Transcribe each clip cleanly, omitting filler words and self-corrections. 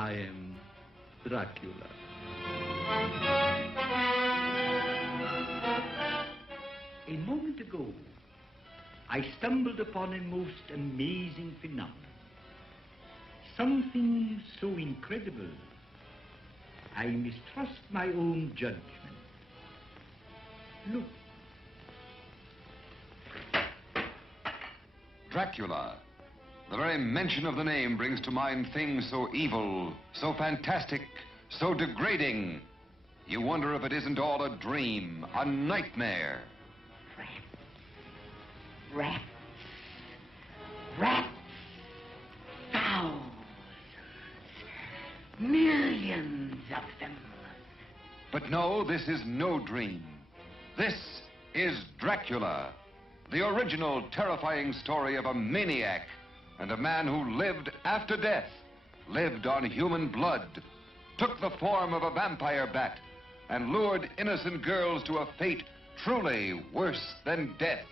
I am Dracula. A moment ago, I stumbled upon a most amazing phenomenon. Something so incredible, I mistrust my own judgment. Look. Dracula. The very mention of the name brings to mind things so evil, so fantastic, so degrading. You wonder if it isn't all a dream, a nightmare. Rats. Rats. Thousands. Millions of them. But no, this is no dream. This is Dracula, the original terrifying story of a maniac and a man who lived after death, lived on human blood, took the form of a vampire bat, and lured innocent girls to a fate truly worse than death.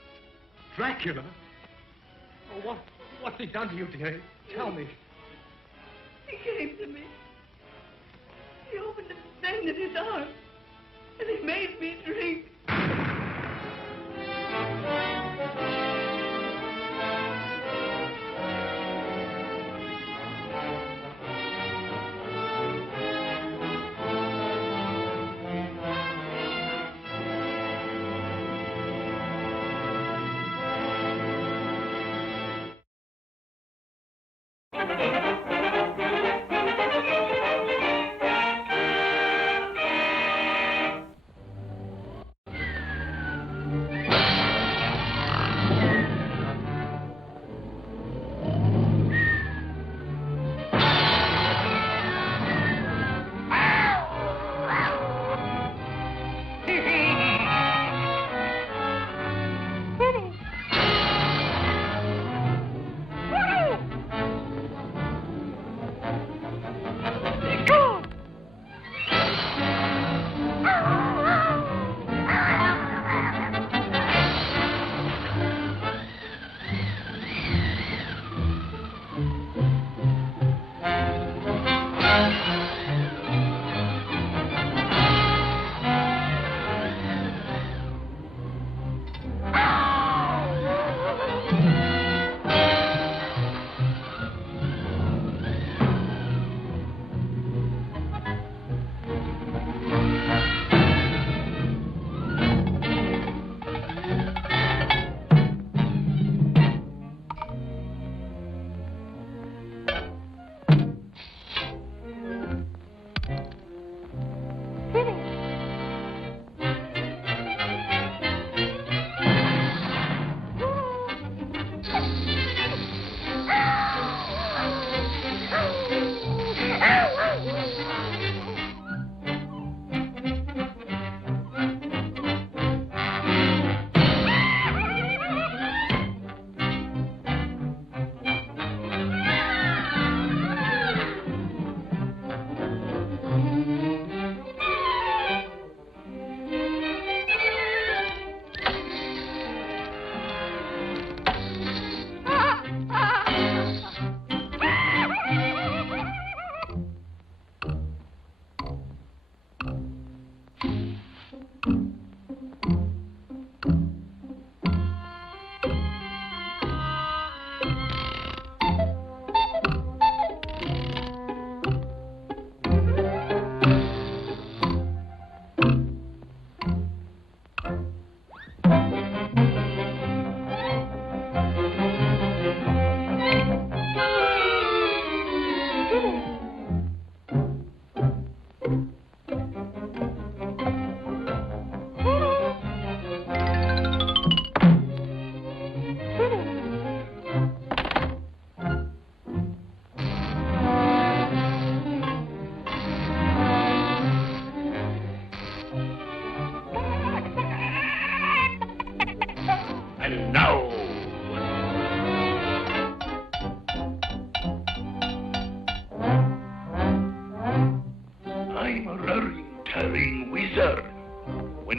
Dracula? Oh, what's he done to you, dear? Tell me. He came to me. He opened and extended his arms, and he made me drink.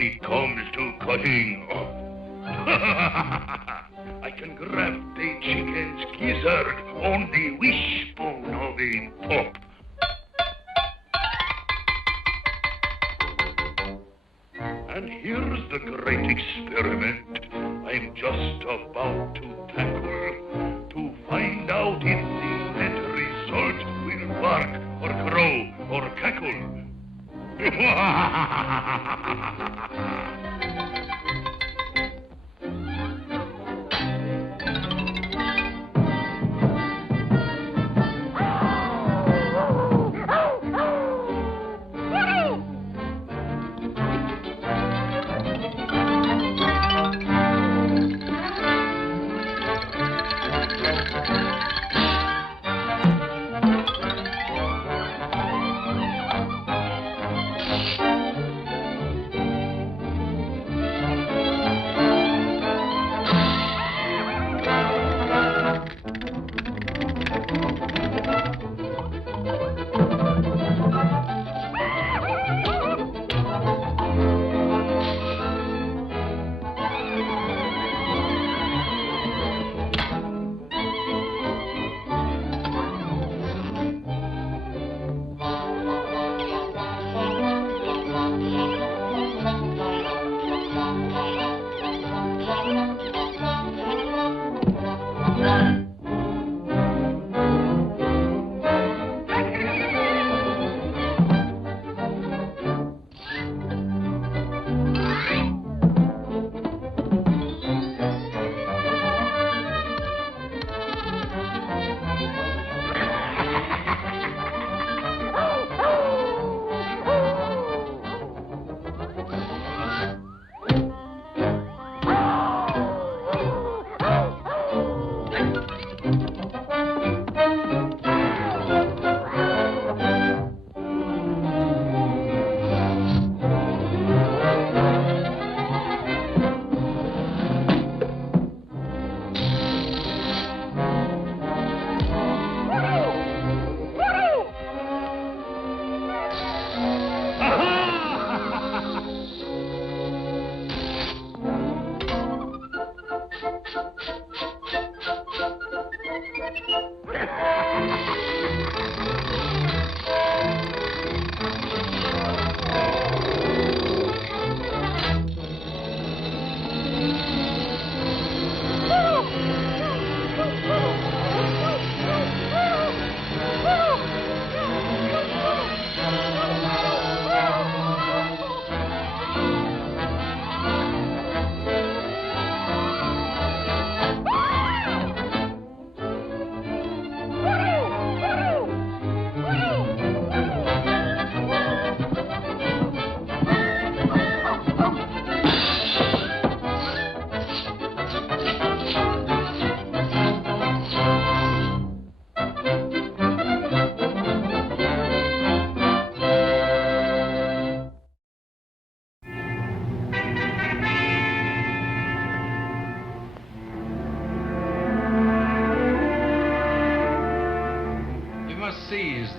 when it comes to cutting. I can grab the chicken's gizzard on the wishbone of a pop. here's the great experiment I'm just about to tackle to find out if the net result will bark or crow or cackle.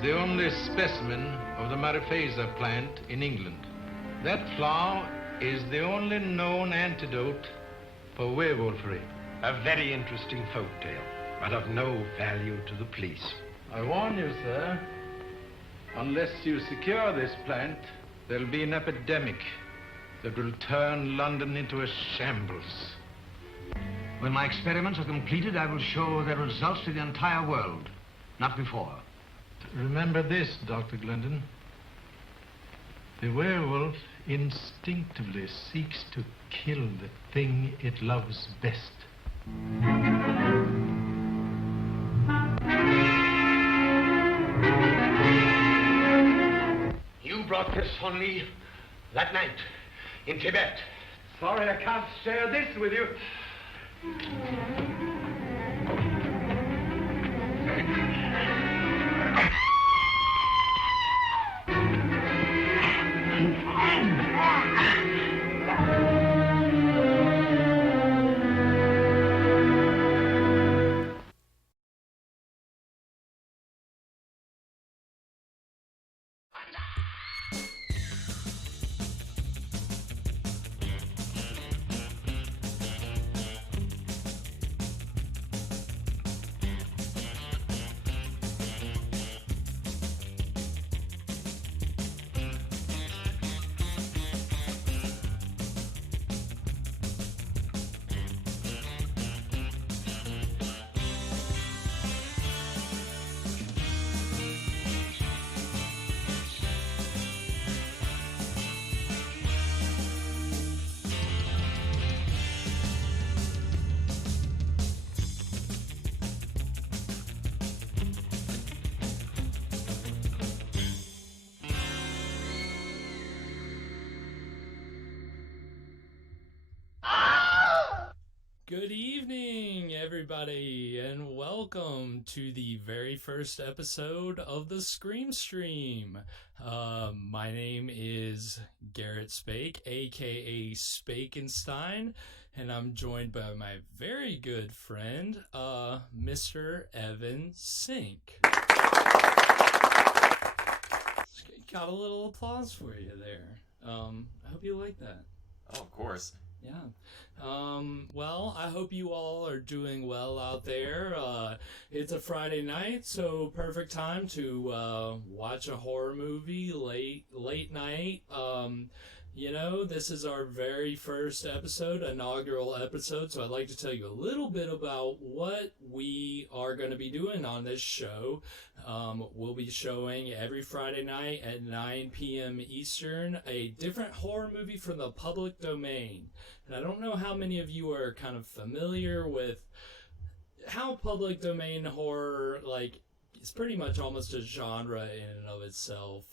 The only specimen of the mariphasa plant in England. That flower is the only known antidote for werewolfery. A very interesting folk tale, but of no value to the police. I warn you, sir, unless you secure this plant, there'll be an epidemic that will turn London into a shambles. When my experiments are completed, I will show their results to the entire world. Not before. Remember this, Dr. Glendon. The werewolf instinctively seeks to kill the thing it loves best. You brought this on me that night in Tibet. Sorry I can't share this with you. Good evening, everybody, and welcome to the very first episode of the Scream Stream. My name is Garrett Spake, aka Spakenstein, and I'm joined by my very good friend, Mr. Evan Sink. Got a little applause for you there. I hope you like that. Oh, of course. Yeah. Well, I hope you all are doing well out there. It's a Friday night, so perfect time to watch a horror movie late night. This is our very first episode, inaugural episode, so I'd like to tell you a little bit about what we are going to be doing on this show. We'll be showing every Friday night at 9 p.m. Eastern a different horror movie from the public domain. And I don't know how many of you are kind of familiar with how public domain horror, it's pretty much almost a genre in and of itself.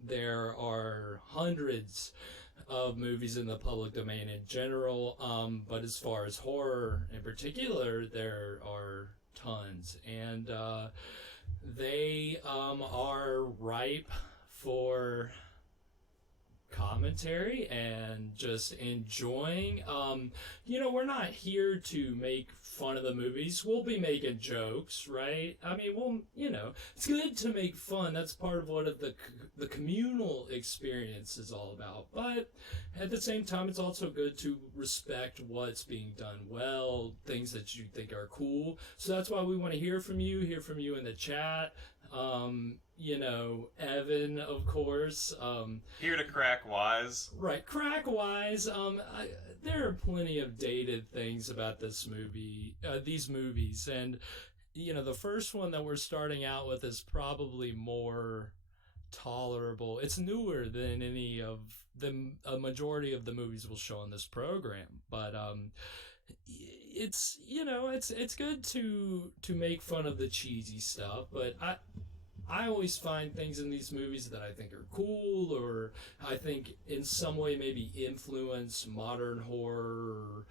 There are hundreds of movies in the public domain in general, but as far as horror in particular, there are tons. And they are ripe for commentary and just enjoying. We're not here to make fun of the movies. We'll be making jokes, right? I mean, it's good to make fun. That's part of what the communal experience is all about. But at the same time, it's also good to respect what's being done well, things that you think are cool. So that's why we want to hear from you in the chat. Evan, of course. Here to crack wise. Right, crack wise. There are plenty of dated things about these movies, and the first one that we're starting out with is probably more tolerable. It's newer than any of a majority of the movies we'll show on this program, but it's good to make fun of the cheesy stuff, but I always find things in these movies that I think are cool, or I think in some way maybe influence modern horror, or,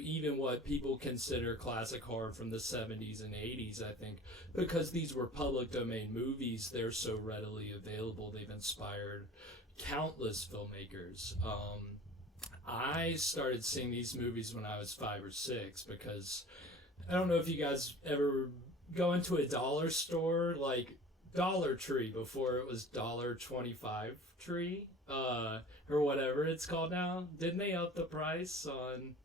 even what people consider classic horror from the 70s and 80s. I think because these were public domain movies, they're so readily available. They've inspired countless filmmakers. I started seeing these movies when I was 5 or 6 because I don't know if you guys ever go into a dollar store like Dollar Tree before it was $1.25 Tree, or whatever it's called now. Didn't they up the price on?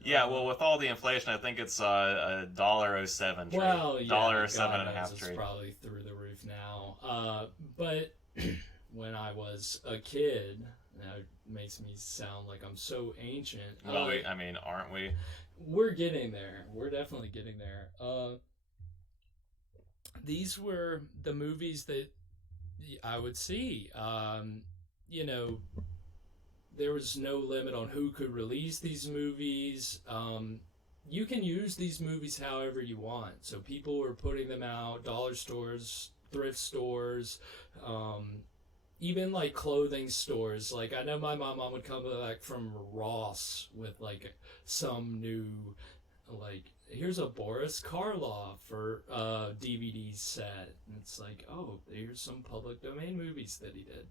Yeah, well, with all the inflation, I think it's $1.07 Tree. Well, yeah, $1.07.5 Tree. It's probably through the roof now. But when I was a kid, that makes me sound like I'm so ancient. Well, aren't we? We're getting there. We're definitely getting there. These were the movies that I would see. There was no limit on who could release these movies. You can use these movies however you want. So people were putting them out, dollar stores, thrift stores, even like clothing stores. Like I know my mom would come back from Ross with like some new, like, here's a Boris Karloff or DVD set. And it's like, oh, here's some public domain movies that he did.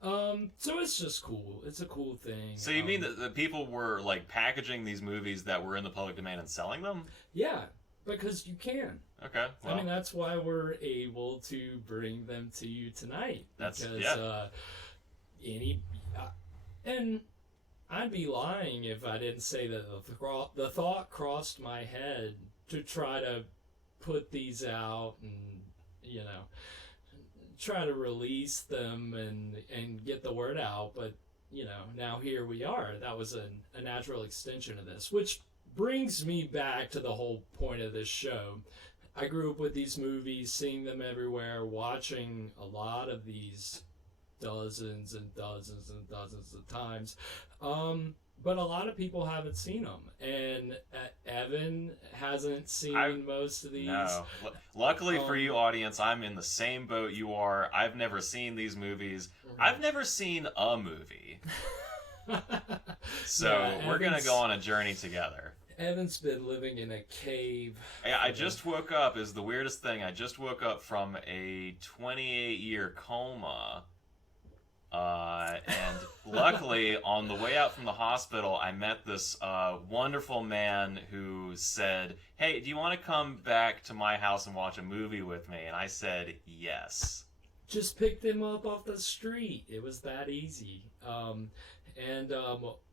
So it's just cool. It's a cool thing. So you mean that the people were like packaging these movies that were in the public domain and selling them? Yeah, because you can. Okay. Well. I mean, that's why we're able to bring them to you tonight. And I'd be lying if I didn't say that the thought crossed my head to try to put these out and, try to release them and get the word out. But, now here we are. That was a natural extension of this, which brings me back to the whole point of this show. I grew up with these movies, seeing them everywhere, watching a lot of these dozens and dozens and dozens of times. But a lot of people haven't seen them, and Evan hasn't seen most of these. No. Luckily for you, audience, I'm in the same boat you are. I've never seen these movies. I've never seen a movie. So Yeah, we're going to Evan's- go on a journey together. Evan's been living in a cave. I just woke up, is the weirdest thing. I just woke up from a 28-year coma. And luckily, on the way out from the hospital, I met this wonderful man who said, "Hey, do you want to come back to my house and watch a movie with me?" And I said, yes. Just picked him up off the street. It was that easy.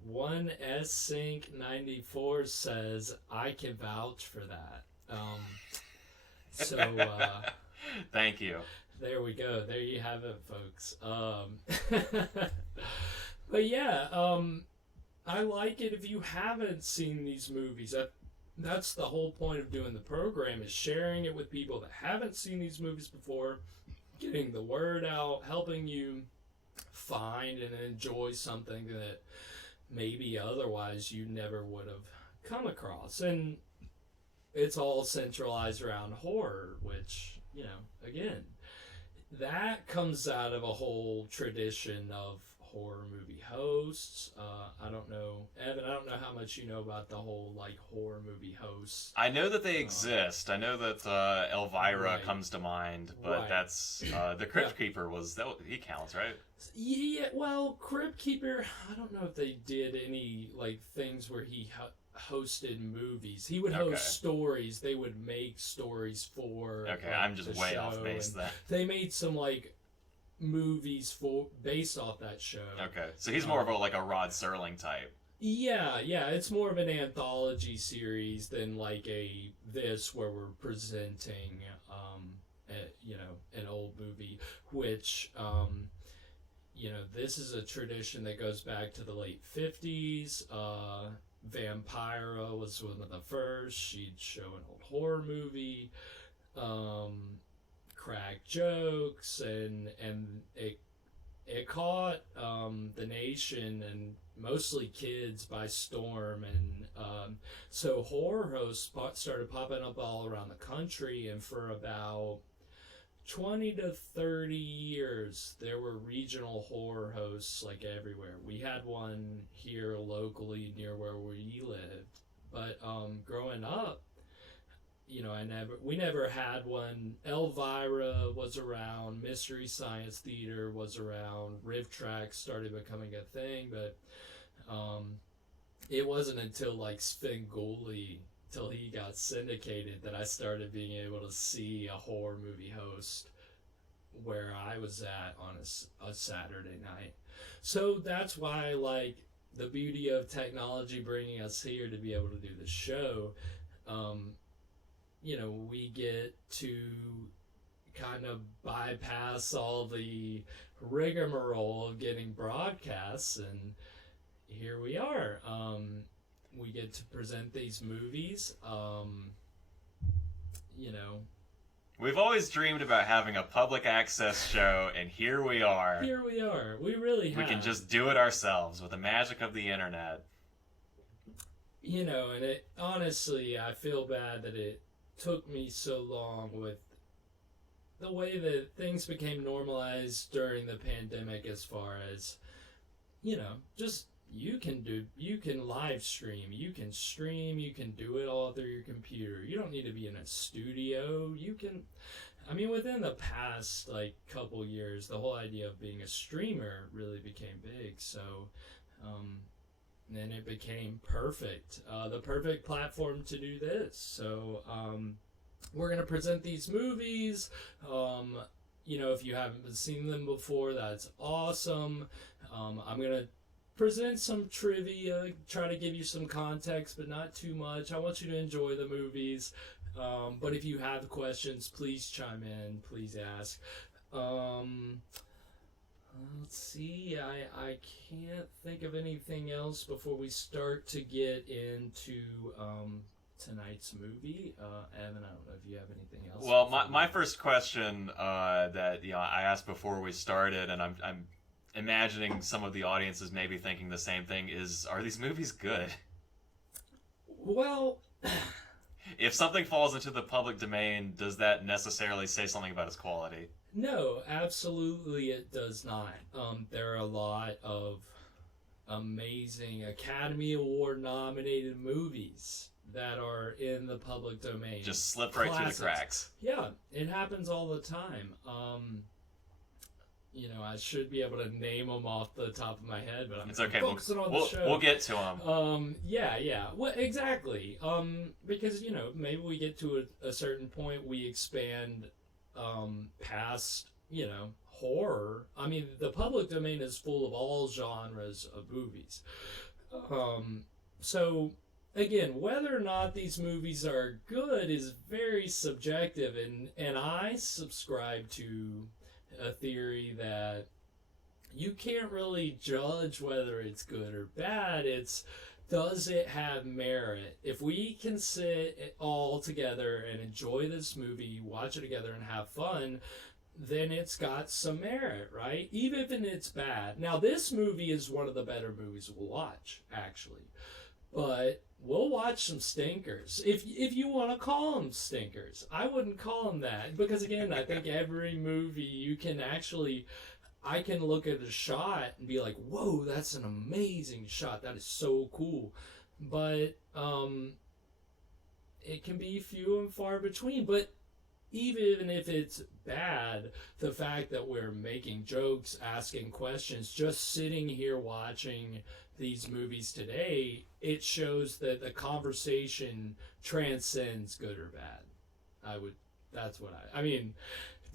One S Sync 94 says I can vouch for that. Thank you. There we go. There you have it, folks. But yeah, I like it if you haven't seen these movies. That's the whole point of doing the program, is sharing it with people that haven't seen these movies before, getting the word out, helping you find and enjoy something that maybe otherwise you never would have come across. And it's all centralized around horror, which, again, that comes out of a whole tradition of horror movie hosts. I don't know, Evan, I don't know how much you know about the whole, horror movie hosts. I know that they exist. I know that Elvira Right. comes to mind, but Right. that's... the Crypt Keeper he counts, right? Yeah, well, Crypt Keeper, I don't know if they did any, things where he hosted movies. He would host Okay. stories. They would make stories for Okay, I'm just the way show, off base and then. They made some, movies based off that show. Okay, so he's more of a Rod Serling type. Yeah, it's more of an anthology series than this where we're presenting an old movie, which this is a tradition that goes back to the late 50s. Vampira was one of the first. She'd show an old horror movie, crack jokes, and it caught the nation and mostly kids by storm, and so horror hosts started popping up all around the country, and for about 20 to 30 years there were regional horror hosts everywhere. We had one here locally near where we lived, but growing up, we never had one. Elvira was around, Mystery Science Theater was around, Riff Tracks started becoming a thing, but it wasn't until Svengoolie, till he got syndicated, that I started being able to see a horror movie host where I was at on a Saturday night. So that's why I like the beauty of technology bringing us here to be able to do the show. We get to kind of bypass all the rigmarole of getting broadcasts, and here we are. We get to present these movies. We've always dreamed about having a public access show, and here we are. Here we are. We really have. We can just do it ourselves with the magic of the internet. And it honestly, I feel bad that it took me so long with the way that things became normalized during the pandemic, as far as, just you can live stream, you can stream, you can do it all through your computer. You don't need to be in a studio. Within the past couple years, the whole idea of being a streamer really became big. So then it became the perfect platform to do this. So we're going to present these movies. If you haven't seen them before, that's awesome. I'm going to present some trivia, try to give you some context, but not too much. I want you to enjoy the movies. But if you have questions, please chime in, please ask. Let's see, I can't think of anything else before we start to get into tonight's movie. Evan, I don't know if you have anything else. Well, my first question that I asked before we started, and I'm imagining some of the audiences maybe thinking the same thing, is, are these movies good? Well, if something falls into the public domain, does that necessarily say something about its quality? No, absolutely it does not. There are a lot of amazing Academy Award nominated movies that are in the public domain. Just slip right through the cracks. Yeah, it happens all the time. You know, I should be able to name them off the top of my head, but I'm it's okay. focusing on the show. We'll get to them. Yeah. Well, exactly. Because, you know, maybe we get to a certain point, we expand past, you know, horror. I mean, the public domain is full of all genres of movies. So, again, whether or not these movies are good is very subjective, and I subscribe to a theory that you can't really judge whether it's good or bad. It's, does it have merit? If we can sit all together and enjoy this movie, watch it together and have fun, then it's got some merit, right? Even if it's bad. Now, this movie is one of the better movies we'll watch, actually. But we'll watch some stinkers. If you want to call them stinkers. I wouldn't call them that. Because, again, I think every movie you can actually... I can look at a shot and be like, whoa, that's an amazing shot. That is so cool. But it can be few and far between. But even if it's bad, the fact that we're making jokes, asking questions, just sitting here watching these movies today, it shows that the conversation transcends good or bad. I mean,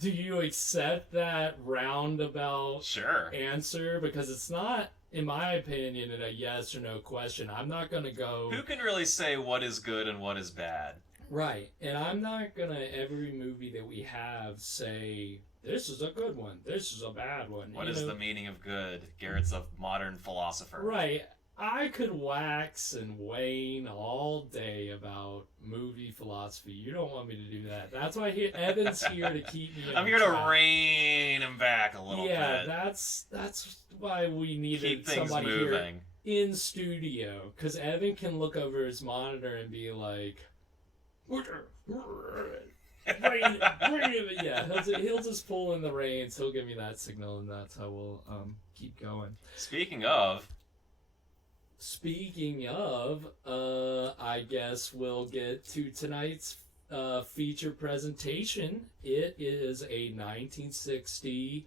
do you accept that roundabout answer? Because it's not, in my opinion, a yes or no question. I'm not going to go... Who can really say what is good and what is bad? Right. And I'm not going to, every movie that we have, say, this is a good one, this is a bad one. What is the meaning of good? Garrett's a modern philosopher. Right. I could wax and wane all day about movie philosophy. You don't want me to do that. That's why Evan's here to keep me. I'm here to rein him back a little bit. Yeah, that's why we needed somebody moving here in studio, because Evan can look over his monitor and be like, yeah, he'll just pull in the reins. He'll give me that signal, and that's how we'll keep going. Speaking of, I guess we'll get to tonight's feature presentation. It is a 1960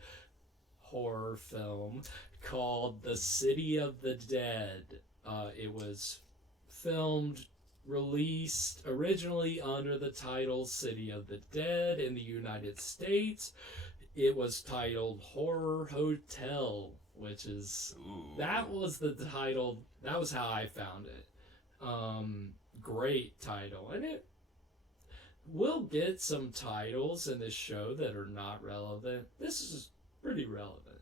horror film called The City of the Dead. It was released originally under the title City of the Dead in the United States. It was titled Horror Hotel, which is... Ooh. That was the title. That was how I found it. Great title. And we'll get some titles in this show that are not relevant. This is pretty relevant.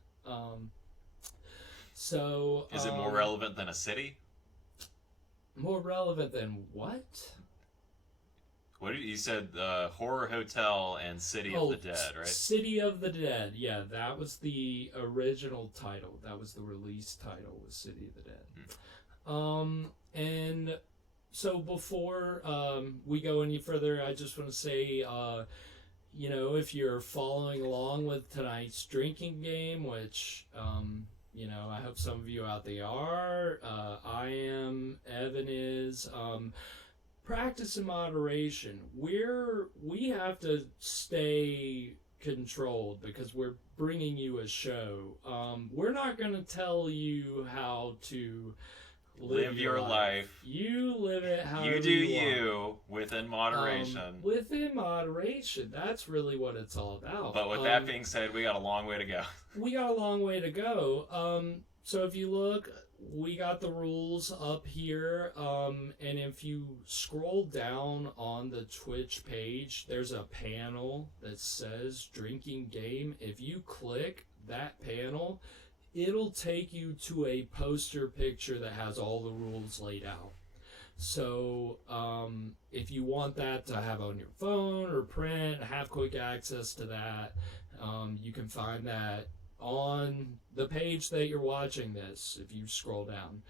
Is it more relevant than a city? More relevant than what? What did you said? Horror Hotel and City of the Dead, right? City of the Dead. Yeah, that was the original title. That was the release title, was City of the Dead. And so before we go any further, I just want to say, you know, if you're following along with tonight's drinking game, which, you know, I hope some of you out there are. I am. Evan is. Practice in moderation. We have to stay controlled because we're bringing you a show. We're not going to tell you how to live your life. You live it how you do. You within moderation. Within moderation. That's really what it's all about. But with that being said, we got a long way to go. We got a long way to go. So if you look, we got the rules up here, and if you scroll down on the Twitch page, there's a panel that says drinking game. If you click that panel, it'll take you to a poster picture that has all the rules laid out. So if you want that to have on your phone or print, have quick access to that, you can find that on the page that you're watching this, if you scroll down.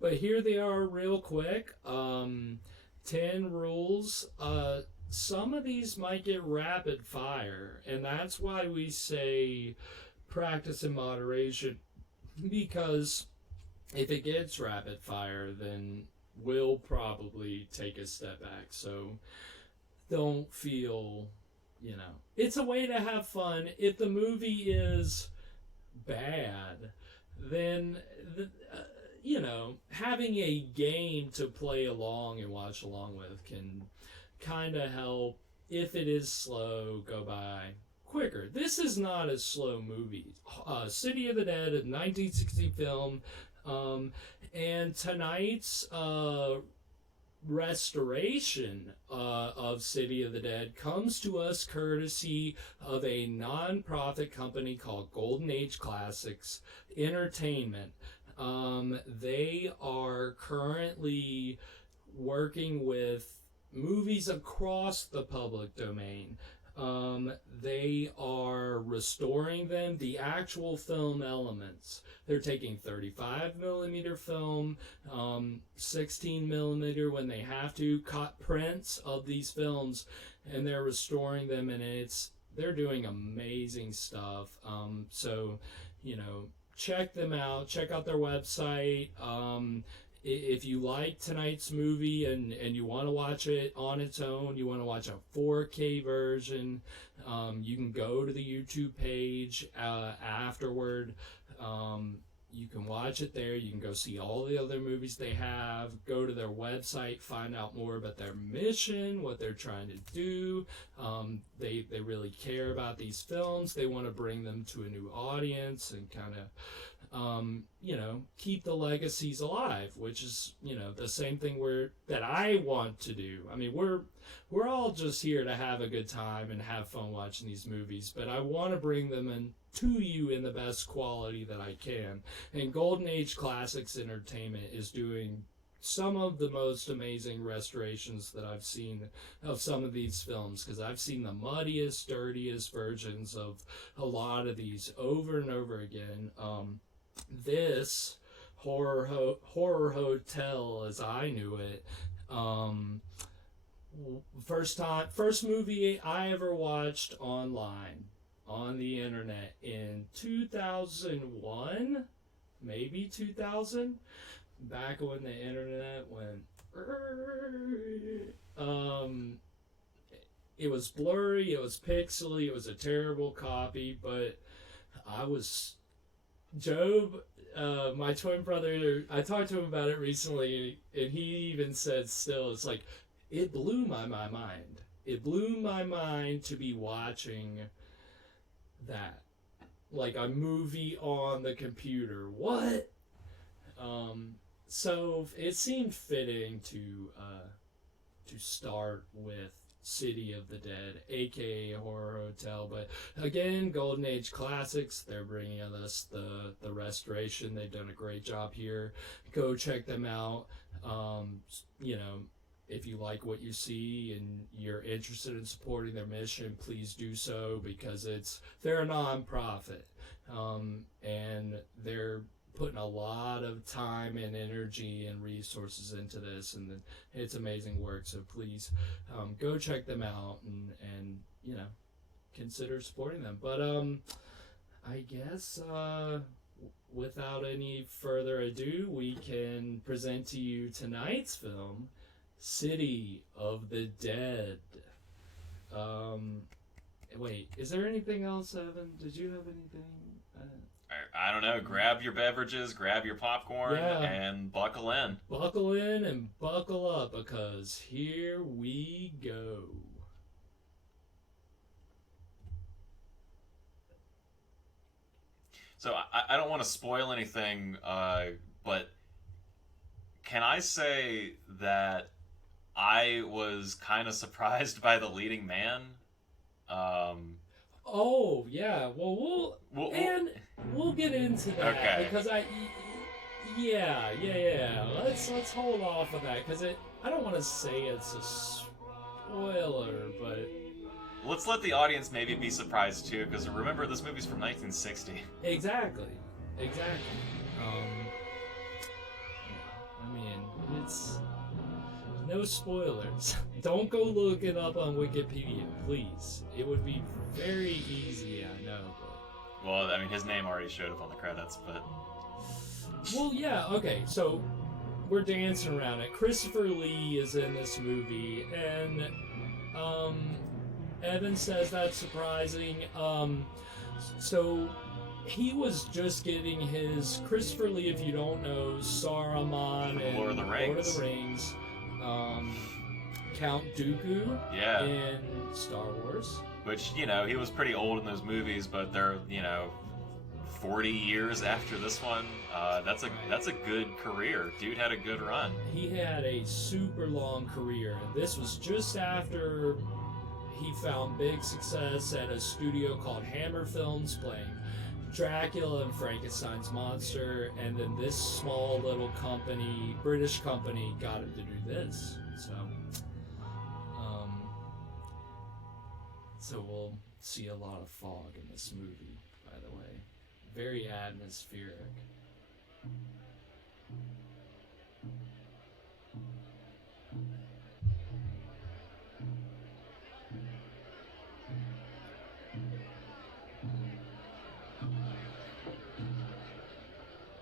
But here they are real quick. 10 rules. Some of these might get rapid fire, and that's why we say practice in moderation, because if it gets rapid fire, then we'll probably take a step back. So don't feel, it's a way to have fun. If the movie is bad, then having a game to play along and watch along with can kind of help. If it is slow, go by quicker. This is not a slow movie. City of the Dead, a 1960 film, and tonight's restoration of City of the Dead comes to us courtesy of a non-profit company called Golden Age Classics Entertainment. They are currently working with movies across the public domain. They are restoring them, the actual film elements. They're taking 35 millimeter film, 16 millimeter when they have to, cut prints of these films, and they're restoring them, and they're doing amazing stuff. So, check them out. Check out their website. If you like tonight's movie and you want to watch it on its own, you want to watch a 4K version, you can go to the YouTube page afterward. You can watch it there. You can go see all the other movies they have. Go to their website, find out more about their mission, what they're trying to do. They really care about these films. They want to bring them to a new audience and kind of keep the legacies alive, which is, the same thing that I want to do. I mean, we're all just here to have a good time and have fun watching these movies, but I want to bring them in to you in the best quality that I can. And Golden Age Classics Entertainment is doing some of the most amazing restorations that I've seen of some of these films, because I've seen the muddiest, dirtiest versions of a lot of these over and over again. This horror hotel, as I knew it, first movie I ever watched online on the internet in 2001, maybe 2000, back when the internet went it was blurry, it was pixely, it was a terrible copy, but Job, my twin brother, I talked to him about it recently, and he even said still, it's like, it blew my mind. It blew my mind to be watching that. Like a movie on the computer. What? So it seemed fitting to start with City of the Dead, aka Horror Hotel. But again, Golden Age Classics, they're bringing us the restoration. They've done a great job here. Go check them out. If you like what you see and you're interested in supporting their mission, please do so, because they're a non-profit, and they're putting a lot of time and energy and resources into this, and it's amazing work. So please go check them out and consider supporting them. But I guess without any further ado, we can present to you tonight's film, City of the Dead. Wait, is there anything else, Evan? Did you have anything? I don't know. Grab your beverages, grab your popcorn, and buckle in. Buckle in and buckle up, because here we go. So I don't want to spoil anything, but can I say that I was kind of surprised by the leading man? Oh, yeah. Well, we'll get into that. Okay. Because yeah. Let's hold off on that, because I don't want to say it's a spoiler, but let's let the audience maybe be surprised too, because remember, this movie's from 1960. Exactly. I mean, it's no spoilers. Don't go look it up on Wikipedia, please. It would be very easy, I know. But... Well, I mean, his name already showed up on the credits, but... Well, yeah, okay, so we're dancing around it. Christopher Lee is in this movie, and Evan says that's surprising. So he was just getting his Christopher Lee, if you don't know, Saruman and Lord of the Rings, Count Dooku Yeah. in Star Wars. Which, you know, he was pretty old in those movies, but they're, you know, 40 years after this one. That's a good career. Dude had a good run. He had a super long career, and this was just after he found big success at a studio called Hammer Films, playing Dracula and Frankenstein's monster, and then this small little company, British company, got him to do this. So we'll see a lot of fog in this movie, by the way. Very atmospheric.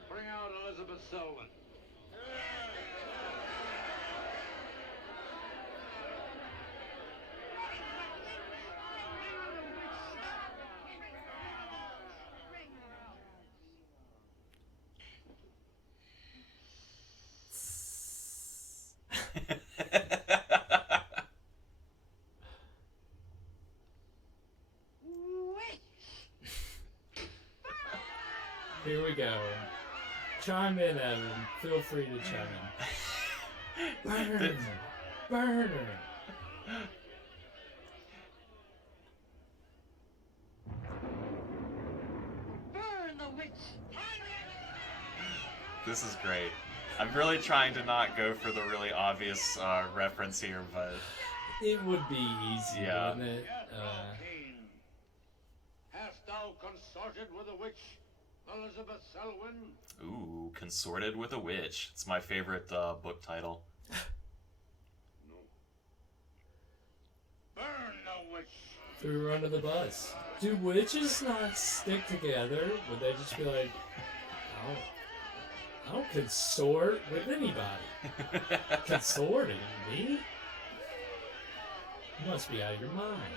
Bring out Elizabeth Selwyn. Here we go. Chime in, Evan. Feel free to chime in. Burn her. Burn her. Burn the witch! This is great. I'm really trying to not go for the really obvious reference here, but It would be easy, Yeah. wouldn't it? Cain, hast thou consorted with a witch, Elizabeth Selwyn? ooh, Consorted with a Witch. It's my favorite book title. No. Burn the witch! Threw her under the bus. Do witches not stick together? Would they just be like, I don't consort with anybody. Consorting? Me? You must be out of your mind.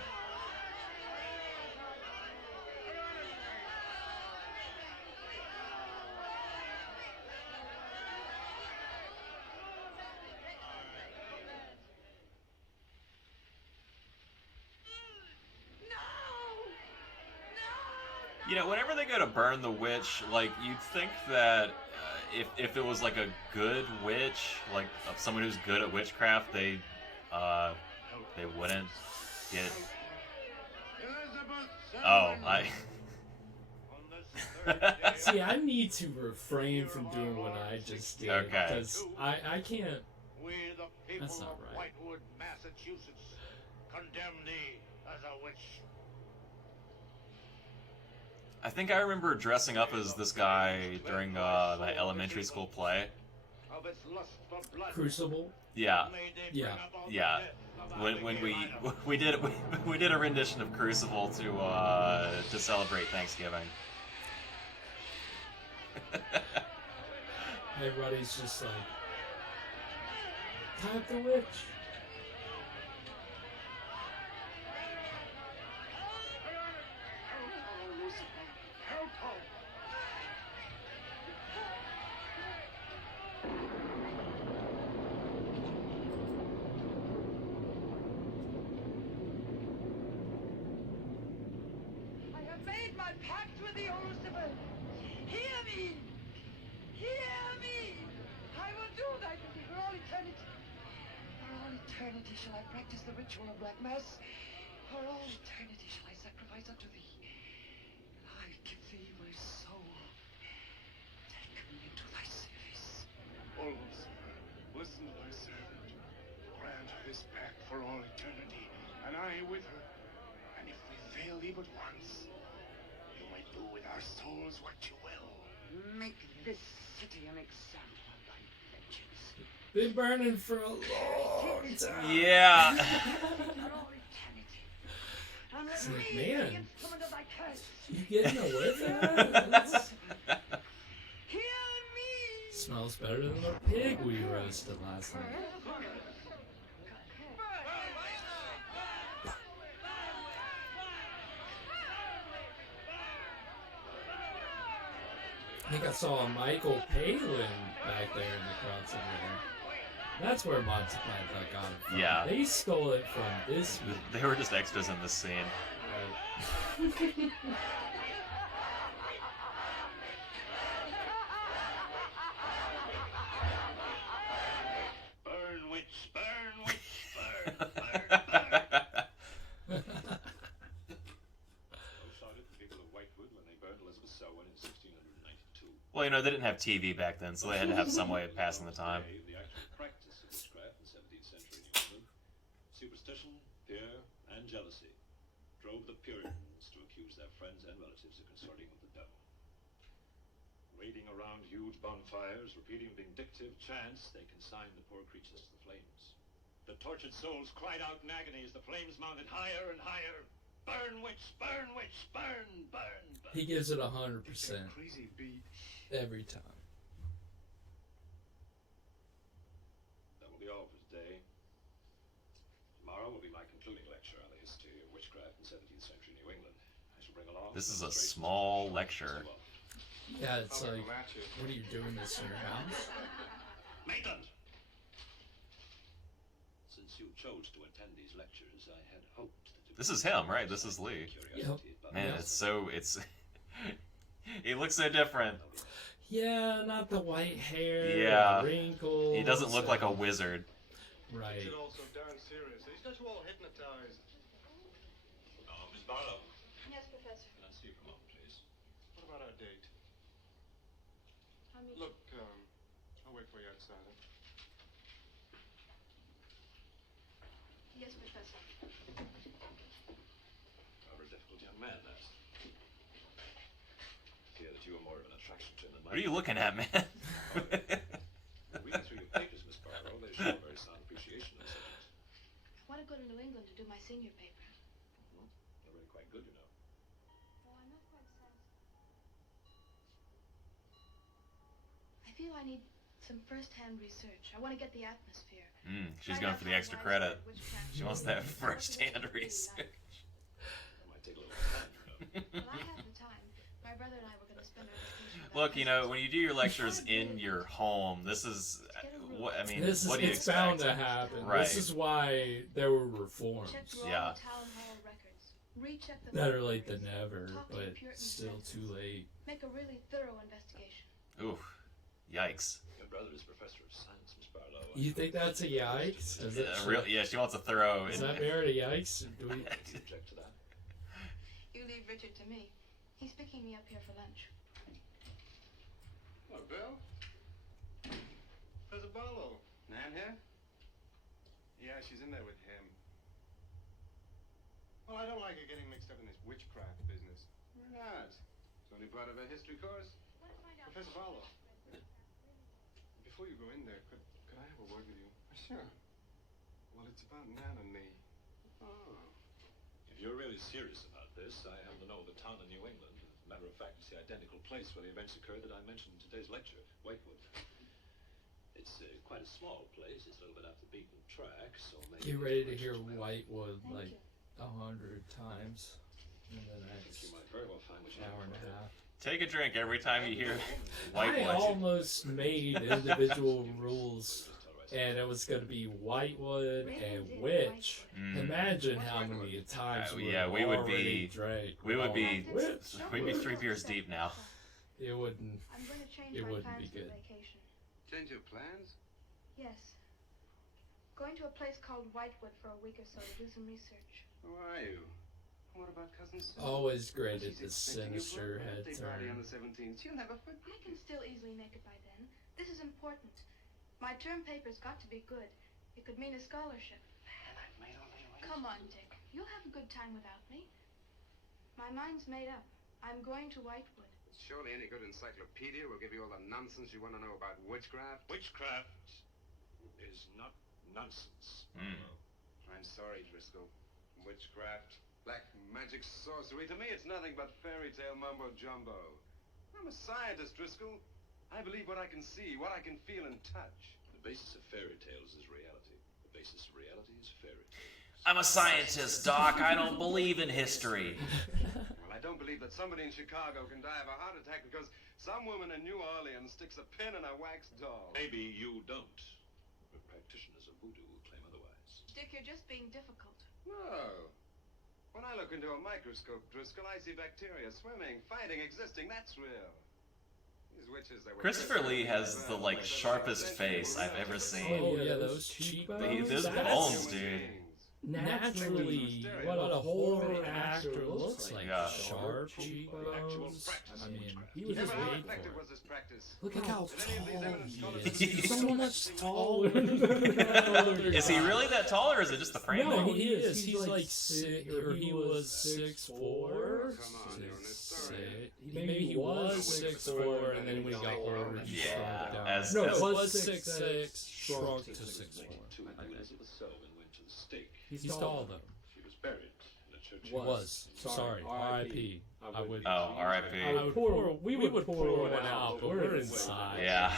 You know, whenever they go to burn the witch, like, you'd think that if it was like a good witch, like someone who's good at witchcraft, they wouldn't get. Elizabeth Selwyn! Oh, I. On this third day See, I need to refrain from doing what I just did. Okay. Because I can't. we, the people That's not of right. Whitewood, Massachusetts, condemn thee as a witch. I think I remember dressing up as this guy during my elementary school play. Of its lust for blood, Crucible? Yeah, may they Yeah. bring about the yeah. death of our When lady we did a rendition of Crucible to celebrate Thanksgiving. Everybody's just like, type the witch. I have made my pact with the Lucifer. Hear me! Hear me! I will do thy bidding for all eternity. For all eternity shall I practice the ritual of Black Mass. For all eternity shall I sacrifice unto thee. I give thee my soul. Take me into thy service. O Lucifer, listen to thy servant. Grant her this pact for all eternity, and I with her. And if we fail thee but once, you may do with our souls what you will. Make this city an example of thy vengeance. Been burning for a long time. Yeah. For all eternity. And let It's like, me be man. the instrument of thy curse. You getting away with that? That's- Hear me! watched it last night. I think I saw a Michael Palin back there in the crowd somewhere. That's where Monty Python got it from. Yeah. They stole it from this movie. They were just extras in this scene. Right. Burn, witch, burn, witch, burn, burn, burn. Shouted the people of Whitewood when they burned Elizabeth Selwyn in 1692. Well, you know, they didn't have TV back then, so they had to have some way of passing the time. The actual practice of witchcraft in 17th century New England, superstition, fear, and jealousy drove the Puritans to accuse their friends and relatives of consorting with the devil. Wading around huge bonfires, repeating vindictive chants, they consigned the poor creatures to the flames. The tortured souls cried out in agony as the flames mounted higher and higher. Burn, witch, burn, witch, burn, burn, burn. He gives it 100% Crazy beat. every time. That will be all for today. Tomorrow will be my concluding lecture on the history of witchcraft in 17th century New England. I shall bring along... This is a small lecture. Yeah, it's like, what are you doing this in your house? Maitland! Since you chose to attend these lectures, I had hoped that... This is him, right? This is Lee. Yep. Man, it's... He looks so different. Yeah, not the white hair, Yeah. wrinkles. He doesn't look like a wizard. Right. It's all so darn serious. He's got you all hypnotized. Miss Barlow. Yes, Professor. Can I see you for a moment, please? What about our date? Look, I'll wait for you outside. Huh? Yes, Professor. Rather a difficult young man, that. Fear that you are more of an attraction to him than What are you looking at, man? Reading through your papers, Miss Barlow, they show a very sound appreciation of the subject. I want to go to New England to do my senior paper. You're really quite good, you know. Well, I'm not quite satisfied. I feel I need some first-hand research. I want to get the atmosphere. She's going for the extra credit. She wants that first-hand research. That might take a little time, you know. Well, I have the time. My brother and I were going to spend our vacation. Look, you know, when you do your lectures in your home, this is what I mean. This is, what do you it's expect? bound to happen. Right. This is why there were reforms. Check through Yeah. all the town hall records. Recheck the Better late than libraries. never, Talk to but the Puritan still citizens. too late. Make a really thorough investigation. Oof. Yikes. Your brother is professor of science, Miss Barlow. You think that's a yikes? Is it, Yeah, she wants a thorough. Does that merit a yikes? Do we... Object to that? You leave Richard to me. He's picking me up here for lunch. Hello, Bill. There's a Barlow. Nan here? Yeah, she's in there with him. Well, I don't like her getting mixed up in this witchcraft business. Why not? It's only part of her history course. Professor Barlow. Before you go in there, could I have a word with you? Sure. Well, it's about Nan and me. Oh. If you're really serious about this, I happen to know the town in New England. As a matter of fact, it's the identical place where the events occurred that I mentioned in today's lecture, Whitewood. It's quite a small place. It's a little bit off the beaten track, so maybe... Get ready to hear Whitewood like 100 times in the next You might very well find what you hour and a half. Take a drink every time you hear I Whitewood. almost made individual rules, and it was going to be Whitewood and Witch. Imagine how many times yeah, we would be drank. we would be Witch. we'd be 3 beers deep now. It wouldn't. I'm going to change It my wouldn't plans be good. for vacation. Change your plans? Yes. Going to a place called Whitewood for a week or so to do some research. Who are you? What about Cousin Sue? Always great at She's the expecting you sinister for a head birthday party on turn. the 17th. She'll have a foot. I can still easily make it by then. This is important. My term paper's got to be good. It could mean a scholarship. Man, I've made only a Come on, Dick. You'll have a good time without me. My mind's made up. I'm going to Whitewood. Surely any good encyclopedia will give you all the nonsense you want to know about witchcraft. Witchcraft is not nonsense. I'm sorry, Driscoll. Witchcraft, black magic, sorcery. To me, it's nothing but fairy tale mumbo-jumbo. I'm a scientist, Driscoll. I believe what I can see, what I can feel and touch. The basis of fairy tales is reality. The basis of reality is fairy tales. I'm a scientist, Doc. I don't believe in history. Well, I don't believe that somebody in Chicago can die of a heart attack because some woman in New Orleans sticks a pin in a wax doll. Maybe you don't. But practitioners of voodoo will claim otherwise. Dick, you're just being difficult. No. When I look into a microscope, Driscoll, I see bacteria swimming, fighting, existing. That's real. These witches that were... Christopher Lee has the, like, sharpest face I've ever seen. Oh, yeah, those cheekbones. Those bones, dude. Naturally, what a horror actor looks like. Yeah. Sharp cheekbones. I mean, he was just Never how made effective for was this practice? it. Look at how Did any of these tall eminent he scholars- is. He's so much taller than other Is he guy. really that tall, or is it just the frame? No, he is. He's like he was 6'4". Come on, you're an historian. Maybe he was 6'4", and then when he got older, he Yeah, shrunk down. as- No, as- it was 6'6", shrunk to 6'4". When Elizabeth Selwyn went to the stake, He's tall though. she was buried in a church. Was. Sorry. R.I.P. I would. Oh, R.I.P. We would pour one out, but we're inside. Yeah.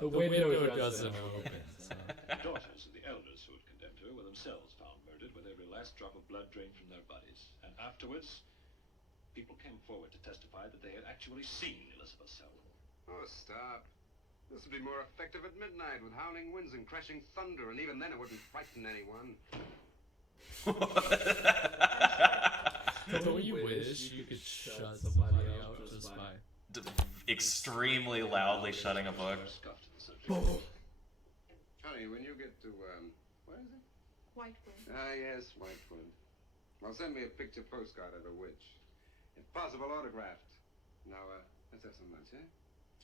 The window doesn't open. So. The daughters of the elders who had condemned her were themselves found murdered with every last drop of blood drained from their bodies. And afterwards, people came forward to testify that they had actually seen Elizabeth Selwyn. Oh, stop. This would be more effective at midnight with howling winds and crashing thunder, and even then it wouldn't frighten anyone. Don't you wish you could shut somebody up just by... Extremely loudly shutting a book. Scoffed at the subject. Honey, when you get to, where is it? Whitewood. Ah, yes, Whitewood. Well, send me a picture postcard of the witch. If possible, autographed. Now, let's have some lunch, eh?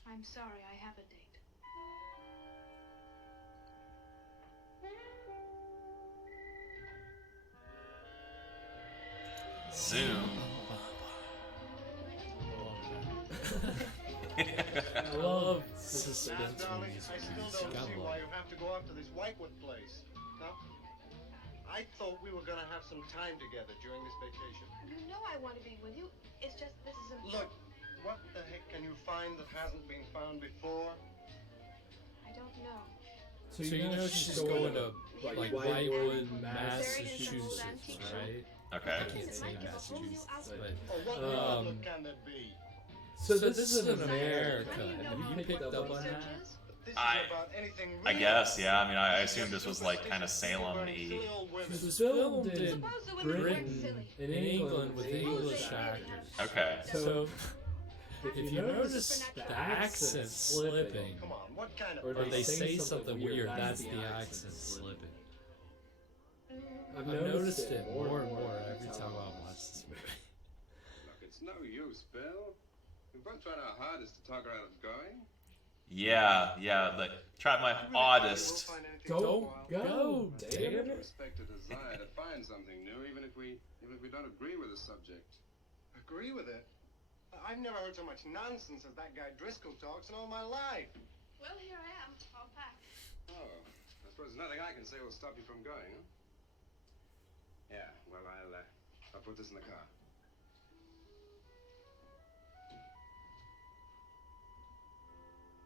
I'm sorry, I have a date. Zoom. I love suspense darling, movies. I still don't see why you have to go up to this Whitewood place. No? I thought we were going to have some time together during this vacation. You know I want to be with you. It's just this is a... Look, what the heck can you find that hasn't been found before? I don't know. So you know she's going to like Whitewood, Massachusetts, right? Okay. I can't say Massachusetts, but Or what outlook can there be? so this is in America. Have you picked up on that? This is I- about anything I real. guess, yeah. I mean, I assume this was like kind of Salem-y. Silly old women. This was filmed in Suppose the women weren't Britain, silly. in England, with English actors. Okay. So if you notice the accent slipping, Come on, what kind of... or they say something weird, that's the accent slipping. I've noticed it more and more every time I watch this movie. Look, it's no use, Bill. We've both tried our hardest to talk her out of going. Yeah, like, tried my oddest. Don't go, I damn it. respect a desire to find something new, even if we don't agree with the subject. Agree with it? I've never heard so much nonsense as that guy Driscoll talks in all my life. Well, here I am, all packed. Oh, I suppose there's nothing I can say will stop you from going, huh? Yeah, well, I'll put this in the car.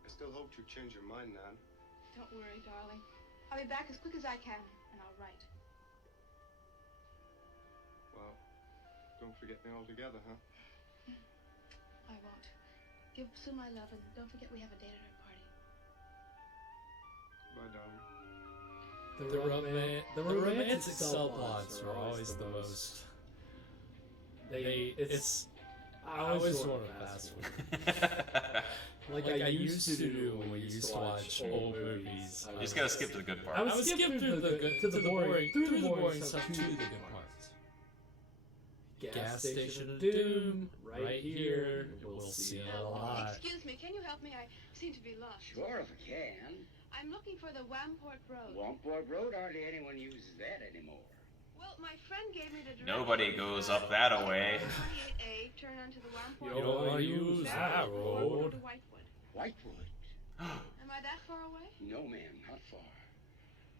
I still hoped you'd change your mind, Nan. Don't worry, darling. I'll be back as quick as I can, and I'll write. Well, don't forget me altogether, huh? I won't. Give Sue my love, and don't forget we have a date at her party. Bye, darling. The romantic subplots are always the most. I always want to fast forward. Like I used to do when we used to watch old movies. You just gotta skip to the good part. I would skip through the boring stuff to the good parts. Gas Station of Doom, right here. We'll see it a lot. Excuse me, can you help me? I seem to be lost. Sure, if I can. I'm looking for the Wamport Road. Wamport Road, hardly anyone uses that anymore. Well, my friend gave me the directions. Nobody goes up that way. 28A, turn onto the Wamport You don't want to use that Go road. to Whitewood. Whitewood? Am I that far away? No, ma'am, not far.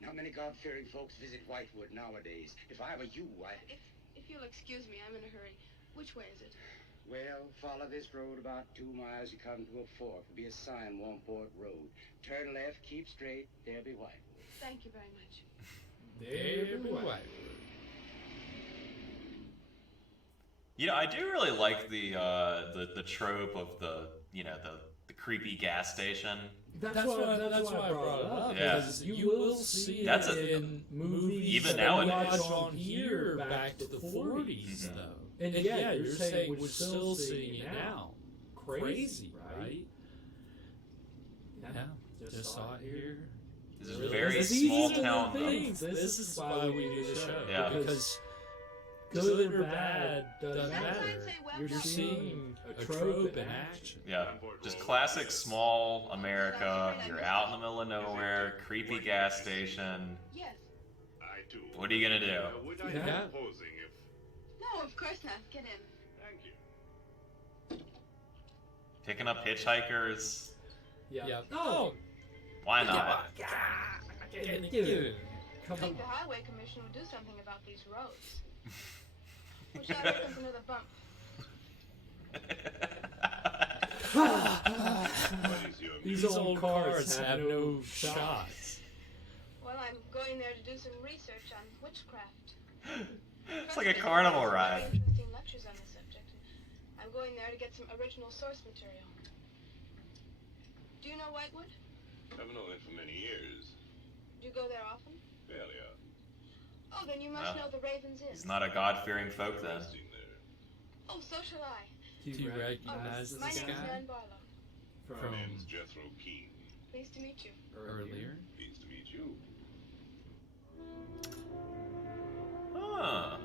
Not many God-fearing folks visit Whitewood nowadays. If I were you, If you'll excuse me, I'm in a hurry. Which way is it? Well, follow this road about 2 miles, you come to a fork. There'll be a sign, Warmport Road. Turn left, keep straight, there be white. Thank you very much. There be white. You know, I do really like the trope of the creepy gas station. That's why I brought it up. Yeah. Because you will see That's it in movies even that we nowadays. watch on here back to the 40s, though. And yeah, you're saying we're still seeing it now. Crazy, right? Yeah, just saw it here. This is a very small town, though. This is why we do the show. Yeah. Because good or bad doesn't matter. You're seeing a trope in action. Yeah, just classic small America. You're out in the middle of nowhere, creepy gas station. Yes. What are you gonna do? Yeah. No, of course not. Get in. Thank you. Picking up hitchhikers. Yeah. Oh. Why not? Get in. I think the highway commission would do something about these roads. Which highway comes into the bump? These old cars have no shots. Well, I'm going there to do some research on witchcraft. It's like a carnival ride. Very interesting lectures on the subject. I'm going there to get some original source material. Do you know Whitewood? I've known it for many years. Do you go there often? Fairly often. Oh, then you must know the Ravens Inn. He's not a God-fearing folk then. Oh, so shall I. Do you recognize My this name is guy Nan Barlow. My name's Jethro Keene. Pleased to meet you. earlier? Pleased to meet you. Huh.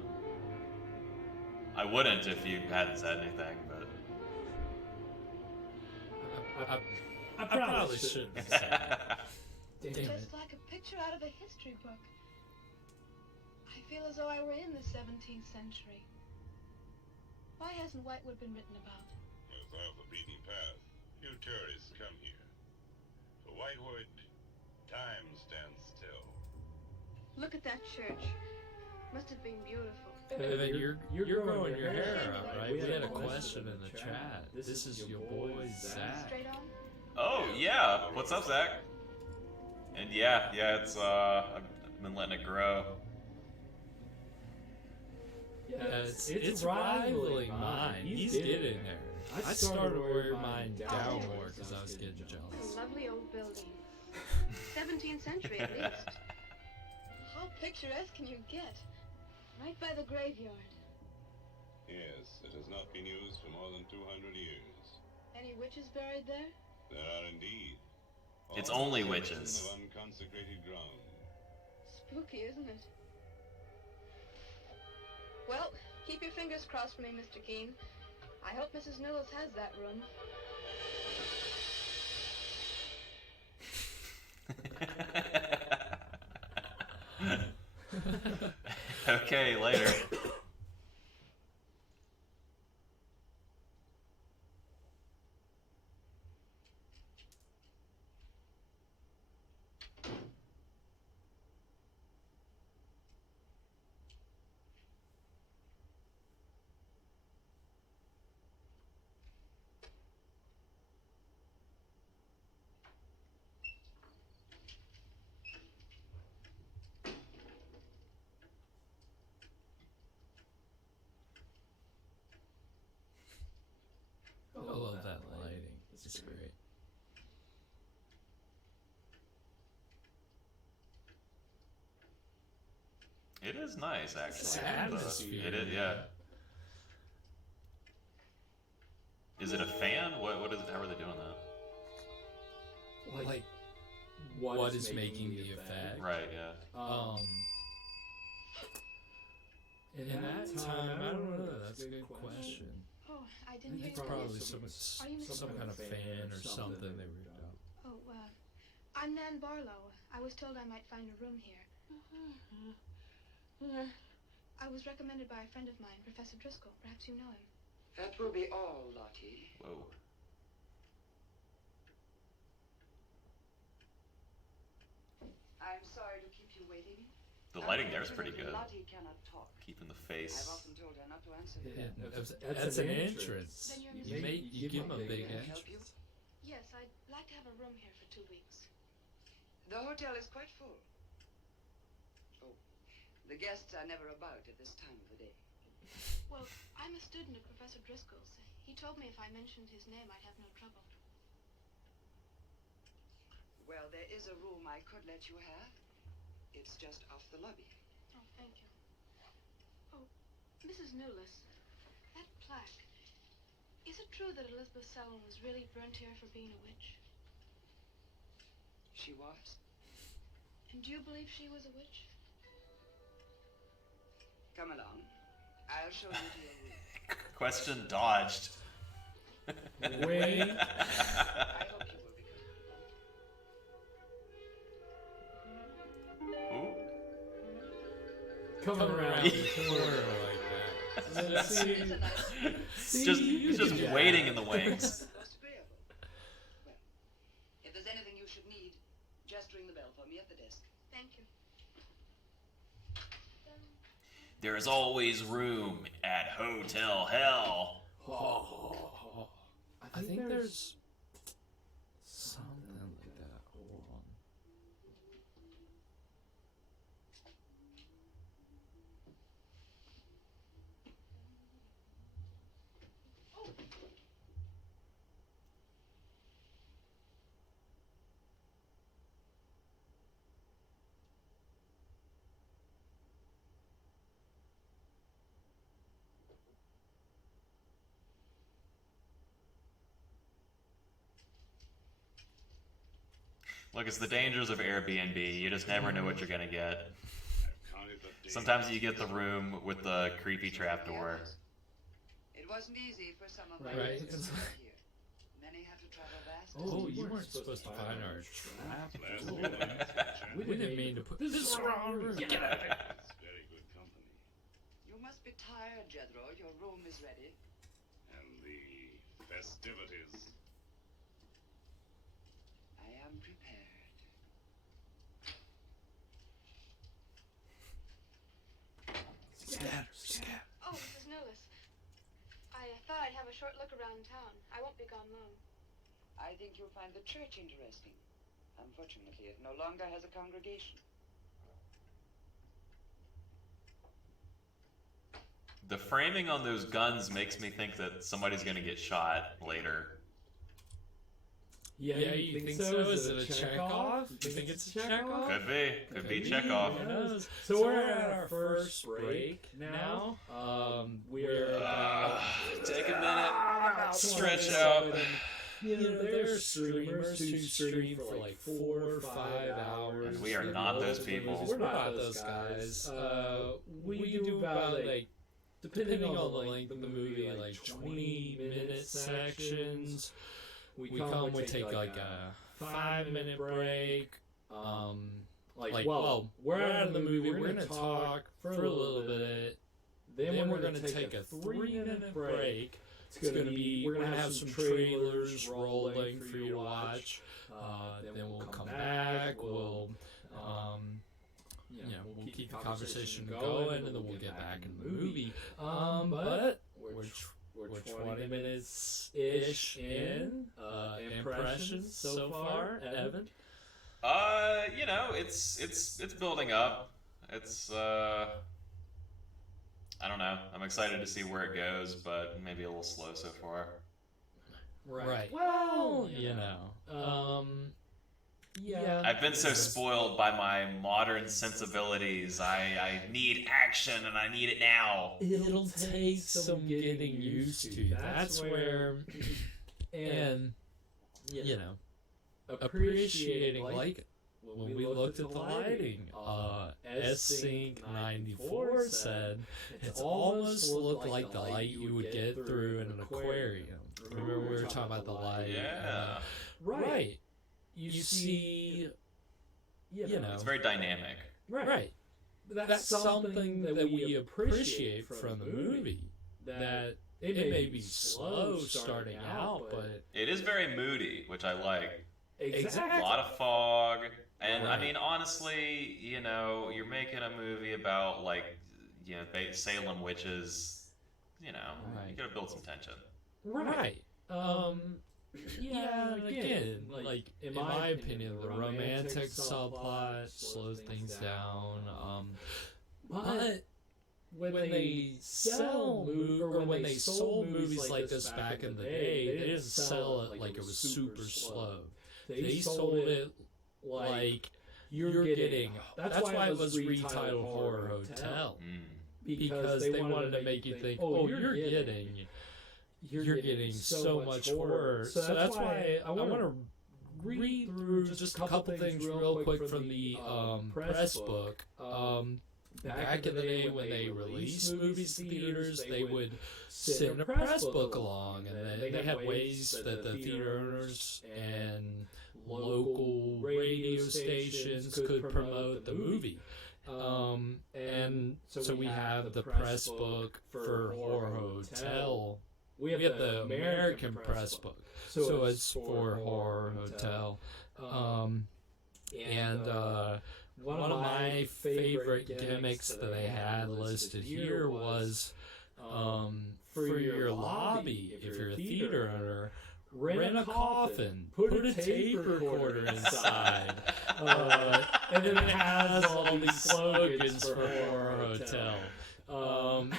I wouldn't if you hadn't said anything, but I probably shouldn't have said that. Damn it. Just like a picture out of a history book. I feel as though I were in the 17th century. Why hasn't Whitewood been written about? It's off the beaten path. Few tourists come here. For Whitewood, time stands still. Look at that church. Must have been beautiful. Evan, you're growing your hair out, right? We had a question in the chat. This is your boy, Zach. Straight on? oh yeah, what's up, Zach? And yeah, it's I've been letting it grow. Yeah, it's rivaling mine. He's getting there. I started to wear mine down more because I was getting jealous. A lovely old building. 17th century at least. How picturesque can you get? Right by the graveyard. Yes, it has not been used for more than 200 years. Any witches buried there? There are indeed. It's All only skeletons witches. of unconsecrated ground. Spooky, isn't it? Well, keep your fingers crossed for me, Mr. Keene. I hope Mrs. Newells has that room. Okay, later. I love that lighting. It's great. It is nice, actually. It's atmosphere. It is, yeah. Is it a fan? What is it? How are they doing that? Like, what is making the effect? Right, yeah. In that time, I don't know. That's a good question. Oh, I I didn't think hear probably you. some kind of fan or something they were about. Oh, I'm Nan Barlow. I was told I might find a room here. I was recommended by a friend of mine, Professor Driscoll. Perhaps you know him. That will be all, Lottie. Whoa. I'm sorry to keep you waiting. The lighting there is pretty good. Lottie cannot talk. Keeping the face. I've often told her not to answer. Yeah, that's an entrance. You give him a big Can I help you? entrance. Yes, I'd like to have a room here for 2 weeks. The hotel is quite full. Oh, the guests are never about at this time of the day. Well, I'm a student of Professor Driscoll's. He told me if I mentioned his name, I'd have no trouble. Well, there is a room I could let you have. It's just off the lobby. Oh, thank you. Oh, Mrs. Newless, that plaque. Is it true that Elizabeth Selwyn was really burnt here for being a witch? She was. And do you believe she was a witch? Come along. I'll show you to your room. Question dodged. Wait. I hope you will be good. Ooh. Coming around the corner like that. He's just waiting in the wings. Most agreeable. Well, if there's anything you should need, just ring the bell for me at the desk. Thank you. There is always room at Hotel Hell. Oh, I think there's something like that. Hold on. Look, it's the dangers of Airbnb. You just never know what you're gonna get. Sometimes you get the room with the creepy trapdoor. It wasn't easy for some of my Right. visitors to get here. Many had to travel vast. Oh, you weren't supposed to find our trap. We didn't mean to put this around. Get out of here. Very good company. You must be tired, Jethro. Your room is ready. And the festivities. I am prepared. Scatter. Oh, Mrs. Newless. I thought I'd have a short look around town. I won't be gone long. I think you'll find the church interesting. Unfortunately, it no longer has a congregation. The framing on those guns makes me think that somebody's gonna get shot later. Yeah, you think so? Is it a Chekhov? You think it's a Chekhov? Could be Chekhov. Who knows? So we're at our first break now. We're Take a minute, stretch out. You know, there are streamers who stream for like 4 or 5 hours. And we are not those people. We're not those guys. We do about like, depending on the length of the movie, like 20-minute sections. We take like a 5-minute break. Well, we're out of the movie. We're gonna talk for a little bit. Then we're gonna take a 3-minute break. It's gonna be. We're gonna have some trailers rolling for you to watch. Then we'll come back. We'll we'll keep the conversation going, and then we'll get back in the movie. But we're 20 minutes-ish in. Impressions so far, Evan? It's building up. It's I don't know. I'm excited to see where it goes, but maybe a little slow so far. Right. Well, yeah. I've been so spoiled by my modern sensibilities. I need action and I need it now. It'll take some getting used to. That's where, and appreciating like when we looked at the lighting. S-Sync 94 said it's almost looked like the light you would get through in an aquarium. Remember we were talking about the light? Yeah. Right. You see, it's very dynamic. Right. That's something that we appreciate from the movie. That it may be slow starting out, but it is very moody, which I like. Exactly. A lot of fog. And I mean, honestly, you know, you're making a movie about like, you know, Salem witches. You know, you gotta build some tension. Right. Yeah, again, like, in my opinion, the romantic subplot slows things down. But when they when they sold movies like this back in the day, they didn't sell it like it was super slow. They sold it like you're getting. That's why it was retitled Horror Hotel, because they wanted to make you think, oh, you're getting so much horror. So that's why I want to read through just a couple things real quick from the press book. Back in the day when they released movies in theaters, they would send a press book along, and they had ways that the theater owners and local radio stations could promote the movie. And so we have the press book for Horror Hotel. We have the American press book, so it's for Horror Hotel. One of my favorite gimmicks that they had listed here was for your lobby, if you're a theater owner, rent a coffin, put a tape recorder inside, and then it has all these slogans for Horror Hotel.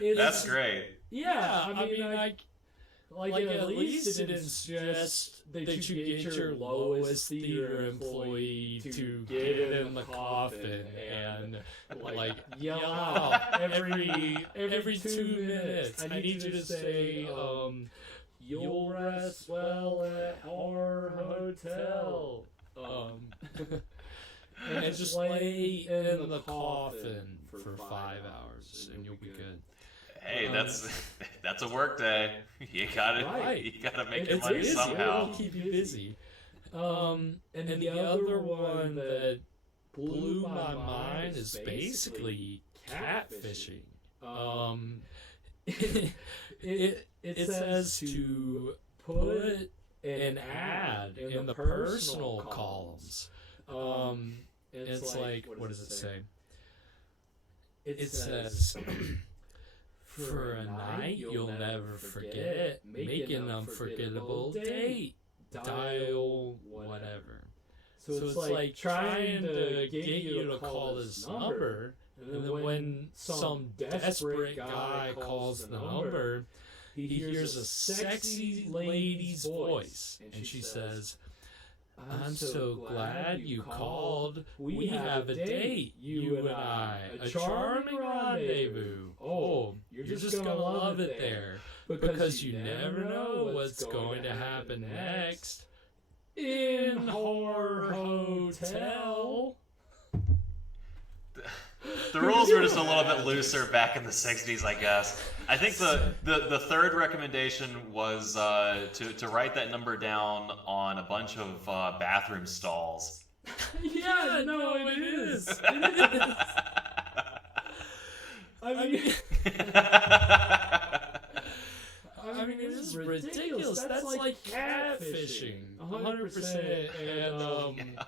That's great. Yeah, I mean, like at least it is just that you get your lowest theater employee to get in the coffin and like yell out every 2 minutes. I need you to say, "You'll rest well at our hotel," and just lay in the coffin for 5 hours, and you'll be good. Hey, that's a work day. You gotta make your money somehow. It'll keep you busy. And the other one that blew my mind is basically catfishing. It says to put an ad in the personal columns. And it's like, what does it say? It says, for a night you'll never forget, make an unforgettable date, dial whatever. So it's like trying to get you to call this number, and then when some desperate guy calls the number, he hears a sexy lady's voice, and she says, "I'm so glad you called. We have a date, you and I, a charming rendezvous. Oh, you're just gonna love it there, because you never know what's going to happen next in Horror Hotel." The rules were just a little bit looser back in the 60s, I guess. I think the third recommendation was to write that number down on a bunch of bathroom stalls. Yeah, no, it is. I mean, it is ridiculous. That's like catfishing, 100%. And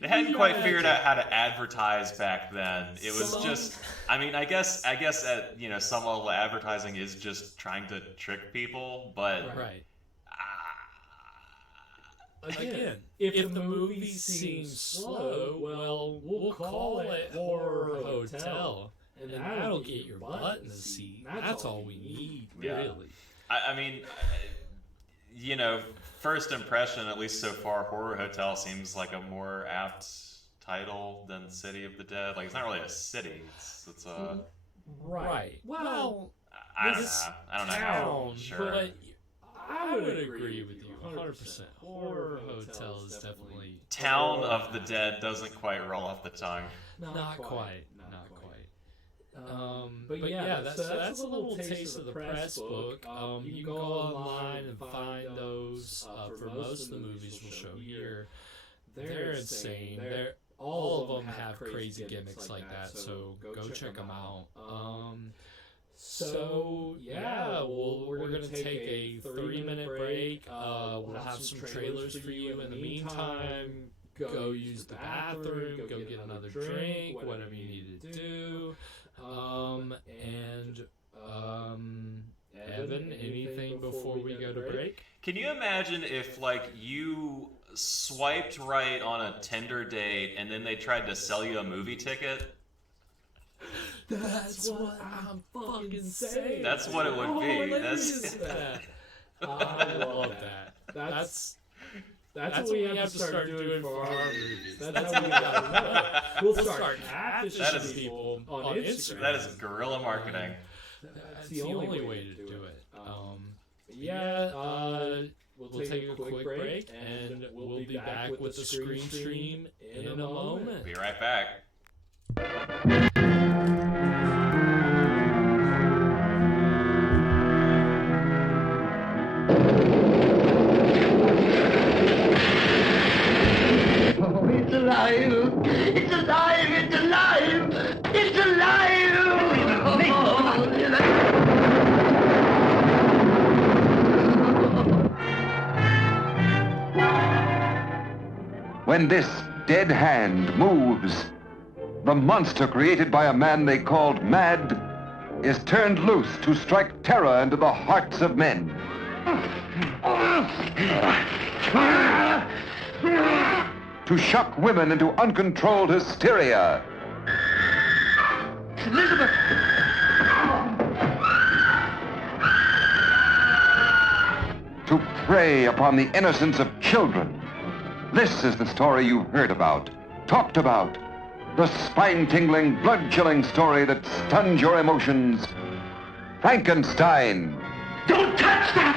they hadn't quite figured out how to advertise back then. It was just, I mean, I guess at some level, advertising is just trying to trick people, but right. Again, if the movie seems slow, well, we'll call it Horror Hotel, and then that'll get your butt in the seat. That's all we need, really. I mean, first impression, at least so far, Horror Hotel seems like a more apt title than City of the Dead. Like, it's not really a city. It's a... Right. Well, I don't know. Sure. But I would agree with you 100%. Horror Hotel is definitely... Town of the Dead doesn't quite roll off the tongue. Not quite. But yeah, that's a little taste of the press book. You can go online and find those for most of the movies we'll show here. They're insane. All of them have crazy gimmicks like that, so go check them out. So yeah, we're gonna take a 3-minute break break. We'll have some trailers for you. In the meantime, go use the bathroom, go get another drink, whatever you need to do. Evan, anything before we go to break? Can you imagine if, like, you swiped right on a Tinder date and then they tried to sell you a movie ticket? That's what I'm fucking saying. That's what it would be. That's that. I love that. That's what we have to start doing for our movies. That's how we got to know. We'll start catfishing people on Instagram. That is guerrilla marketing. That's the only way to do it. We'll take a quick break, and we'll be back with the Screen Stream in a moment. Be right back. Oh, it's alive! It's alive! It's alive! It's alive! When this dead hand moves, the monster created by a man they called Mad is turned loose to strike terror into the hearts of men. To shock women into uncontrolled hysteria. Elizabeth! To prey upon the innocence of children. This is the story you've heard about, talked about. The spine-tingling, blood-chilling story that stuns your emotions. Spakenstein. Don't touch that!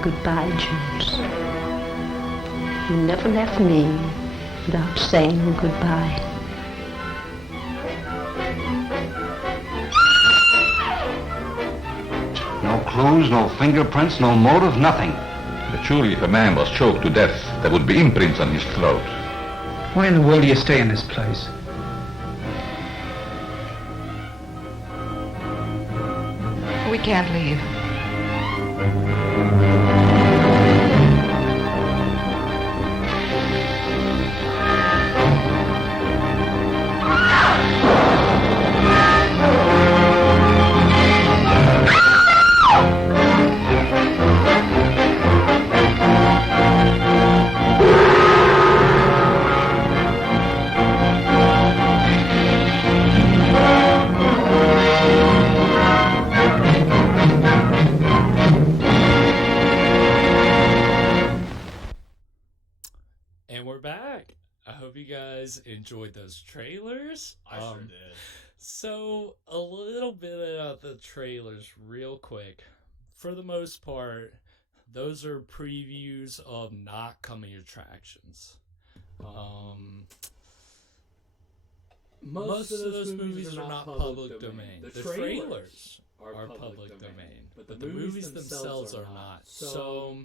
Goodbye, Jules. You never left me without saying goodbye. No clues, no fingerprints, no motive, nothing. But surely if a man was choked to death, there would be imprints on his throat. Why in the world do you stay in this place? We can't leave. Enjoyed those trailers. I sure did. So a little bit about the trailers real quick. For the most part, those are previews of not coming attractions. Most of those movies are not public domain. The trailers are public domain, but the movies themselves are not. So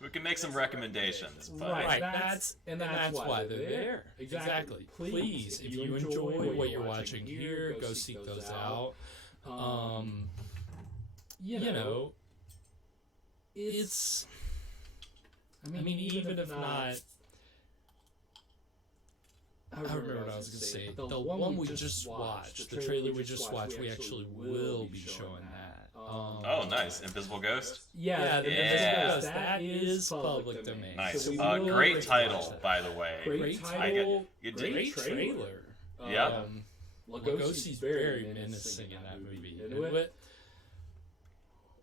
we can make some recommendations. But right, that's why they're there. Exactly. Please, if you enjoy what you're watching here, go seek those out. You know, it's. I mean, even if not. I remember what I was going to say. The one we just watched, the trailer we just watched, we actually will be showing that. Oh, nice. Invisible Ghost? Yeah, the Invisible Ghost. That is public domain. Nice. So Great title, by the way. Great title, great trailer. Yeah. Lugosi's very menacing in that movie.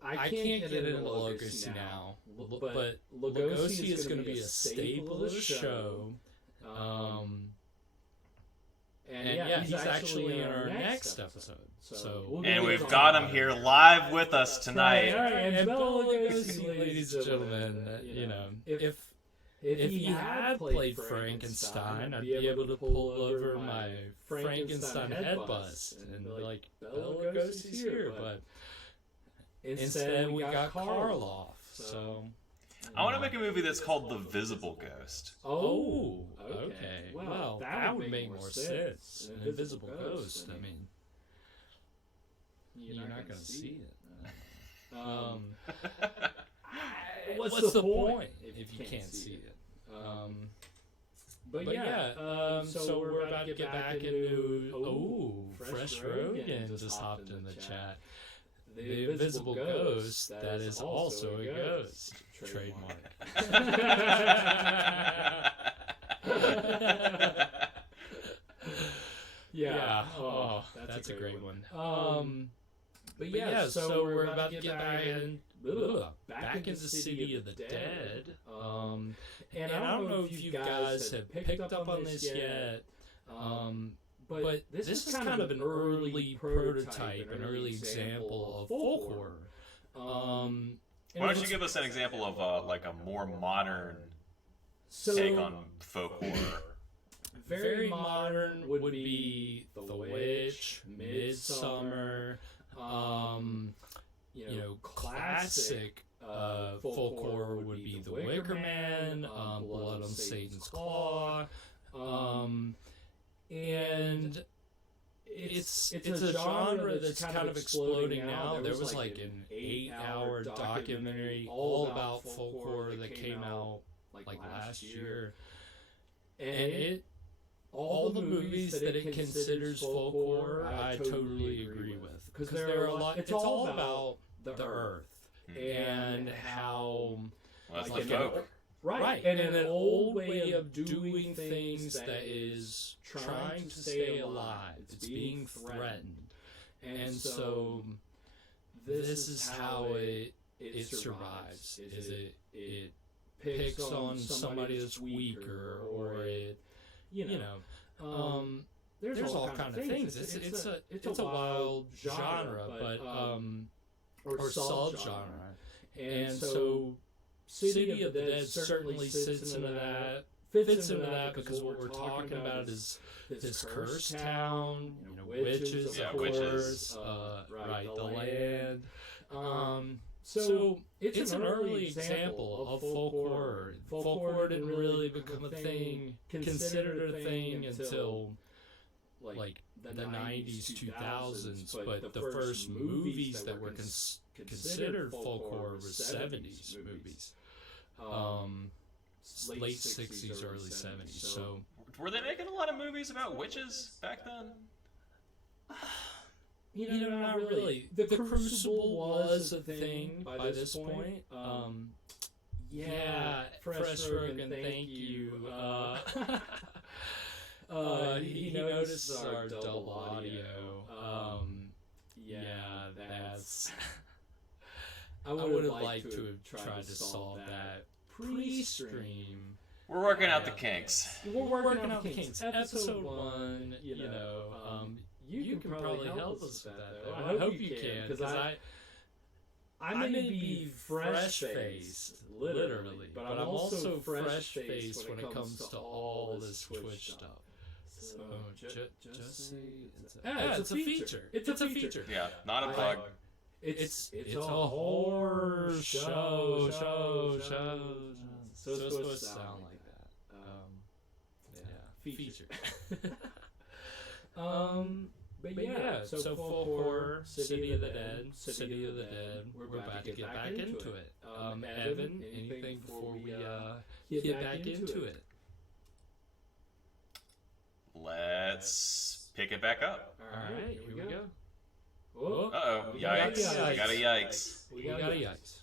I can't get into Lugosi now, but Lugosi is going to be a staple of the show. And yeah, he's actually in our next episode. So and we've got him here live with us tonight. Right. And Bela Lugosi, ladies and gentlemen, if he had played Frankenstein, I'd be able to pull over my Frankenstein head bust and be like, Bela Lugosi's here, but instead we got Karloff. So I want to make a movie that's called The Visible Ghost. Oh, okay. Well, that would make more sense. An invisible ghost. I mean, you're not going to see it. What's the point if you can't see it? But yeah, so we're about to get back into. Fresh Rogan just hopped in the chat. The invisible ghost that is also a ghost. Trademark. Yeah. Oh, that's a great one. But yeah, so we're about to get back into the City of the Dead. And I don't know if you guys have picked up on this yet. But this is kind of an early prototype, an early example of folk horror. Why don't you give us an example of like a more modern take on folk horror? Very modern would be The Witch, Midsummer. Classic folk horror would be The Wicker Man, Blood on Satan's Claw. And it's a genre that's kind of exploding now. There was like an 8-hour documentary all about folk horror that came out like last year, and all the movies that it considers folk horror, I totally agree with, because there are a lot. It's all about the earth and how that's like folk. Right, and an old way of doing things that is trying to stay alive. It's being threatened, and so this is how it survives. Is it picks on somebody that's weaker, or there's all kind of things. It's a wild genre, but or sub-genre, and so City of the Dead certainly fits into that because what we're talking about is this cursed town, witches, of course, right, the land. So it's an early example of folk horror. Folk horror didn't really become a thing, considered a thing until like the 90s, 2000s, but the first movies that were considered folk horror were 70s movies. Late 60s, early 70s. So were they making a lot of movies about witches back then? Not really. The Crucible was a thing by this point. Yeah, Fresh Rogan, thank you. He noticed our double audio. Yeah, that's... I would have liked to have tried to solve that pre-stream. We're working out the kinks. We're working out the kinks. Episode 1, you can probably help us with that, though. I hope you can, because I may be fresh-faced, literally, but I'm also fresh-faced when it comes to all this Twitch stuff. So, just say it's a feature. It's a feature. Yeah, not a bug. It's a horror show. So it's supposed to sound like that. Feature. But yeah, so folk horror, City of the Dead. We're about to get back into it. Evan, anything before we get back into it? Let's pick it back up. All right, here we go. Uh-oh. Yikes. We got a yikes. We got a yikes.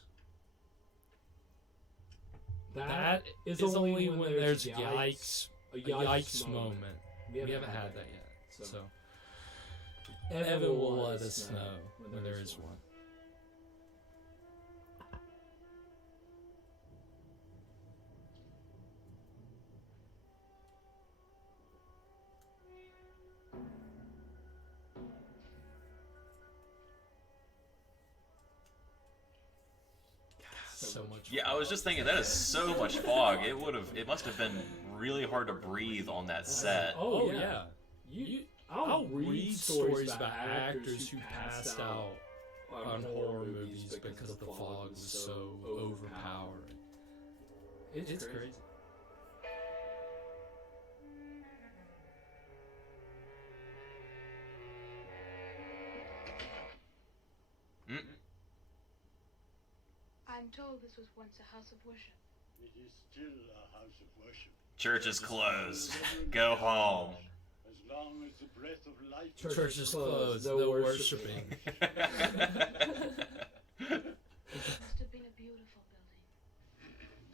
That is only when there's yikes, a yikes moment. We haven't had that yet. So, Evan will let us know when there is one. So much. Yeah, I was just thinking that is so much fog. It must have been really hard to breathe on that set. Oh yeah. I'll read stories about actors who passed out on horror movies because the fog was so overpowering. It's crazy. I'm told this was once a house of worship. It is still a house of worship. Church is closed. Go home. As long as the breath of life... Church is closed. No worshiping. It must have been a beautiful building.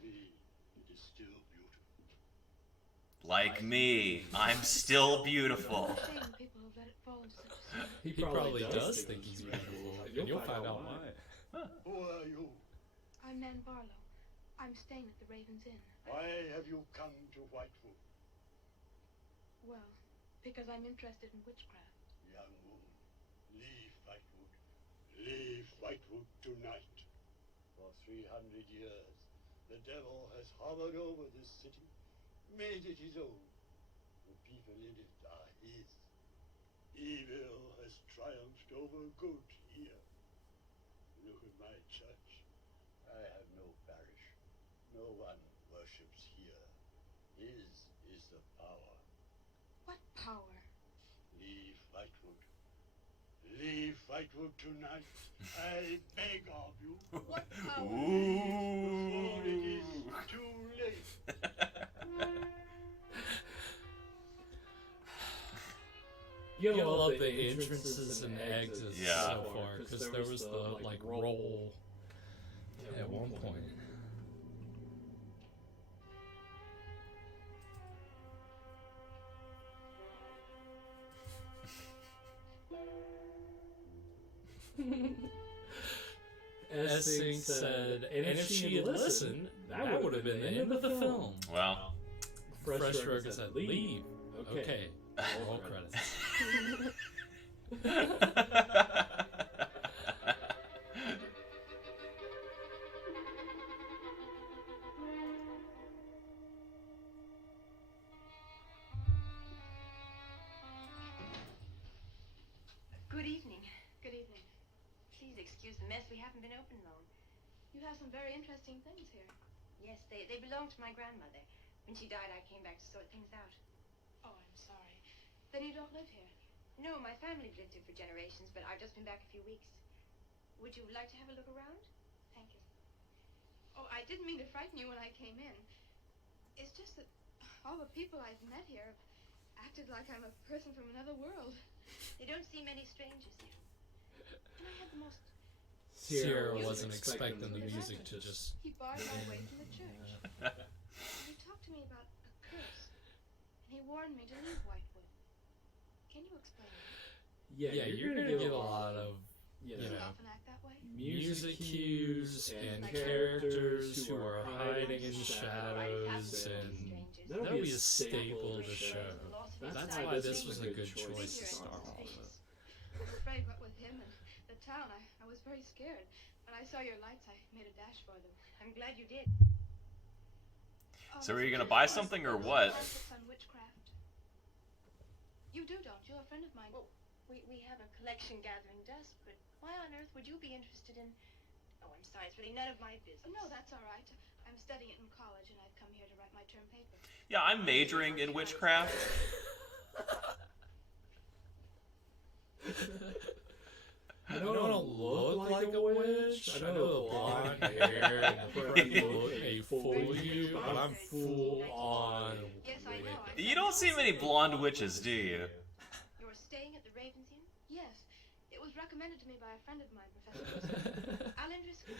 Indeed, it is still beautiful. Like me, I'm still beautiful. People have let it fall into such a state. He probably does think he's beautiful, and you'll find out why. Who are you? I'm Nan Barlow. I'm staying at the Raven's Inn. Why have you come to Whitewood? Well, because I'm interested in witchcraft. Young woman, leave Whitewood. Leave Whitewood tonight. For 300 years, the devil has hovered over this city, made it his own. The people in it are his. Evil has triumphed over good here. Look at my church. I have no parish. No one worships here. His is the power. What power? Leave Whitewood. Leave Whitewood tonight. I beg of you. What power? Before it is too late. You know, love the entrances and exits so far, because there was the roll at one point. Essing said, and if she had listened, that would have been the end of the film. Well, Fresh Roker said, leave. Okay. Roll credits. Good evening. Good evening. Please excuse the mess. We haven't been open long. You have some very interesting things here. Yes, they belonged to my grandmother. When she died, I came back to sort things out. Oh, I'm sorry. Then you don't live here? No, my family's lived here for generations, but I've just been back a few weeks. Would you like to have a look around? Thank you. Oh, I didn't mean to frighten you when I came in. It's just that all the people I've met here have acted like I'm a person from another world. They don't see many strangers here. And I had the most... Sierra wasn't expecting the music to just... He barred my way from the church. He talked to me about a curse, and he warned me to leave Whitewood. Can you explain it? Yeah, you're gonna get a lot of, you Does he know, often act that way? music cues and characters who are hiding in shadows, and that'll be a staple of the show. That's why this was a good choice to start off with. I was afraid what with him and the town. I was very scared. When I saw your lights, I made a dash for them. I'm glad you did. So are you gonna buy something or what? On witchcraft. You do, don't you? A friend of mine. Well, we have a collection gathering dust, but why on earth would you be interested in... Oh, I'm sorry, it's really none of my business. No, that's all right. I'm studying it in college, and I've come here to write my term paper. Yeah, I'm majoring in witchcraft. I don't look like a witch. I know the blonde hair and the pretty look may fool you, but I'm full on witch. You don't see many blonde witches, do you? You're staying at the Raven's Inn? Yes. It was was recommended to me by a friend of mine, Professor Wilson. I'll introduce you.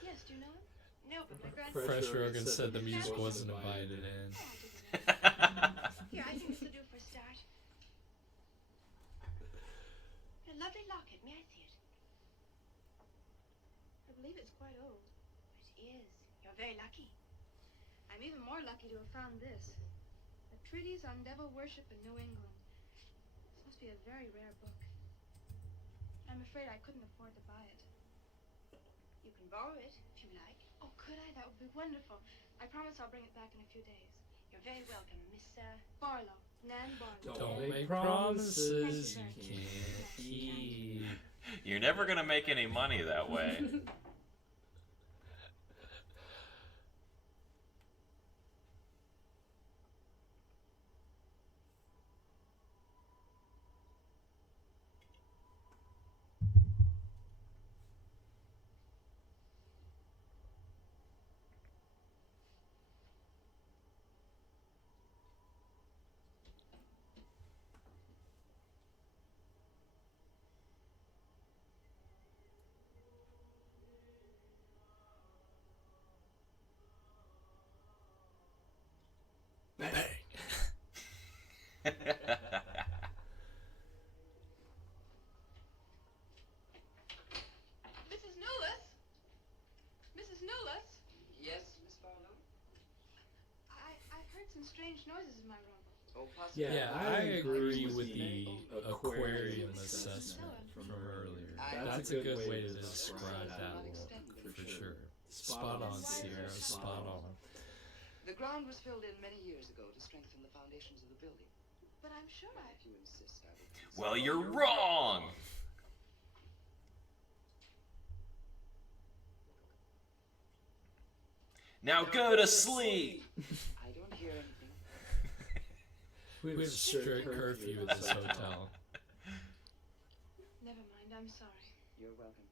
Yes, do you know him? No, but my grandfather... Fresh Rogan said the music wasn't invited in. Here, I think this will do for a start. A lovely locket. May I see it? I believe it's quite old. It is. You're very lucky. I'm even more lucky to have found this. A treatise on devil worship in New England. This must be a very rare book. I'm afraid I couldn't afford to buy it. You can borrow it, if you like. Oh, could I? That would be wonderful. I promise I'll bring it back in a few days. You're very welcome, Miss, Barlow. Nan Barlow. Don't make promises you can't keep. You're never gonna make any money that way. Mrs. Newless? Mrs. Newless? Yes, Miss Barlow? I've heard some strange noises in my room. Oh, possibly. Yeah, I agree with the aquarium assessment from earlier. That's a good way to describe that look, for sure. Spot on, Sierra, spot on. The ground was filled in many years ago to strengthen the foundations of the building. But I'm sure If you insist, I will. Well, you're wrong! Now go to sleep! I don't hear anything. We have a strict curfew at this hotel. Never mind, I'm sorry. You're welcome.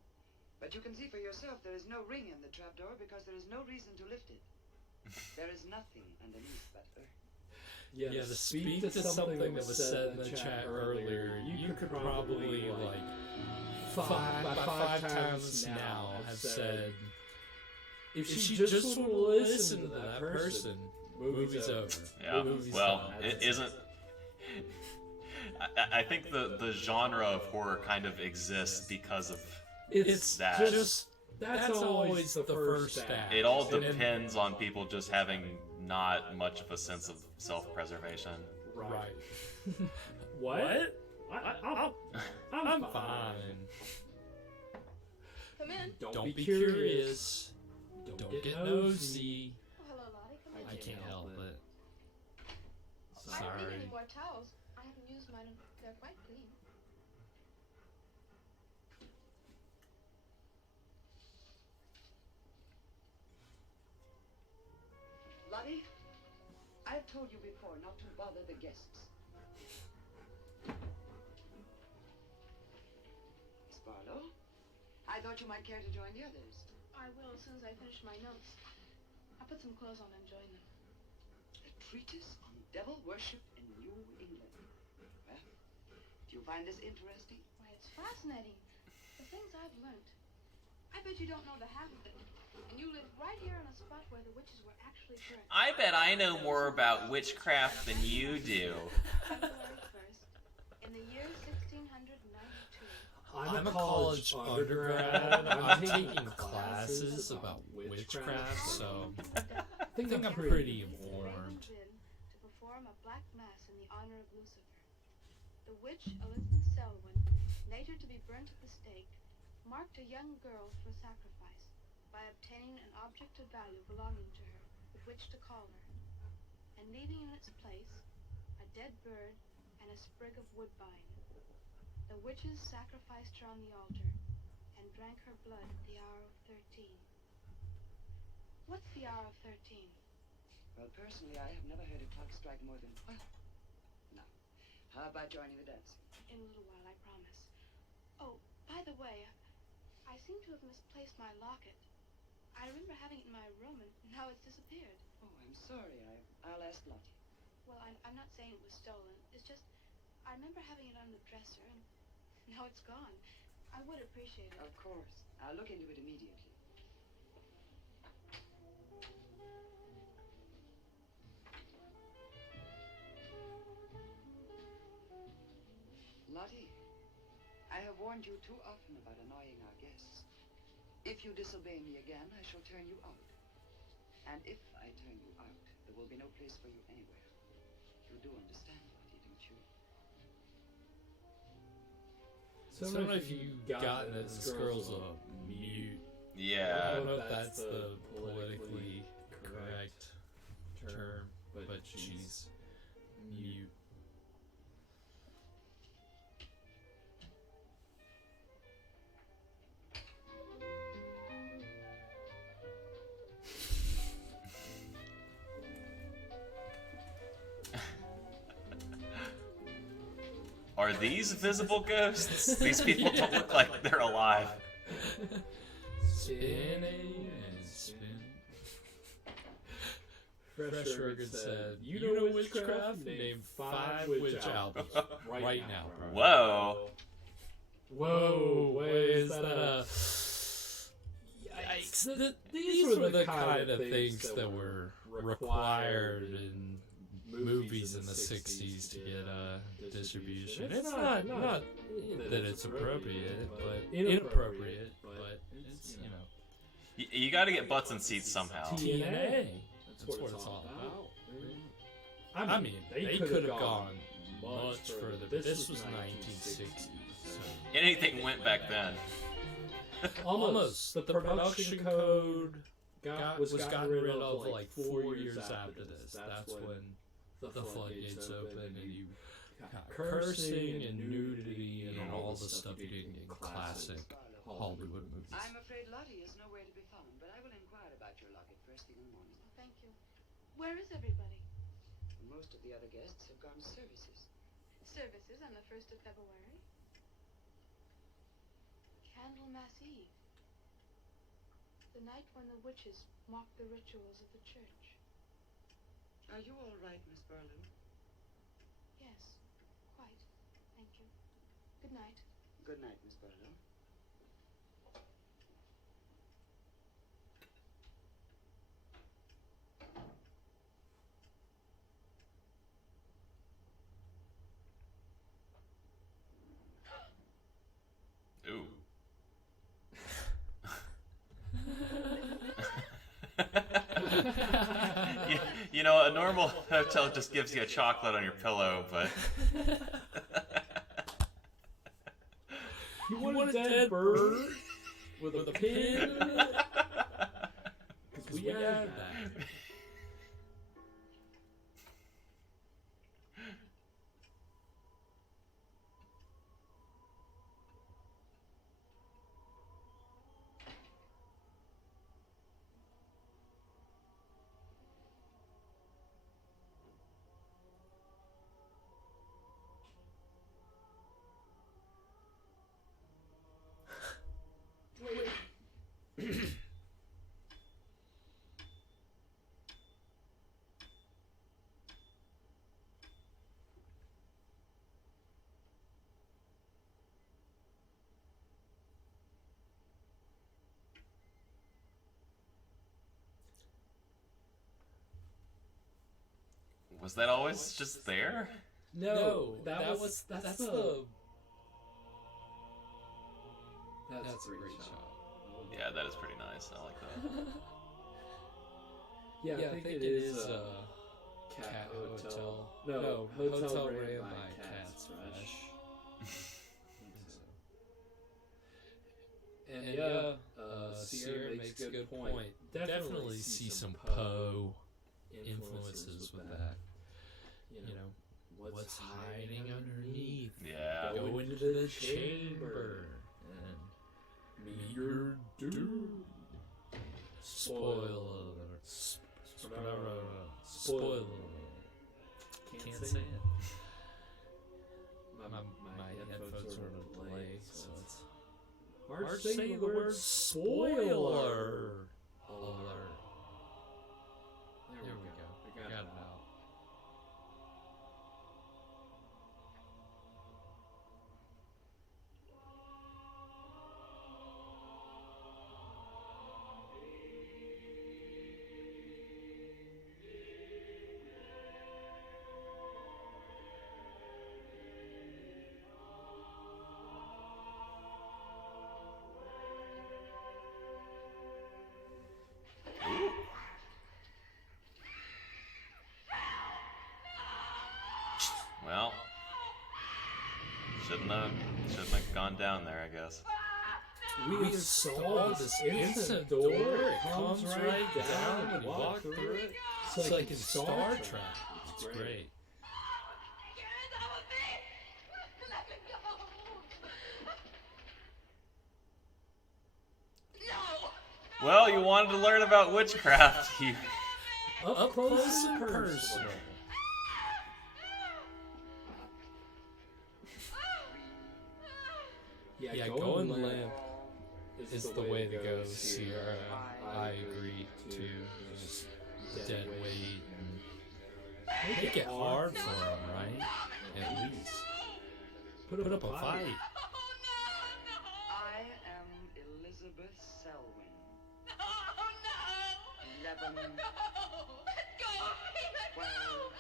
But you can see for yourself there is no ring in the trapdoor because there is no reason to lift it. There is nothing underneath but earth. Yeah, to speak to something that was said in the chat earlier, you could probably, like, five times now have said, if she just would listen to that person, movie's over. Yeah, Movie's well, done. it isn't... I think the genre of horror kind of exists because of It's that. just... That's always the first act. It all depends on people just having not much of a sense of self-preservation. Right. What? I'm fine. Come in. Don't be curious. Don't get nosy. Oh, hello, Lottie. Come in. I can't help it. I don't need Sorry. any more towels. I haven't used mine. They're quite clean. Lottie, I've told you before not to bother the guests. Miss Barlow, I thought you might care to join the others. I will as soon as I finish my notes. I'll put some clothes on and join them. A treatise on devil worship in New England. Well, do you find this interesting? Why, it's fascinating. The things I've learned. I bet you don't know the half of it. And you live right here on a spot where the witches were actually burnt. I bet I know more about witchcraft than you do. February 1st, in the year 1692. I'm a college undergrad. I'm taking classes about witchcraft, so I think I'm pretty informed. To perform a black mass in the honor of Lucifer. The witch Elizabeth Selwyn, later to be burnt at the stake, marked a young girl for sacrifice by obtaining an object of value belonging to her with which to call her, and leaving in its place a dead bird and a sprig of woodbine. The witches sacrificed her on the altar and drank her blood at the hour of 13. What's the hour of 13? Well, personally, I have never heard a clock strike more than 12. Now, how about joining the dance? In a little while, I promise. Oh, by the way, I seem to have misplaced my locket. I remember having it in my room, and now it's disappeared. Oh, I'm sorry. I'll ask Lottie. Well, I'm not saying it was stolen. It's just, I remember having it on the dresser, and now it's gone. I would appreciate it. Of course. I'll look into it immediately. Lottie, I have warned you too often about annoying our guests. If you disobey me again, I shall turn you out. And if I turn you out, there will be no place for you anywhere. You do understand, Lottie, don't you? So I don't know if you've gotten that this girl's a mute. Yeah. I don't know if that's the politically correct term, but she's mute. Are these visible ghosts? These people don't look like they're alive. Spinning and spinning. Fresh Record said, "You know witchcraft? Name 5 witch albums right now, bro." Whoa. Whoa, wait, is that a... Yikes. These were the kind of things that were required in movies in the 60s to get distribution. It's not that it's appropriate, but inappropriate, but it's, you know. You gotta get butts and seats somehow. TNA. That's what it's all about. I mean, they could have gone much further, but this was 1960s. So. Anything went back then. Almost. But the production code was gotten rid of like 4 years after this. That's when the floodgates opened and you got cursing and nudity and all the stuff you didn't get in classic Hollywood movies. I'm afraid Lottie is nowhere to be found, but I will inquire about your locket first thing in the morning. Thank you. Where is everybody? Most of the other guests have gone to services. Services on the 1st of February. Candlemas Eve. The night when the witches mocked the rituals of the church. Are you all right, Miss Berlin? Yes, quite. Thank you. Good night. Good night, Miss Berlin. Ooh. you know, a normal hotel just gives you a chocolate on your pillow, but... You want a dead bird with a pin in it? Because we have that. Was that always just there? No, that's the... That's a great shot. Yeah, that is pretty nice. I like that. Yeah, I think it is Cat Hotel. No, Hotel Ray by Cat's Fresh. And yeah, Sierra makes a good point. Definitely see some Poe influences with that. You know, what's hiding underneath? Yeah. Go into the chamber and meet your doom. Spoiler alert. Spoiler alert. Can't say it. My headphones are on delay, so it's hard to say the word spoiler alert. There we go. I got it out. Well, shouldn't have gone down there, I guess. We installed this instant door. It comes right down when you walk through it. It's like in Star Trek. It's great. Well, you wanted to learn about witchcraft. You... Up close and personal. Yeah, going limp is the way to go, Sierra. I agree, too. Just dead weight. Make it hard for him, right? At least. Put up a fight. I am Elizabeth Selwyn. 11. 12.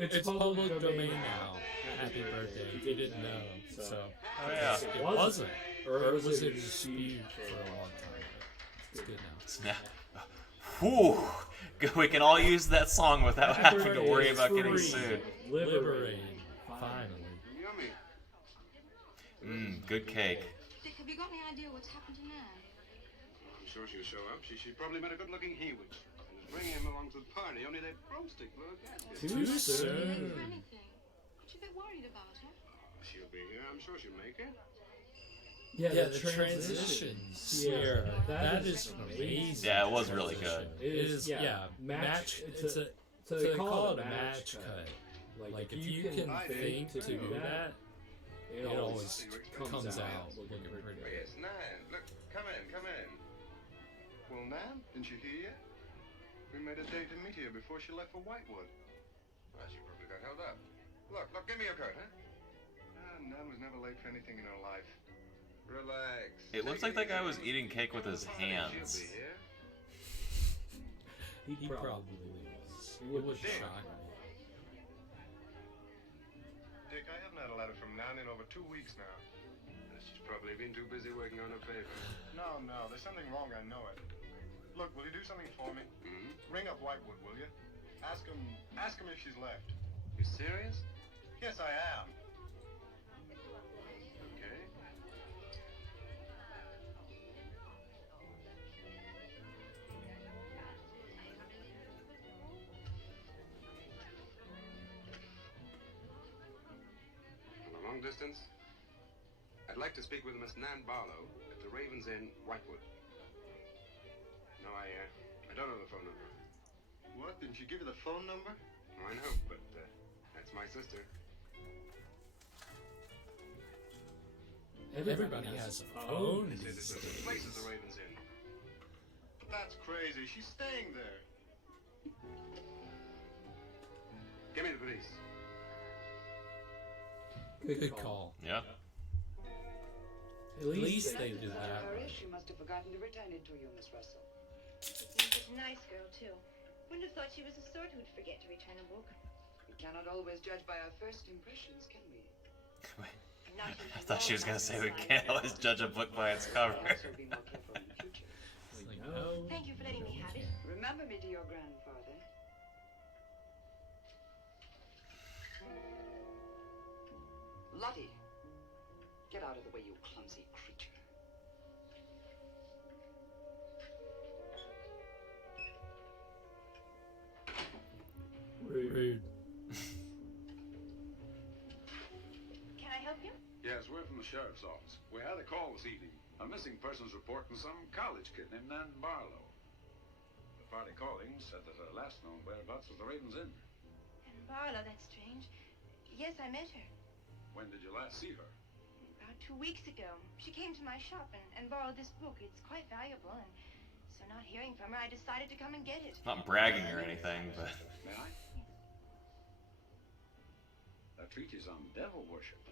It's public domain now. Happy birthday. If you didn't know, so. Oh, yeah. It wasn't. Or it was in dispute for a long time. It's good now. Whew. We can all use that song without having to worry about getting sued. Liberating. Finally. Yummy. Good cake. Dick, have you got any idea what's happened to Nan? I'm sure she'll show up. She probably met a good-looking Hewitch. And is bringing him along to the party, only that broomstick blew a gasket. Too soon. Anything. Aren't you a bit worried about her? She'll be here. I'm sure she'll make it. Yeah, the transitions. Sierra. That is amazing. Yeah, it was really good. It is, yeah. Match. So they call it a match cut. Like if you can think to do that, it always comes out looking pretty. Yes, Nan. Look, come in. Well, Nan, didn't you hear yet? We made a date to meet here before she left for Whitewood. Well, she probably got held up. Look, give me your coat, huh? Nan was never late for anything in her life. Relax. It looks like that guy was eating cake with his hands. He probably was. It was shocking. Dick, I haven't had a letter from Nan in over 2 weeks now. She's probably been too busy working on her paper. No, there's something wrong, I know it. Look, will you do something for me? Ring up Whitewood, will you? Ask him if she's left. You serious? Yes, I am. Okay. Long distance? I'd like to speak with Miss Nan Barlow at the Raven's Inn, Whitewood. No, I don't know the phone number. What? Didn't she give you the phone number? Oh, I know, but that's my sister. Everybody has a phone. This place is the Raven's Inn. That's crazy. She's staying there. Give me the police. Good call. Yeah. At least they do that. She must have forgotten to return it to you, Miss Russell. She seems such a nice girl, too. Wouldn't have thought she was the sort who'd forget to return a book. We cannot always judge by our first impressions, can we? Wait. I thought she was going to say we can't always judge a book by its cover. Be more careful in the future. Thank you for letting me have it. Remember me to your grandfather. Lottie, get out of the way, you clumsy creature. Rude. Can I help you? Yes, we're from the sheriff's office. We had a call this evening. A missing persons report from some college kid named Nan Barlow. The party calling said that her last known whereabouts was the Raven's Inn. And Barlow, that's strange. Yes, I met her. When did you last see her? About 2 weeks ago. She came to my shop and borrowed this book. It's quite valuable, and so not hearing from her, I decided to come and get it. Not bragging or anything, but... May I? That treatise on devil worship.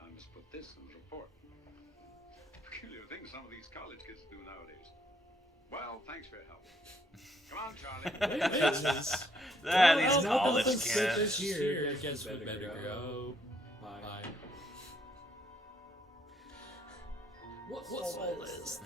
I must put this in the report. Peculiar things some of these college kids do nowadays. Well, thanks for your help. Come on, Charlie. These college kids. This year, I guess we better go. Bye. What's all this?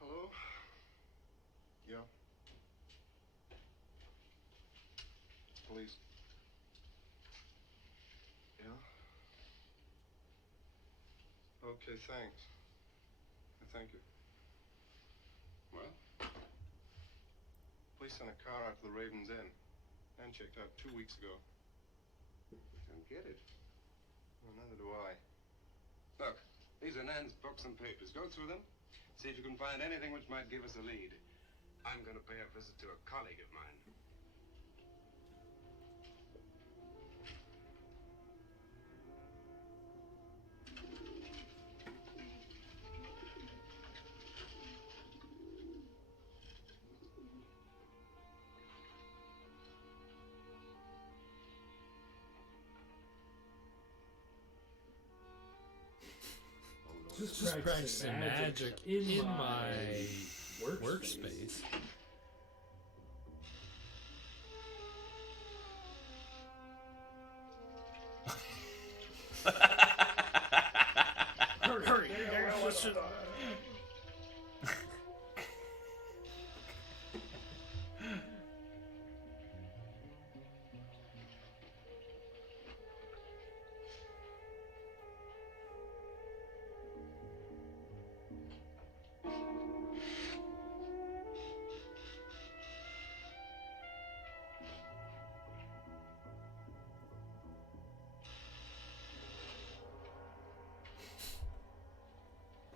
Hello? Yeah. Police. Yeah? Okay, thanks. Thank you. Well? Police sent a car out to the Raven's Inn. Man checked out 2 weeks ago. Don't get it. Well, neither do I. Look, these are Nan's books and papers. Go through them. See if you can find anything which might give us a lead. I'm going to pay a visit to a colleague of mine. Just practicing magic in my workspace. Hurry! Listen.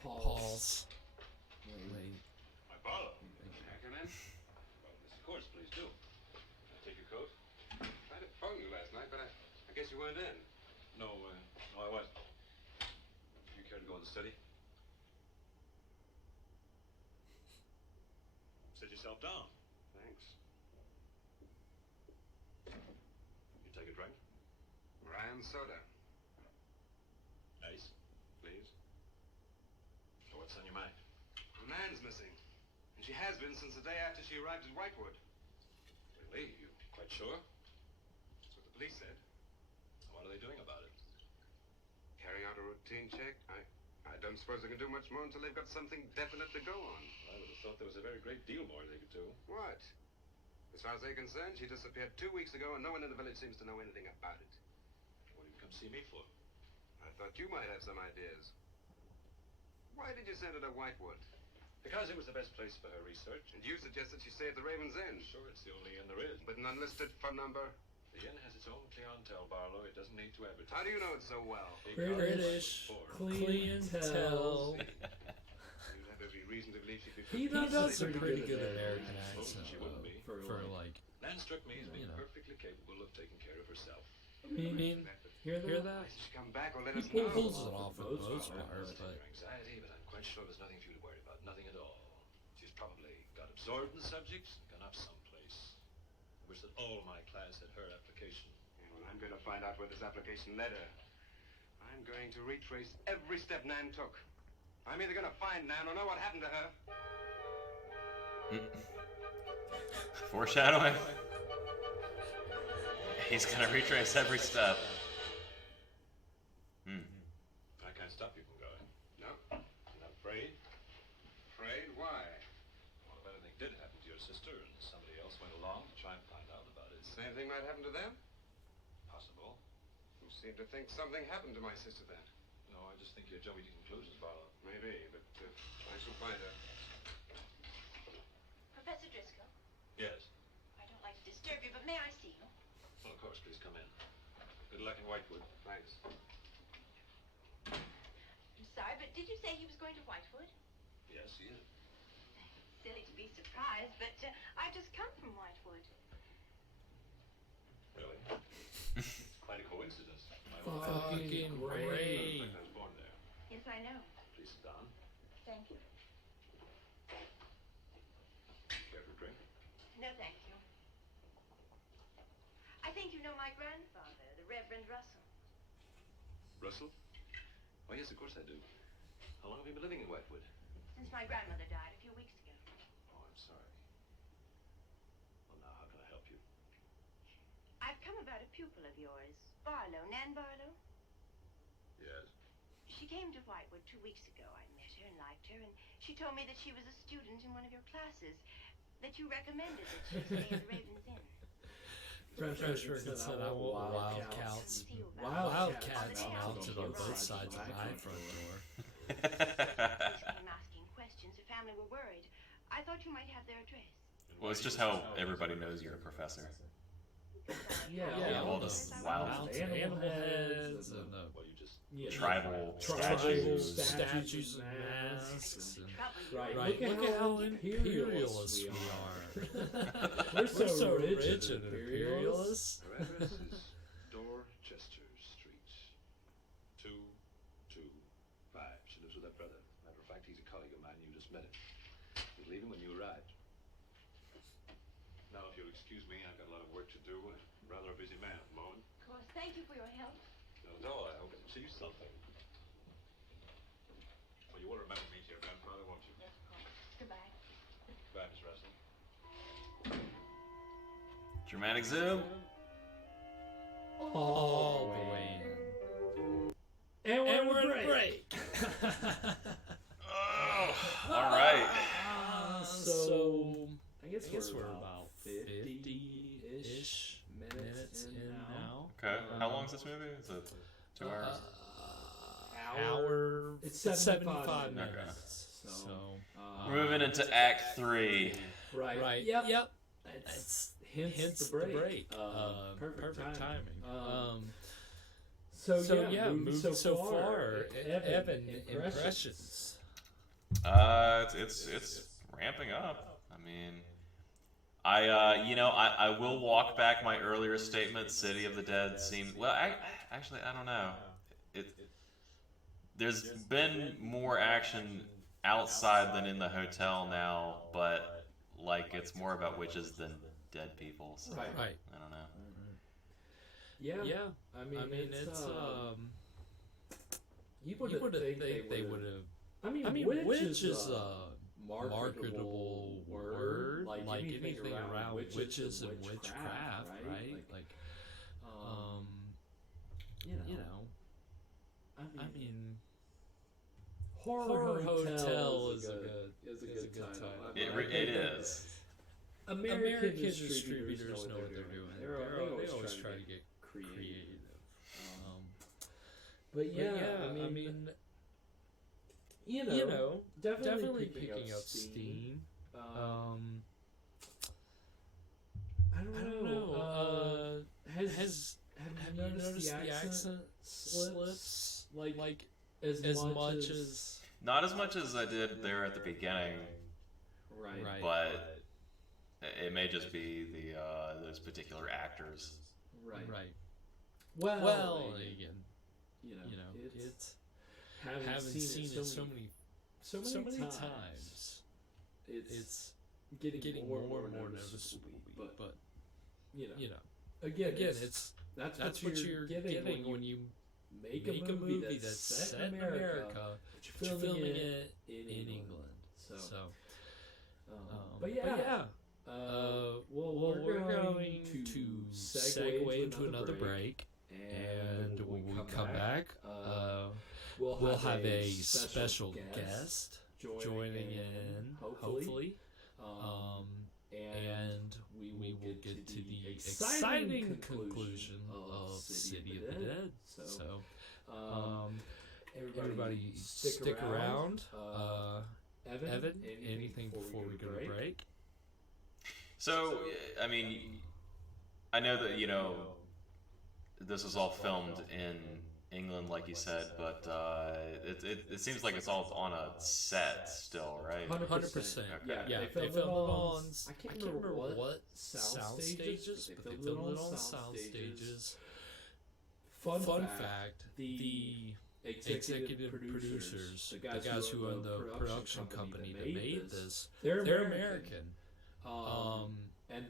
Pause. Wait. My Barlow. Can I come in? Well, yes, of course, please do. Take your coat. I tried to phone you last night, but I guess you weren't in. No, I wasn't. You care to go in the study? Sit yourself down. Thanks. You take a drink? Ryan soda. Nice. Please. So what's on your mind? Nan's missing. And she has been since the day after she arrived at Whitewood. Really? You quite sure? That's what the police said. What are they doing about it? Carrying out a routine check. I don't suppose they can do much more until they've got something definite to go on. I would have thought there was a very great deal more they could do. What? As far as they're concerned, she disappeared 2 weeks ago and no one in the village seems to know anything about it. What did you come see me for? I thought you might have some ideas. Why did you send her to Whitewood? Because it was the best place for her research. And you suggested she stay at the Raven's Inn. Sure, it's the only inn there is. With an unlisted phone number? The inn has its own clientele, Barlow. It doesn't need to advertise. How do you know it so well? British clientele. You'd have every reason to believe she'd be... He does a pretty good American accent, She wouldn't be. for like... Nan struck me as being perfectly capable of taking care of herself. I mean, hear that? She come back or let He us know. pulls it off for the most part, Your but... anxiety, but I'm quite sure there's nothing for you to worry about. Nothing at all. She's probably got absorbed in the subject and gone off someplace. I wish that all my class had her application. Yeah, well, I'm going to find out where this application led her. I'm going to retrace every step Nan took. I'm either going to find Nan or know what happened to her. Foreshadowing. He's gonna retrace every step. I can't stop you from going. No? You're not afraid? Afraid? Why? Well, if anything did happen to your sister and somebody else went along to try and find out about it. Same thing might happen to them? Possible. You seem to think something happened to my sister then. No, I just think you're jumping to conclusions, Barlow. Maybe, but I shall find her. Professor Driscoll, Yes. I don't like to disturb you, but may I see you? Well, of course, please come in. Good luck in Whitewood. Thanks. I'm sorry, but did you say he was going to Whitewood? Yes, he is. Silly to be surprised, but I just come from Whitewood. Really? It's quite a coincidence. My Fucking great. I was born there. Yes, I know. Please sit down. Thank you. Care for a drink? No, thank you. I think you know my grandfather, the Reverend Russell. Russell? Oh, yes, of course I do. How long have you been living in Whitewood? Since my grandmother died a few weeks ago. Oh, I'm sorry. Well, now, how can I help you? I've come about a pupil of yours, Barlow, Nan Barlow. Yes. She came to Whitewood 2 weeks ago. I met her and liked her, and she told me that she was a student in one of your classes, that you recommended that she stay at the Raven's Inn. Fresh said I want Wildcats. Wildcats mounted on both sides of my front door. Police came asking questions. Her family were worried. I thought you might have their address. Well, it's just how everybody knows you're a professor. Yeah, all those wild animal heads and tribal statues and masks. Right. Look at how imperialist we are. We're so rich and imperialist. Her address is Dorchester Street, 225. She lives with her brother. Matter of fact, he's a colleague of mine. You just met him. He's leaving when you arrived. Now, if you'll excuse me, I've got a lot of work to do. I'm rather a busy man at the moment. Of course, thank you for your help. Not at all. I hope to see something. Well, you will remember me to your grandfather, won't you? Yes, of course. Goodbye. Goodbye, Miss Russell. Dramatic zoom. Oh, man. And we're in break. All right. So I guess we're about 50-ish minutes in now. Okay. How long is this movie? Is it 2 hours? Hour. It's 75 minutes. So we're moving into Act 3. Right. Yep. It's hence the break. Perfect timing. So yeah, moving so far. Evan, impressions. It's ramping up. I mean, I will walk back my earlier statement. City of the Dead seems well. I don't know. There's been more action outside than in the hotel now, but like it's more about witches than dead people. So, right. I don't know. Yeah. I mean it's you would think they would have. I mean, witch is a marketable word, like anything around witches and witchcraft, right? Like, you know. I mean, Horror Hotel is a good title. It is. American distributors know what they're doing. They always try to get creative. But yeah, I mean, you know, definitely picking up steam. I don't know. Have you noticed the accent slips like as much as not as much as I did there at the beginning, right? But it may just be the those particular actors, right. Well, again, you know, it's haven't seen it so many times. It's getting more and more noticeable. But you know, again, it's that's what you're getting when you make a movie that's set in America, but you're filming it in England. So, but yeah. Well, we're going to segue into another break, and when we come back, we'll have a special guest joining in, hopefully, and we will get to the exciting conclusion of City of the Dead. So, everybody stick around. Evan, anything before we go to break? So, I mean, I know that, this was all filmed in England, like you said, but it seems like it's all on a set still, right? 100%. Okay. Yeah, they filmed it on, I can't remember what sound stages, but they filmed it on sound stages. Fun fact, the executive producers, the guys who own the production company that made this, they're American. And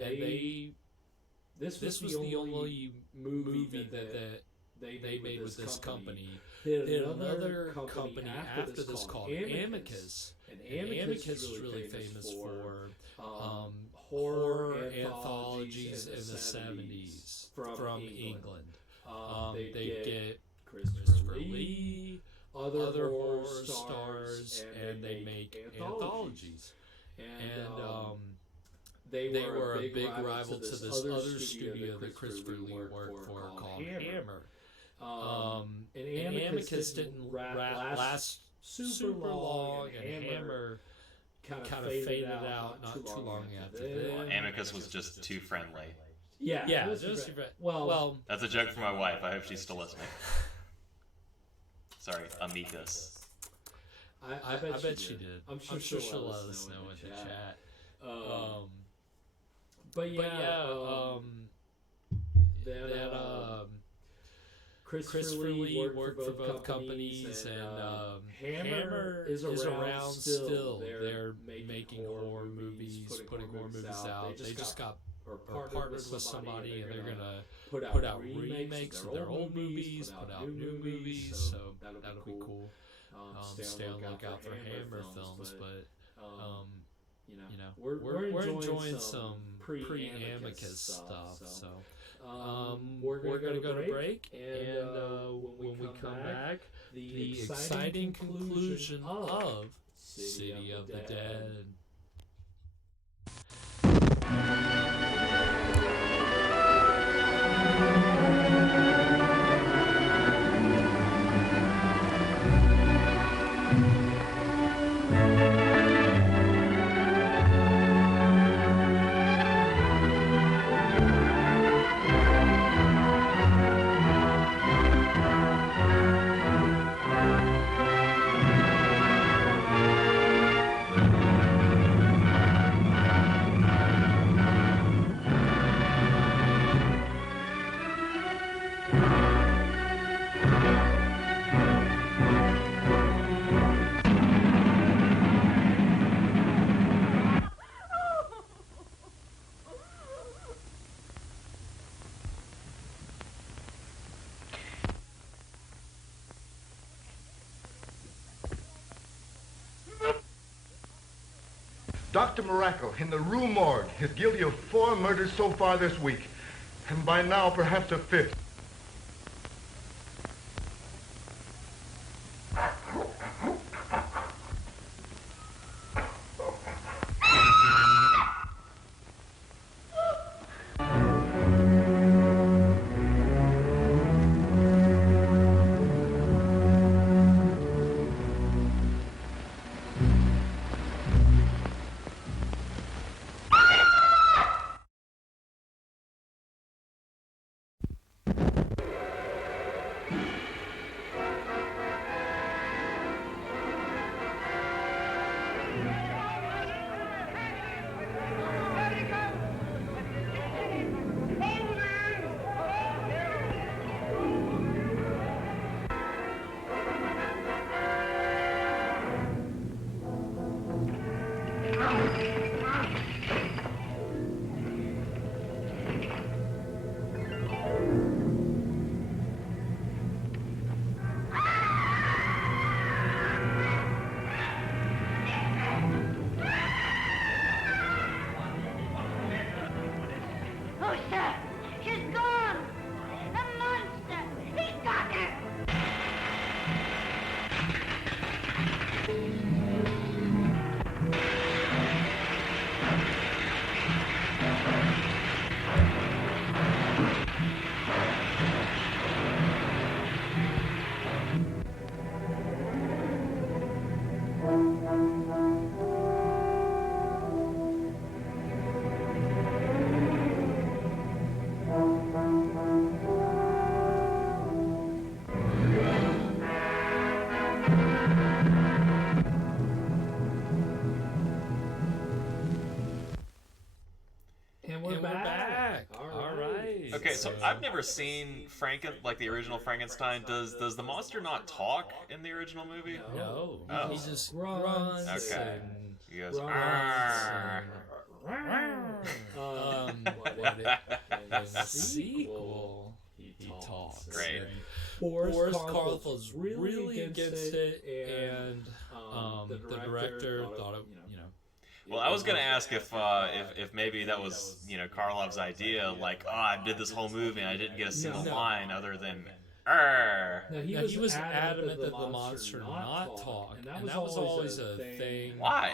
this was the only movie that they made with this company. They had another company after this called Amicus. And Amicus is really famous for horror anthologies in the 70s from England. They get Christopher Lee, other horror stars, and they make anthologies. And they were a big rival to this other studio that Christopher Lee worked for called Hammer. And Amicus didn't last super long, and Hammer kind of faded out not too long after that. Well, Amicus was just too friendly. Yeah, just well. That's a joke for my wife. I hope she's still listening. Sorry, Amicus. I bet she did. I'm sure she'll let us know in the chat. Christopher Lee worked for both companies, and Hammer is around still. They're making horror movies, putting horror movies out. They just got partnered with somebody, and they're gonna put out remakes of their old movies, put out new movies. So that'll be cool. Stay on the lookout for Hammer films, but you know, we're enjoying some pre-Amicus stuff. So we're gonna go to break, and when we come back, the exciting conclusion of City of the Dead. Dr. Miracle, in the Rue Morgue, is guilty of 4 murders so far this week, and by now perhaps a 5th. So I've never seen like the original Frankenstein. Does the monster not talk in the original movie? No. Oh. He just grunts. Okay. And He goes. But in the sequel, he talks. Great. Boris Karloff was really against it, and the director thought it, Well, I was gonna ask if maybe that was Karloff's idea, like, I did this whole movie and I didn't get a single line other than "Arr." No, he was adamant that the monster not talk, and that was always a thing. Why?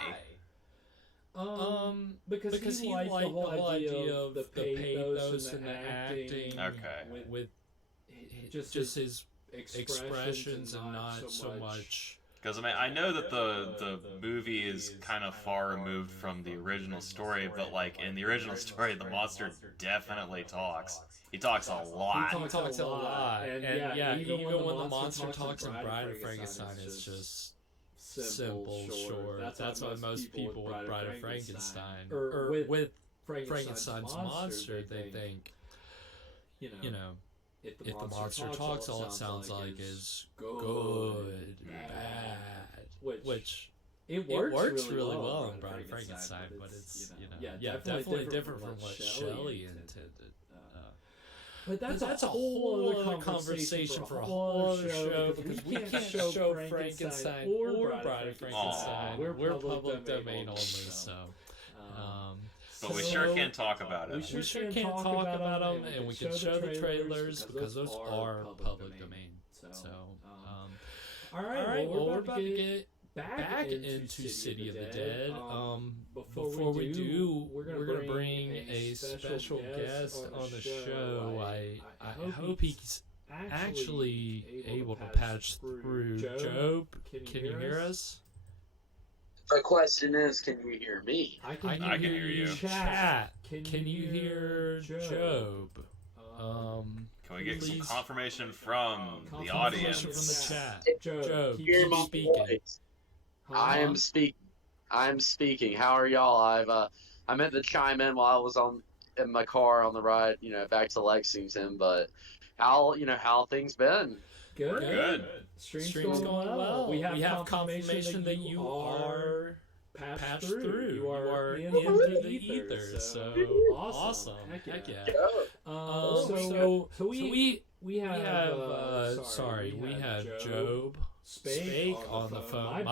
Because he liked the whole idea of the pathos and the acting, with just his expressions and not so much. Because I know that the movie is kind of far removed from the original story, but like in the original story, the monster definitely talks. He talks a lot. He talks a lot, and yeah, even when the monster talks in Bride of Frankenstein, it's just simple, short. That's why most people with Bride of Frankenstein or with Frankenstein's monster, they think, if the monster talks, all it sounds like is good, bad, which it works really well in Bride of Frankenstein, but it's definitely different from what Shelley intended. But that's a whole other conversation for a whole other show, because we can't show Frankenstein or Bride of Frankenstein. We're public domain only, so. But we sure can talk about it. We sure can talk about them, and we can show the trailers because those are public domain. So, all right. Well, we're about to get back into City of the Dead. Before we do, we're gonna bring a special guest on the show. I hope he's actually able to patch through. Job, can you hear us? The question is, can you hear me? I can hear you. Chat. Can you hear Job? Can we get some confirmation from the audience? From the chat. Job, hear my speaking. voice. I am speaking. How are y'all? I meant to chime in while I was in my car on the ride, back to Lexington. But how things been? Good. Stream's going well. We have confirmation that you are passed through. You are in the ether. So awesome. Heck yeah. So we have Job Spake on the phone.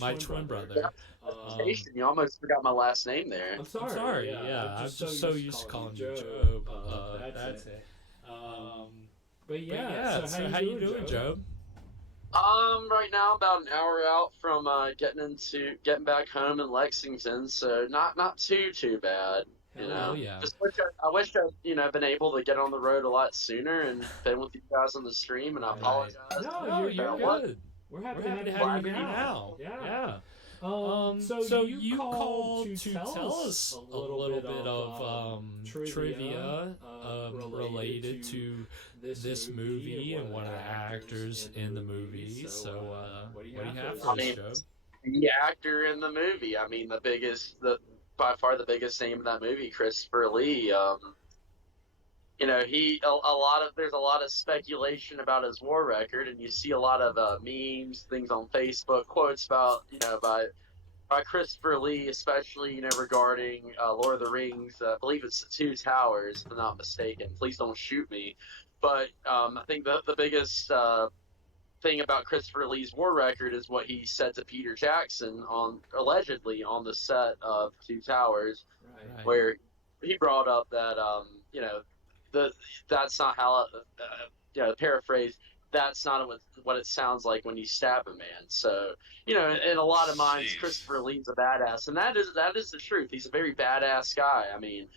My twin brother. You almost forgot my last name there. I'm sorry. Yeah, I'm just so used to calling you Job. That's it. But yeah, so how you doing, Job? Right now about an hour out from getting back home in Lexington, so not too bad. Yeah. I wish I'd been able to get on the road a lot sooner and been with you guys on the stream, and I apologize. No, you're good. We're happy to have you now. Yeah. So you called to tell us a little bit of trivia related to this movie and one of the actors in the movie. So what do you have for us, Joe? The actor in the movie. I mean, by far the biggest name in that movie, Christopher Lee. There's a lot of speculation about his war record, and you see a lot of memes, things on Facebook, quotes about, by Christopher Lee, especially, regarding Lord of the Rings. I believe it's the Two Towers, if I'm not mistaken. Please don't shoot me. But I think the biggest thing about Christopher Lee's war record is what he said to Peter Jackson allegedly on the set of Two Towers, where he brought up that, that's not how, paraphrase, that's not what it sounds like when you stab a man. So, in a lot of minds, Christopher Lee's a badass, and that is the truth. He's a very badass guy. I mean,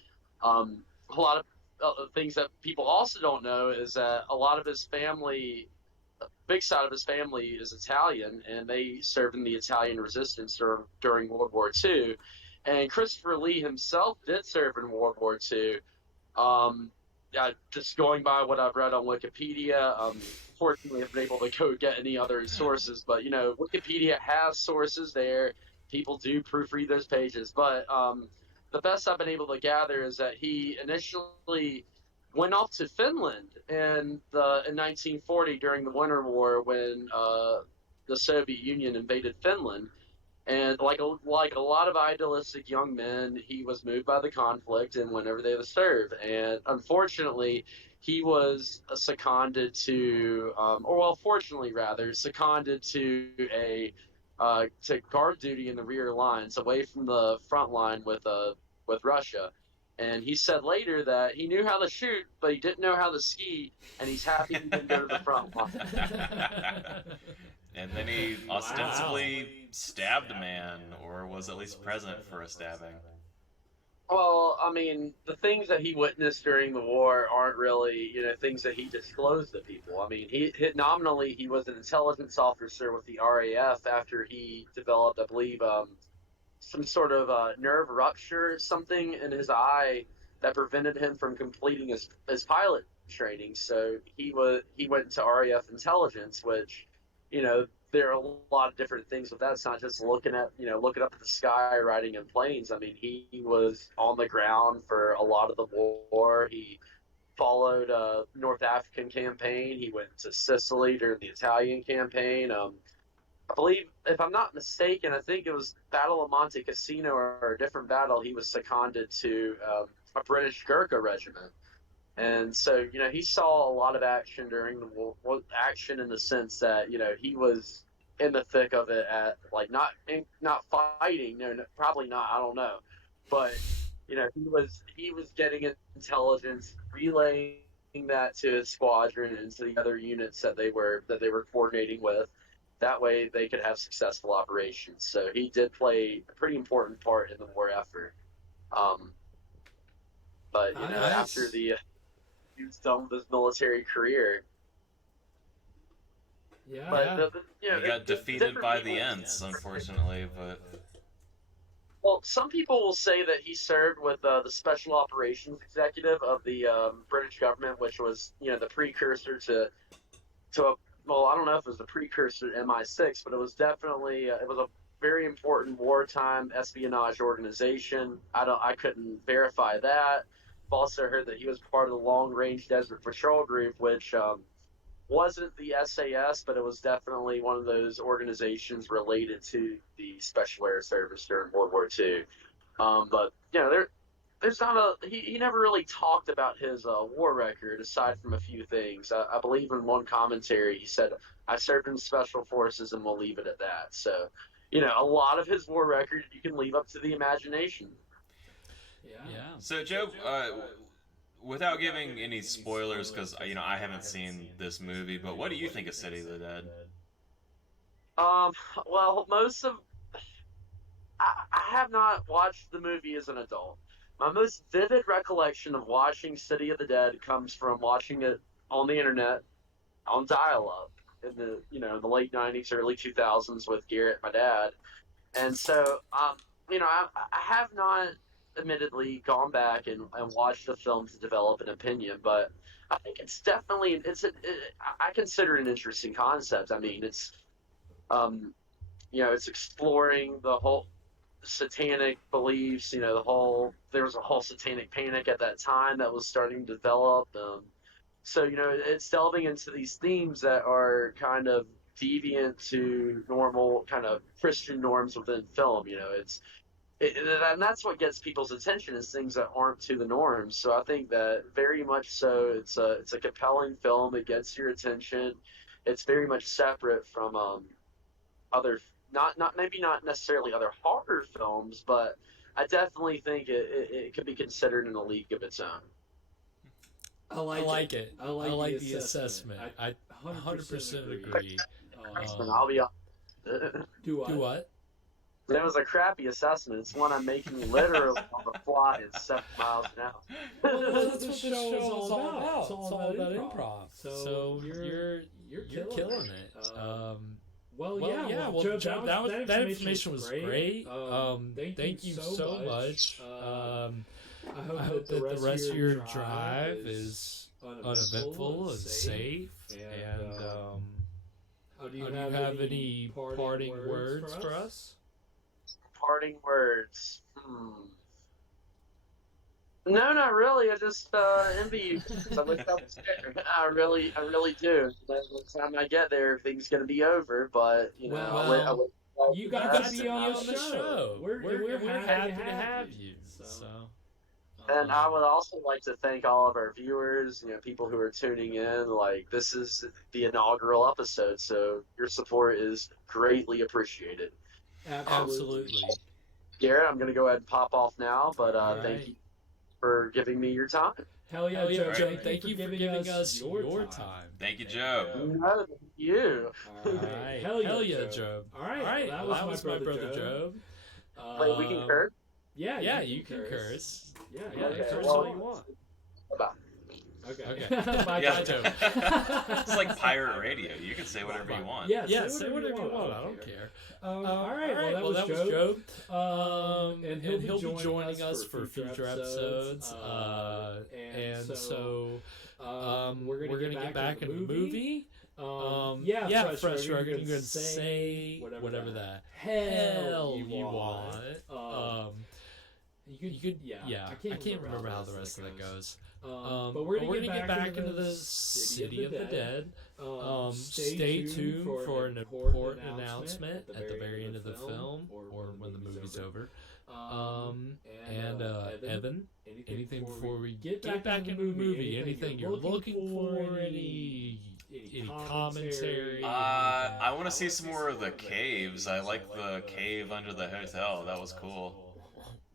a lot of things that people also don't know is that a lot of his family, a big side of his family is Italian, and they served in the Italian resistance during World War II. And Christopher Lee himself did serve in World War II. Just going by what I've read on Wikipedia, fortunately I've been able to go get any other sources, but Wikipedia has sources there. People do proofread those pages, but the best I've been able to gather is that he initially went off to Finland in 1940 during the Winter War when the Soviet Union invaded Finland. And like a lot of idealistic young men, he was moved by the conflict and went over there to serve. And unfortunately, he was seconded to, fortunately rather, seconded to to guard duty in the rear lines, away from the front line with Russia. And he said later that he knew how to shoot, but he didn't know how to ski, and he's happy he didn't go to the front line. And then he ostensibly stabbed a man, or was at least present for a stabbing. Well, I mean, the things that he witnessed during the war aren't really, things that he disclosed to people. I mean, nominally he was an intelligence officer with the RAF after he developed, I believe, some sort of nerve rupture or something in his eye that prevented him from completing his pilot training. So he went into RAF intelligence, which, there are a lot of different things with that. It's not just looking up at the sky, riding in planes. I mean, he was on the ground for a lot of the war. He followed a North African campaign. He went to Sicily during the Italian campaign. I believe, if I'm not mistaken, I think it was Battle of Monte Cassino or a different battle. He was seconded to a British Gurkha regiment. And so, he saw a lot of action during the war, action in the sense that, he was in the thick of it not fighting, no, probably not, I don't know. But, he was getting intelligence, relaying that to his squadron and to the other units that they were coordinating with. That way they could have successful operations. So he did play a pretty important part in the war effort. But, after he was done with his military career. Yeah. But he got defeated by the Ents, unfortunately. But some people will say that he served with the Special Operations Executive of the British government, which was the precursor to I don't know if it was the precursor to MI6, but it was definitely it was a very important wartime espionage organization. I couldn't verify that. I've also heard that he was part of the Long Range Desert Patrol Group, which wasn't the SAS, but it was definitely one of those organizations related to the Special Air Service during World War II. But there's not he never really talked about his war record aside from a few things. I believe in one commentary he said, "I served in Special Forces and we'll leave it at that." So, a lot of his war record you can leave up to the imagination. Yeah. So, Joe, without giving any spoilers, because I haven't seen this movie, but what do you think of City of the Dead? Well, I have not watched the movie as an adult. My most vivid recollection of watching City of the Dead comes from watching it on the internet, on dial-up, in the late 90s, early 2000s with Garrett, my dad. And so, I have not admittedly gone back and watched the film to develop an opinion, but I think it's definitely, I consider it an interesting concept. I mean, it's exploring the whole satanic beliefs, there was a whole satanic panic at that time that was starting to develop. So, it's delving into these themes that are kind of deviant to normal kind of Christian norms within film. And that's what gets people's attention, is things that aren't to the norms. So I think that very much so it's a compelling film. It gets your attention. It's very much separate from other, maybe not necessarily other horror films, but I definitely think it could be considered in a league of its own. I like it. I like the assessment. I 100% agree. I'll be honest. Do what? That was a crappy assessment. It's one I'm making literally on the fly at 7 miles an hour. Well, that's what the show is all about. It's all about improv. So you're killing it. Well, Joe, that information was great. Thank you so much. I hope that the rest of your drive is uneventful and safe. And do you have any parting words for us? Parting words. No, not really. I just envy you. I wish I was there. I really do. By the time I get there, everything's gonna be over. But you know, I Well, wish you the got best. to be on the show. We're happy to have you. So. And I would also like to thank all of our viewers, you know, people who are tuning in. Like, this is the inaugural episode, so your support is greatly appreciated. Absolutely. Garrett, I'm going to go ahead and pop off now, but thank right. you for giving me your time. Hell yeah, Joe. Thank you for giving us your time. Thank you, Joe. No, thank you. All right. Hell yeah, Joe. All right. Well, that was my brother Joe. Wait, we can curse? Yeah, you can curse. Yeah, okay, curse well, all you want. Bye-bye. Okay. Bye, Joe. It's like pirate radio. You can say whatever you want. Yeah, say whatever you want. I don't care. All right. Well, that was Joe. And he'll be joining us for future episodes. And so we're gonna get back in the movie. Yeah, Fresh Record. You're gonna say whatever the hell you want. You could, yeah. I can't remember how the rest of that goes. But we're gonna get back into the City of the Dead. Stay tuned for an important announcement at the very end of the film, or when the movie's over. And Evan, anything before we get back into the movie? Anything you're looking for? Any commentary? I want to see some more of the caves. I like the cave under the hotel. That was cool.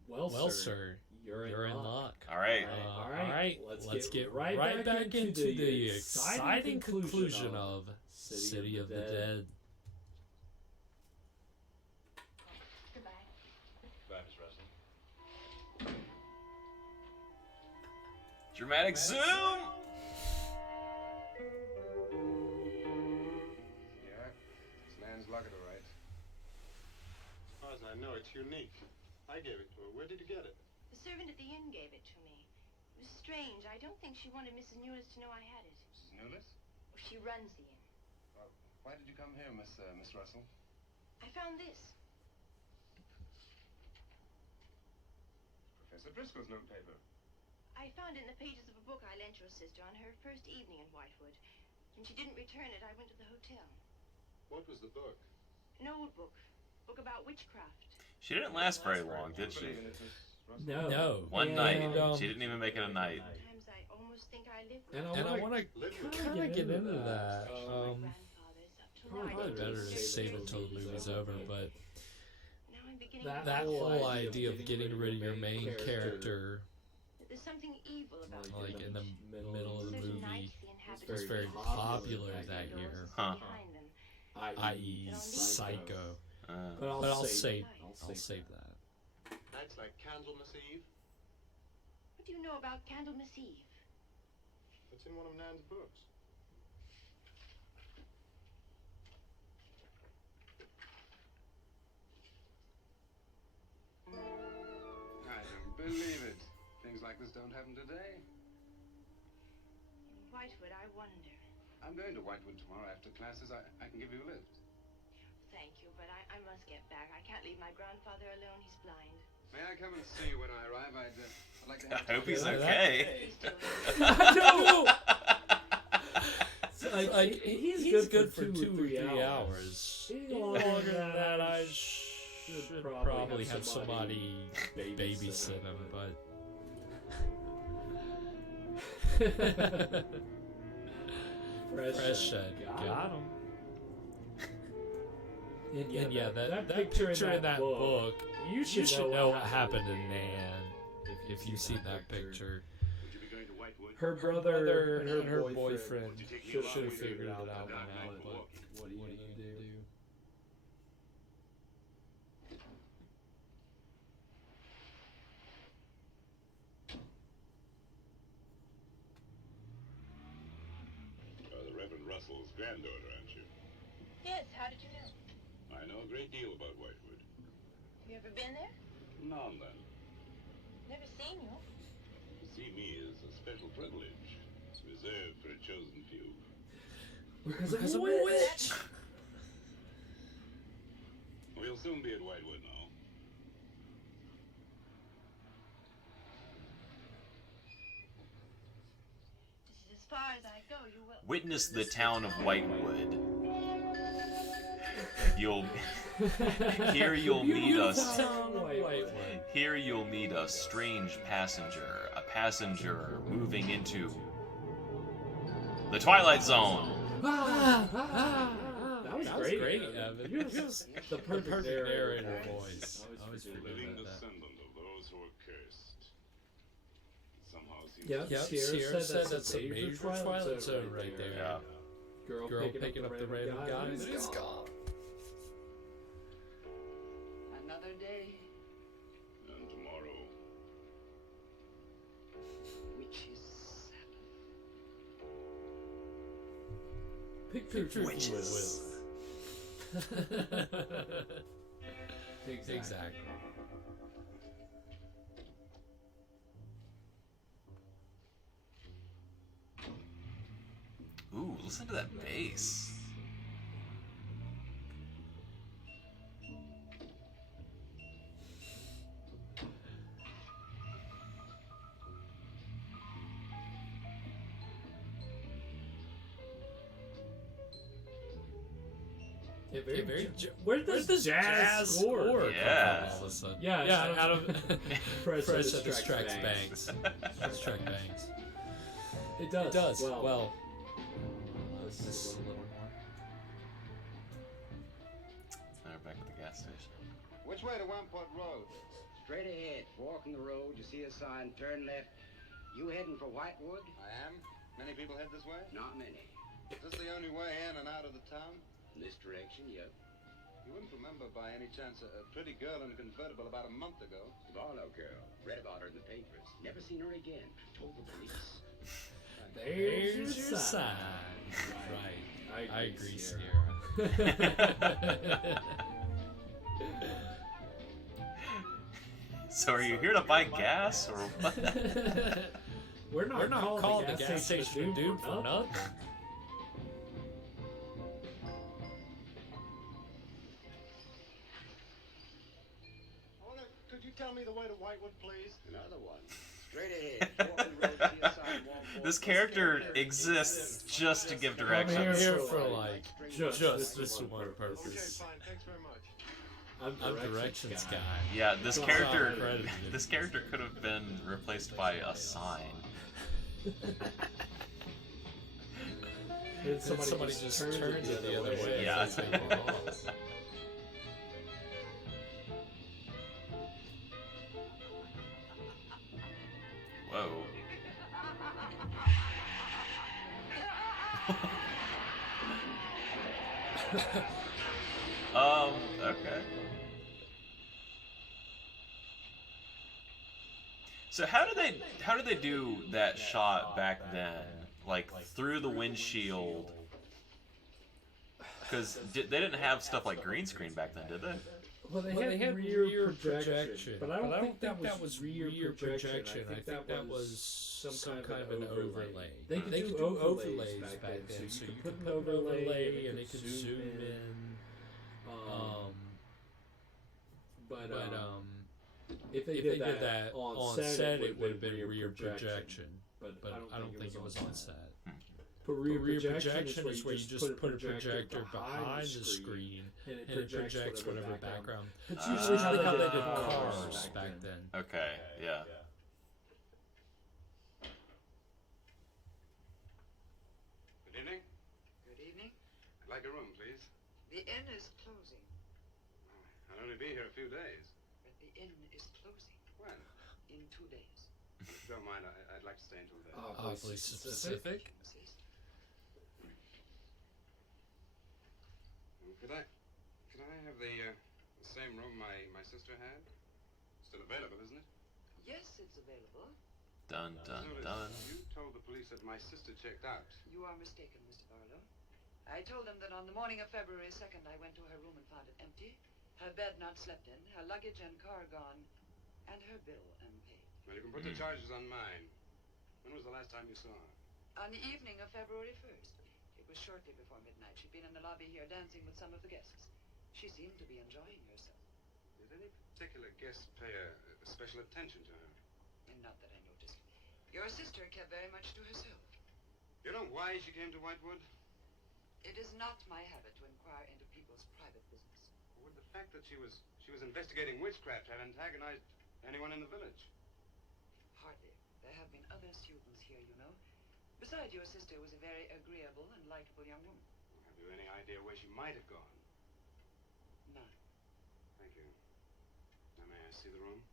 Well, sir, you're in luck. All right. All right. Let's get right back into the exciting conclusion of City of the Dead. Goodbye, Miss Russell. Dramatic zoom. Yeah, it's Nan's luggage, all right. As far as I know, it's unique. I gave it to her. Where did you get it? The servant at the inn gave it to me. It was strange. I don't think she wanted Mrs. Newless to know I had it. Mrs. Newless? She runs the inn. Why did you come here, Miss Russell? I found this. Professor Driscoll's notepaper. I found it in the pages of a book I lent your sister on her first evening in Whitewood. When she didn't return it, I went to the hotel. What was the book? An old book. Book about witchcraft. She didn't last very long, did she? No. One night. She didn't even make it a night. Sometimes I almost think I live with And I want to kind of get into that. Probably better to save it until the movie's over, but that whole idea of getting rid of your main character, there's something evil about like in the middle of the movie, was very popular that year. Huh. I.e. Psycho. But I'll save that. Nights like Candlemas Eve? What do you know about Candlemas Eve? It's in one of Nan's books. I don't believe it. Things like this don't happen today. In Whitewood, I wonder. I'm going to Whitewood tomorrow after classes. I can give you a lift. Thank you, but I must get back. I can't leave my grandfather alone. He's blind. May I come and see you when I arrive? I'd like to have I hope he's talk about okay. No! Like, he's good for 2 or 3 hours. Longer than that, I should probably have somebody babysit him, but... Fresh said, got him. And yeah, that picture in that book, you should know what happened to Nan if you've seen that picture. Her brother and her boyfriend should have figured it out by now, but what do you do? You're the Reverend Russell's granddaughter, aren't you? Yes, how did you know? I know a great deal about Whitewood. Have you ever been there? Now and then. Never seen you. To see me is a special privilege. It's reserved for a chosen few. Because I'm a witch! We'll soon be at Whitewood now. witness the town of Whitewood. Here you'll meet us. Here you'll meet a strange passenger, a passenger moving into the Twilight Zone. That was great, Evan. You was the perfect narrator voice. I always forget Living about that. descendant of those who are cursed. Somehow seems Sierra said that's a major Twilight Zone right there. Yeah. Girl picking up the random guy, but it's gone. Another day, And tomorrow, which is Picture Witches. Exactly. Ooh, listen to that bass. Yeah, very where does the jazz score Yeah. come from all of a sudden? Yeah, out of Fresh Distracts Banks. Distract Banks. It does. Well, this They're back at the gas station. Which way to Wamport Road? Straight ahead. Walking the road, you see a sign, turn left. You heading for Whitewood? I am. Many people head this way? Not many. Is this the only way in and out of the town? In this direction, yep. You wouldn't remember by any chance a pretty girl in a convertible about a month ago? Barlow girl. Read about her in the papers. Never seen her again. Told the police. there's your sign. Right. I agree, Sierra. So are you here to buy gas or what? We're not calling the gas station dude for nothing. Could you tell me the way to Whitewood, please? Another one. Straight ahead. Walking the road, see a sign, Wamport. This character exists just to give directions. I'm here for like just this one purpose. Okay, fine. Thanks very much. I'm directions guy. Yeah, this character could have been replaced by a sign. And somebody just turns it the other way. Yeah. Whoa. Okay. So how did they do that shot back then? Like through the windshield? Because they didn't have stuff like green screen back then, did they? Well, they had rear projection, but I don't think that was rear projection. I think that was some kind of an overlay. They could do overlays back then, so you could put an overlay and it could zoom in. But if they did that on set, it would have been rear projection. But I don't think it was on set. But rear projection is where you just put a projector behind the screen and it projects whatever background. It's usually how they did cars back then. Okay, yeah. Good evening. Good evening. I'd like a room, please. The inn is closing. I'll only be here a few days. But the inn is closing. When? In 2 days. If you don't mind, I'd like to stay until then. Awfully specific. Could I have the same room my sister had? Still available, isn't it? Yes, it's available. Dun dun dun. You told the police that my sister checked out. You are mistaken, Mr. Barlow. I told them that on the morning of February 2nd, I went to her room and found it empty, her bed not slept in, her luggage and car gone, and her bill unpaid. Well, you can put the charges on mine. When was the last time you saw her? On the evening of February 1st. It was shortly before midnight. She'd been in the lobby here dancing with some of the guests. She seemed to be enjoying herself. Did any particular guest pay a special attention to her? And not that I noticed. Your sister kept very much to herself. You know why she came to Whitewood? It is not my habit to inquire into people's private business. Would the fact that she was investigating witchcraft have antagonized anyone in the village? Hardly. There have been other students here, you know. Besides, your sister was a very agreeable and likable young woman. Have you any idea where she might have gone? None. Thank you. Now, may I see the room?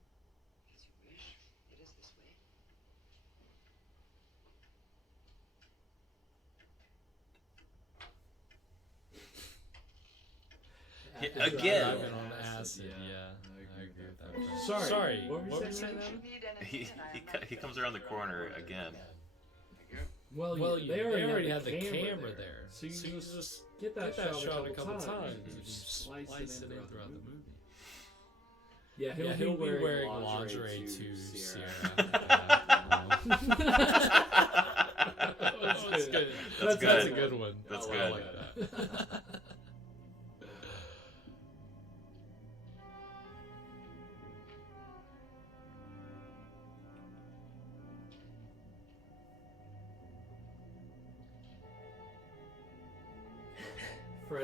As you wish. It is this way. Again. I've been on acid, yeah. I agree with that. Sorry. What were you saying? He comes around the corner again. Well, they already had the camera there, so you just get that shot a couple times. You just slice it in throughout the movie. Yeah, he'll be wearing lingerie to Sierra. That's good. That's a good one. That's I good. like that.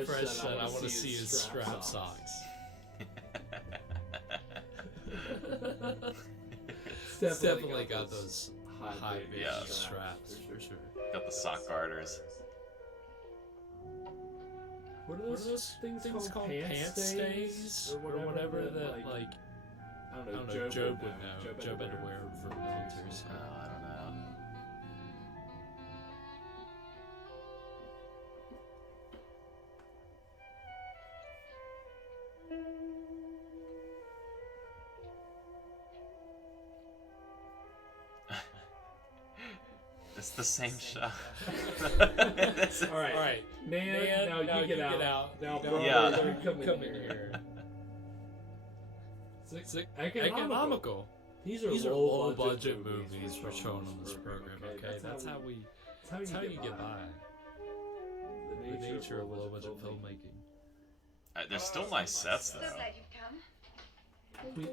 Fresh said, I want to see his strap socks. It's definitely got those high bitch straps for sure. Got the sock garters. What are those things called? Pant stays? Or whatever that, like, I don't know, Job would know. Job had to wear them for military stuff. Oh, I don't know. It's the same shot. All right. Man, now you get out. Now, yeah. Come in here. It's economical. These are low budget movies we're showing on this program. Okay, that's how you get by. The nature of low budget filmmaking. They're still nice sets, though. So glad you've come.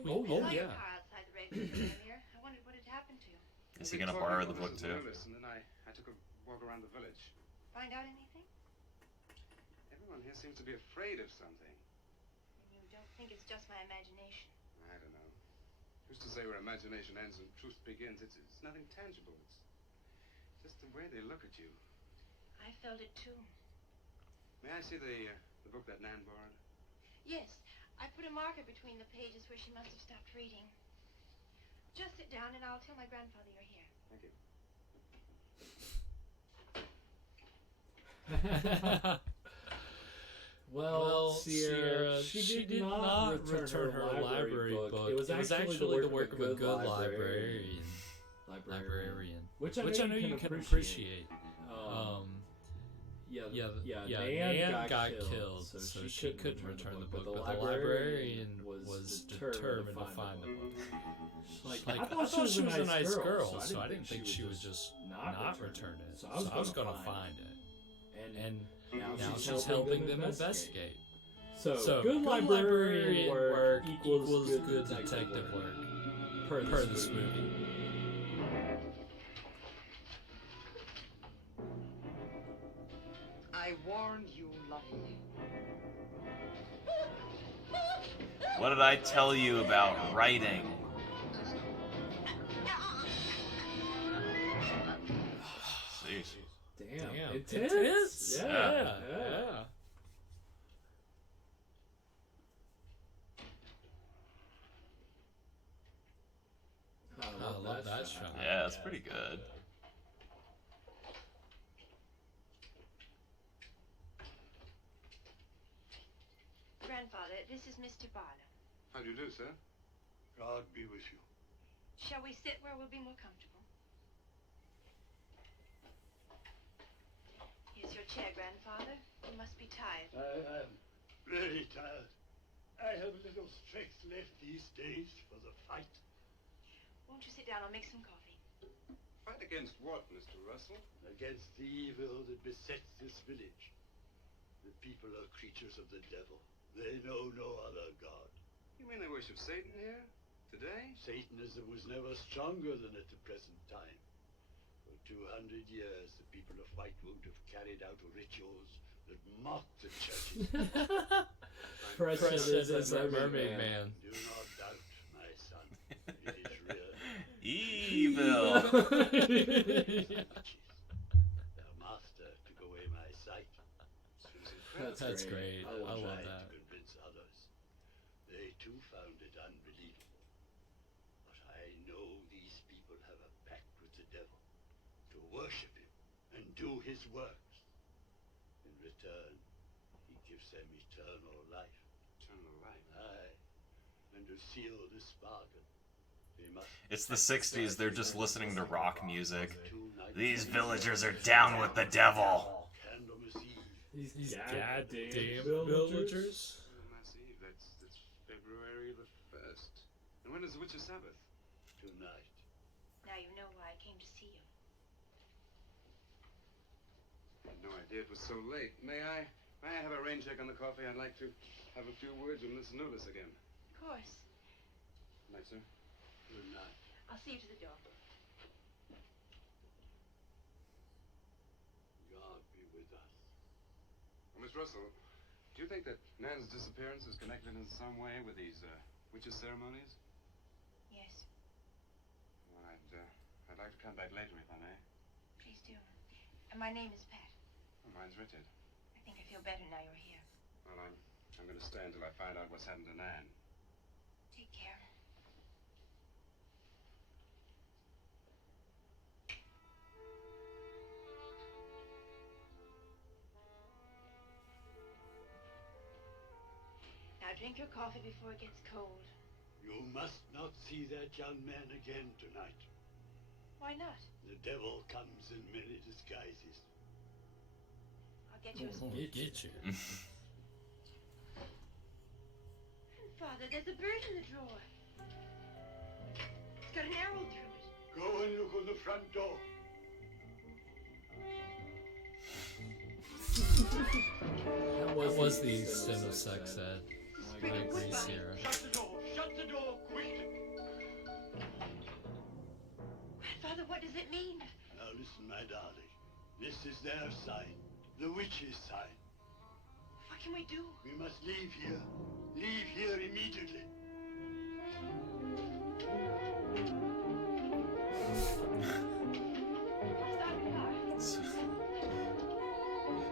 Oh yeah. Car outside the Ravens earlier. I wondered what had happened to you. Is he gonna borrow the book too? And then I took a walk around the village. Find out anything? Everyone here seems to be afraid of something. You don't think it's just my imagination? I don't know. Who's to say where imagination ends and truth begins? It's nothing tangible. It's just the way they look at you. I felt it too. May I see the book that Nan borrowed? Yes, I put a marker between the pages where she must have stopped reading. Just sit down and I'll tell my grandfather you're here. Thank you. Well, Sierra, she did not return her library book. It was actually the work of a good librarian. Which I know you can appreciate. Nan got killed, so she couldn't return the book, but the librarian was determined to find the book. Like, I thought she was a nice girl, so I didn't think she would just not return it. So I was gonna find it. And now she's helping them investigate. So good librarian work equals good detective work, per this movie. I warned you, Lucky. What did I tell you about writing? Jeez. Damn. Intense. Yeah. I love that shot. Yeah, that's pretty good. Grandfather, this is Mr. Barlow. How do you do, sir? God be with you. Shall we sit where we'll be more comfortable? Here's your chair, Grandfather. You must be tired. I am very tired. I have little strength left these days for the fight. Won't you sit down? I'll make some coffee. Fight against what, Mr. Russell? Against the evil that besets this village. The people are creatures of the devil. They know no other god. You mean they worship Satan here? Today? Satanism was never stronger than at the present time. For 200 years, the people of Whitewood have carried out rituals that mock the churches. Precious is a mermaid man. Do not doubt, my son. It is real. Evil. Their master took away my sight. That's great. I love tried that. to convince others. They too found it unbelievable. But I know these people have a pact with the devil to worship him and do his works. In return, he gives them eternal life. Eternal life? Aye. And to seal this bargain, they must... It's the 60s. They're just listening to rock music. These villagers are down with the devil. Candlemas Eve. These goddamn villagers. Candlemas Eve. That's February the 1st. And when is the Witch's Sabbath? Tonight. Now you know why I came to see you. I had no idea it was so late. May I have a rain check on the coffee? I'd like to have a few words with Miss Nulis again. Of course. Good night, sir. Good night. I'll see you to the door. God be with us. Well, Miss Russell, do you think that Nan's disappearance is connected in some way with these witches' ceremonies? Yes, Well, I'd like to come back later if I may. please do. And my name is Pat. Well, mine's Richard. I think I feel better now you're here. Well, I'm going to stay until I find out what's happened to Nan. Take care. Now drink your coffee before it gets cold. You must not see that young man again tonight. Why not? The devil comes in many disguises. I'll get you a spoon. Get you. Father, there's a bird in the drawer. It's got an arrow through it. Go and look on the front door. That was the extent of sex ed. I agree, Sierra. Shut the door! Shut the door! Quick! Grandfather, what does it mean? Now listen, my darling. This is their sign. The witch's sign. What can we do? We must leave here. Leave here immediately.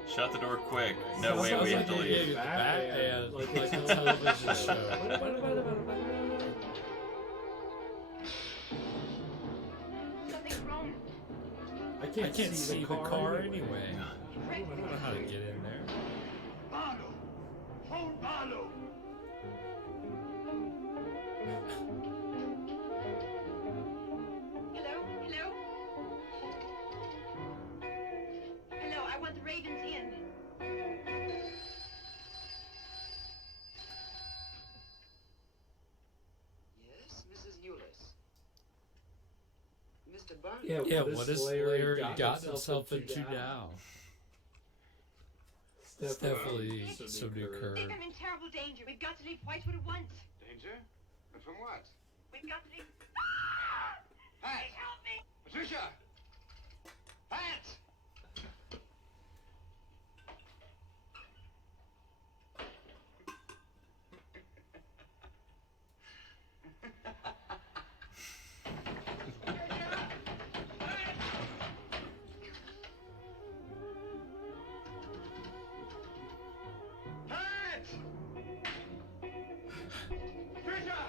Shut the door quick. No, wait, we have to leave. Batman, like a television show. Something's wrong. I can't see the car anyway. I don't know how to get in there. Barlow! Hold Barlow! Hello? Hello? Hello, I want the Ravens Inn. Yes, Mrs. Nulis. Mr. Barnes? Yeah, what has Larry got himself into now? It's definitely some new I curve. think I'm in terrible danger. We've got to leave Whitewood at once. Danger? But from what? We've got to leave. Pat! Please help me! Patricia! Pat!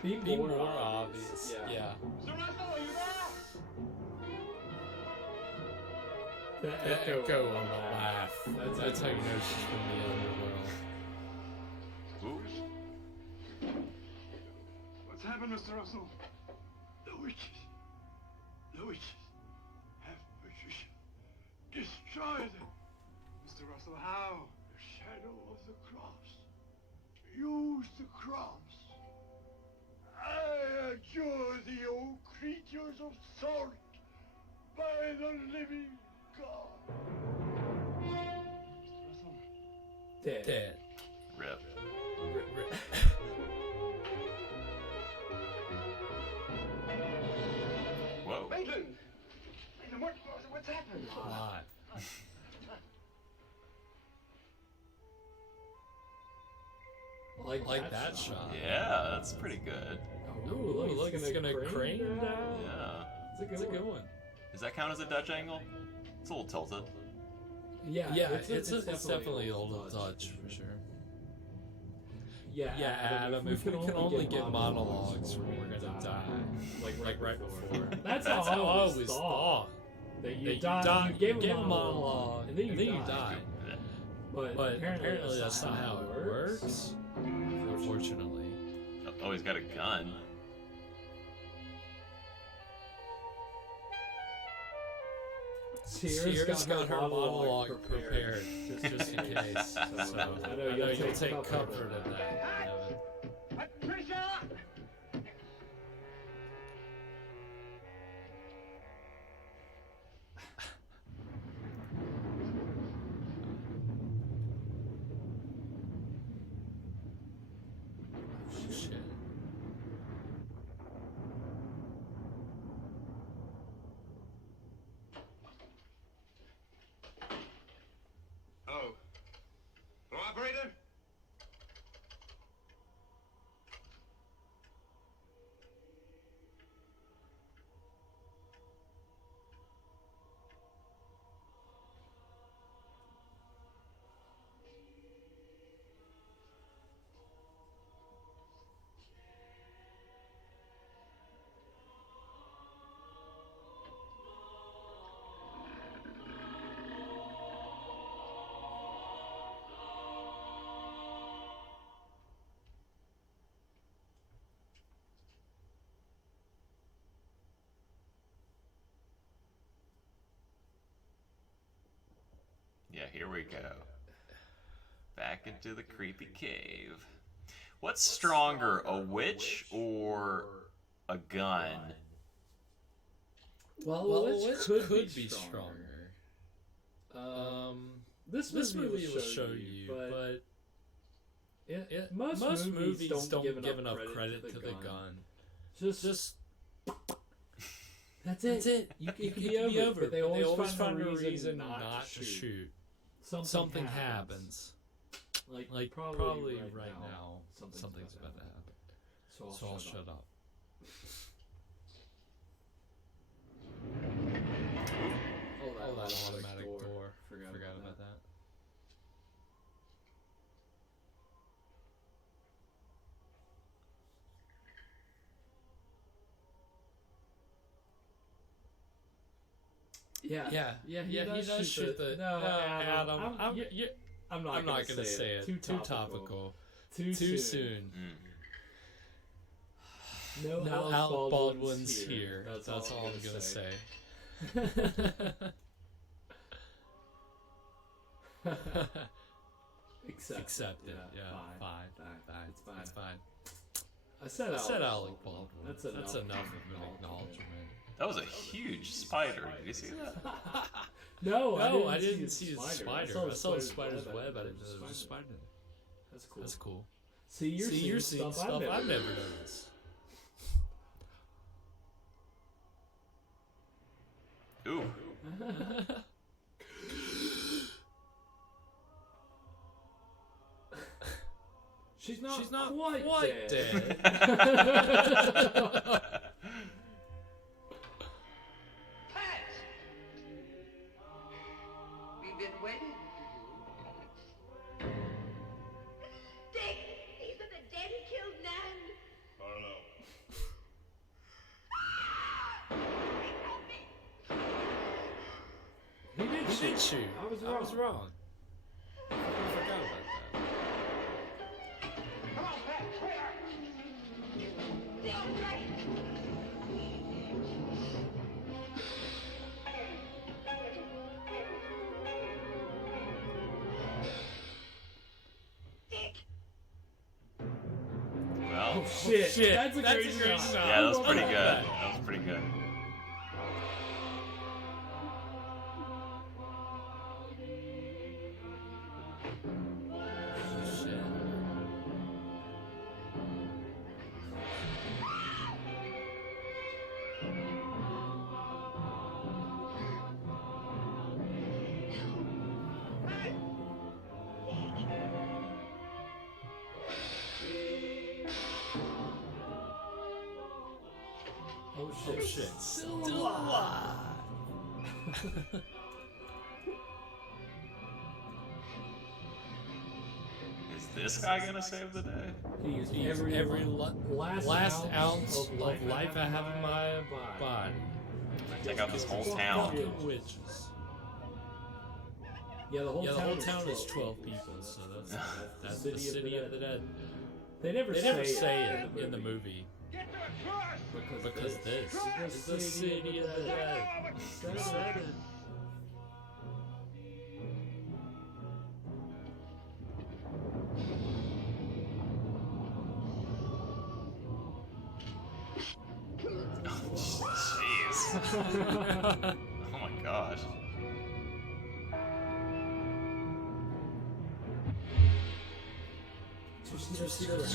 Be more obvious. Yeah. Mr. Russell, are you there? The echo on the laugh. That's how you know she's from the underworld. What's happened, Mr. Russell? The witches. The witches. Have Patricia. Destroy them. Mr. Russell, how? The shadow of the cross. Use the cross. I adjure thee, O creatures of salt, by the living God. Dead. Rip. Whoa. Maitland! Maitland, what's happened? Like that shot. Yeah, that's pretty good. Ooh, look, it's gonna crane down. Yeah. It's a good one. Does that count as a Dutch angle? It's a little tilted. Yeah, it's definitely a little Dutch for sure. Yeah, Adam, if we can only get monologues, we're gonna die. Like right before. That's how I always thought. That you die, you gave a monologue, and then you die. But apparently that's not how it works. Unfortunately. Oh, he's got a gun. Sierra's got her monologue prepared, just in case. So I know you'll take comfort in that. Patricia! Shit. Hello. Hello, operator? Yeah, here we go. Back into the creepy cave. What's stronger, a witch or a gun? Well, a witch could be stronger. This movie will show you, but most movies don't give enough credit to the gun. Just that's it. You can be over, but they always find a reason not to shoot. Something happens. Like probably right now, something's about to happen. So I'll shut up. Oh, that automatic door. Forgot about that. Yeah. He does shoot the. No, Adam. I'm not gonna say it. Too topical. Too soon. No, Alec Baldwin's here. That's all I'm gonna say. Accept it. Yeah, fine. It's fine. I said Alec Baldwin. That's enough of an acknowledgement. That was a huge spider. Did you see that? No, I didn't see the spider. I saw the spider's web. I didn't know there was a spider. That's cool. See, you're seeing stuff I've never noticed. Ooh. She's not quite dead. We've been waiting. Dick, he's the dead who killed Nan. He did shoot. I was wrong. I forgot about that. Well, Oh shit! That's a great shot. Yeah, that was pretty good. That was pretty good. shit. Still alive. Is this guy gonna save the day? He's every last ounce of life I have in my body. Take out this whole town. Fucking witches. Yeah, the whole town is 12 people, so that's the city of the dead. They never say it in the movie. Because this is the city of the dead. Said it. Jeez. Oh my gosh.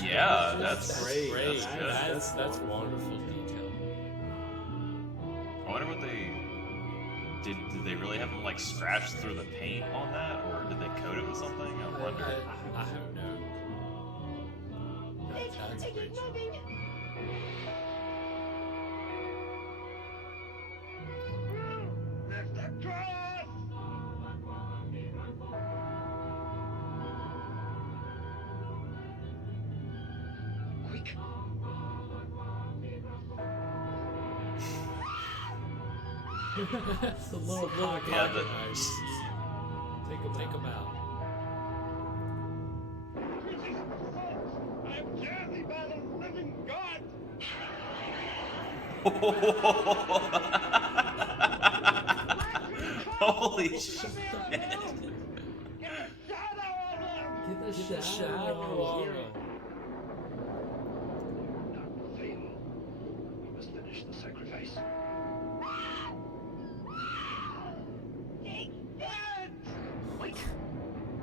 Yeah, that's great. That's good. That's wonderful detail. I wonder what they did. Did they really have him like scratch through the paint on that, or did they coat it with something? I wonder. I don't know. That's great. Quick. It's a little pocket. Yeah, Take him out. I'm jersey by the living God! Holy shit! Get the shadow on him. We must finish the sacrifice.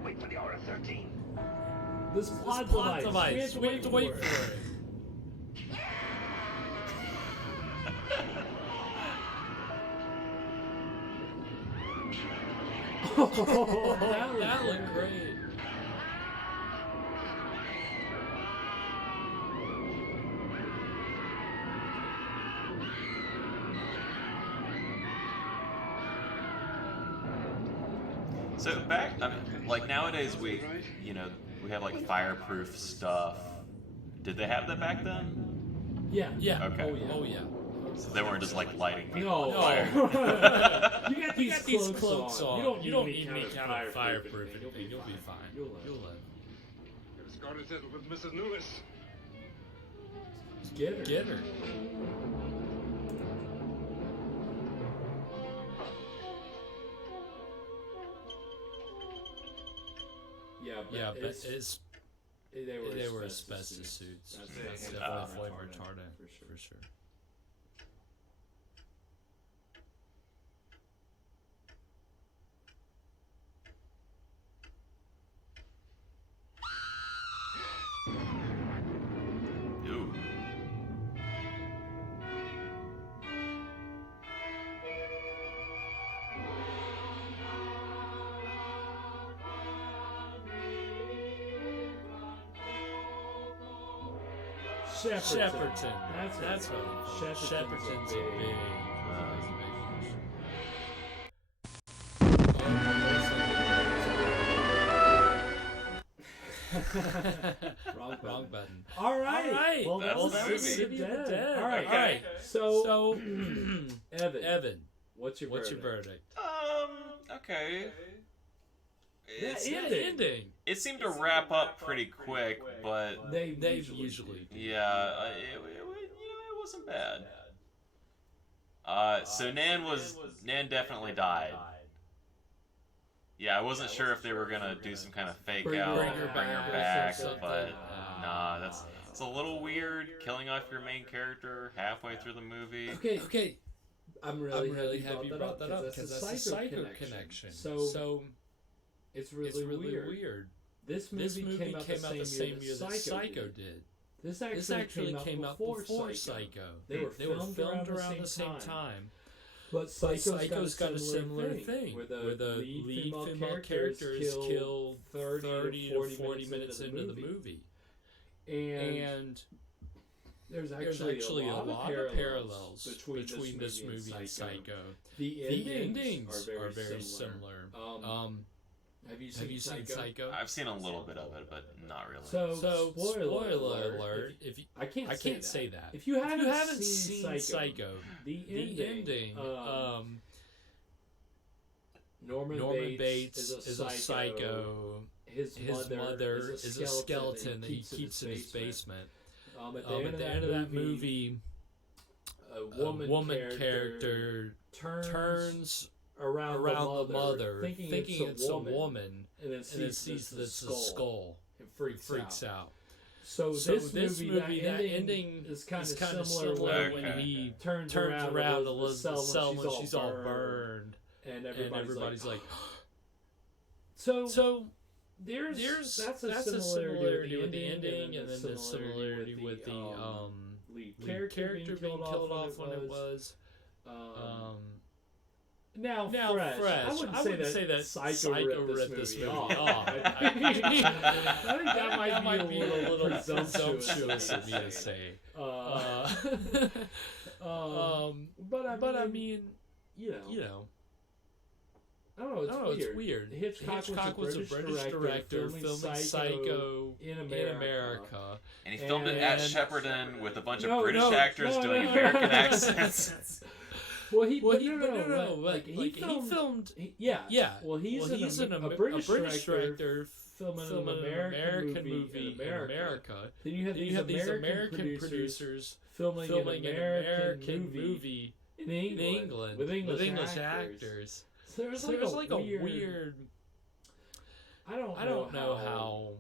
Wait for the hour of 13. This plot device. We have to wait for it. That looked great. So back, I mean, like nowadays we have like fireproof stuff. Did they have that back then? Yeah. Okay. Oh yeah. So they weren't just like lighting people No. on fire. You got these cloaks on. You don't need any kind of fireproof anything. You'll be fine. You'll live. Get a scarlet settled with Mrs. Lewis. Get her. Yeah, but they were asbestos suits. That's definitely flame retardant for sure. Ooh. Shepperton. That's what Shepperton's a big. Wrong button. All right. Well, that's the movie. City of the Dead. All right. Okay. So Evan, what's your verdict? Okay. It's ending. It seemed to wrap up pretty quick, but they usually do. Yeah, it wasn't bad. So Nan definitely died. Yeah, I wasn't sure if they were gonna do some kind of fake out, bring her back, but nah, it's a little weird killing off your main character halfway through the movie. Okay. I'm really happy you brought that up because that's a psycho connection. So it's really weird. This movie came out the same year that Psycho did. This actually came out before Psycho. They were filmed around the same time. But Psycho's got a similar thing where the lead female character is killed 30 to 40 minutes into the movie. And there's there's actually a lot of parallels between this movie and Psycho. The endings are very similar. Have you seen Psycho? I've seen a little bit of it, but not really. So spoiler alert! If you, I can't say that. If you haven't seen Psycho, the ending, Norman Bates is a psycho. His mother is a skeleton that he keeps in his basement. At the end of that movie, a woman character turns around the mother, thinking it's a woman, and then sees that it's a skull and freaks out. So this movie, that ending is kind of similar when he turns around Elizabeth Selma, she's all burned, and everybody's like, so there's that's a similarity with the ending, and then the similarity with the lead character being killed off when it was. Now, fresh. I wouldn't say that Psycho ripped this movie off. I think that might be a little presumptuous of me to say. But I mean, you know. I don't know, it's weird. Hitchcock was a British director filming Psycho in America. And he filmed it at Shepperton with a bunch of British actors doing American accents. Well, he filmed. Yeah. Well, he's a British director filming an American movie in America. Then you have these American producers filming an American movie in England with English actors. So there's like a weird. I don't know how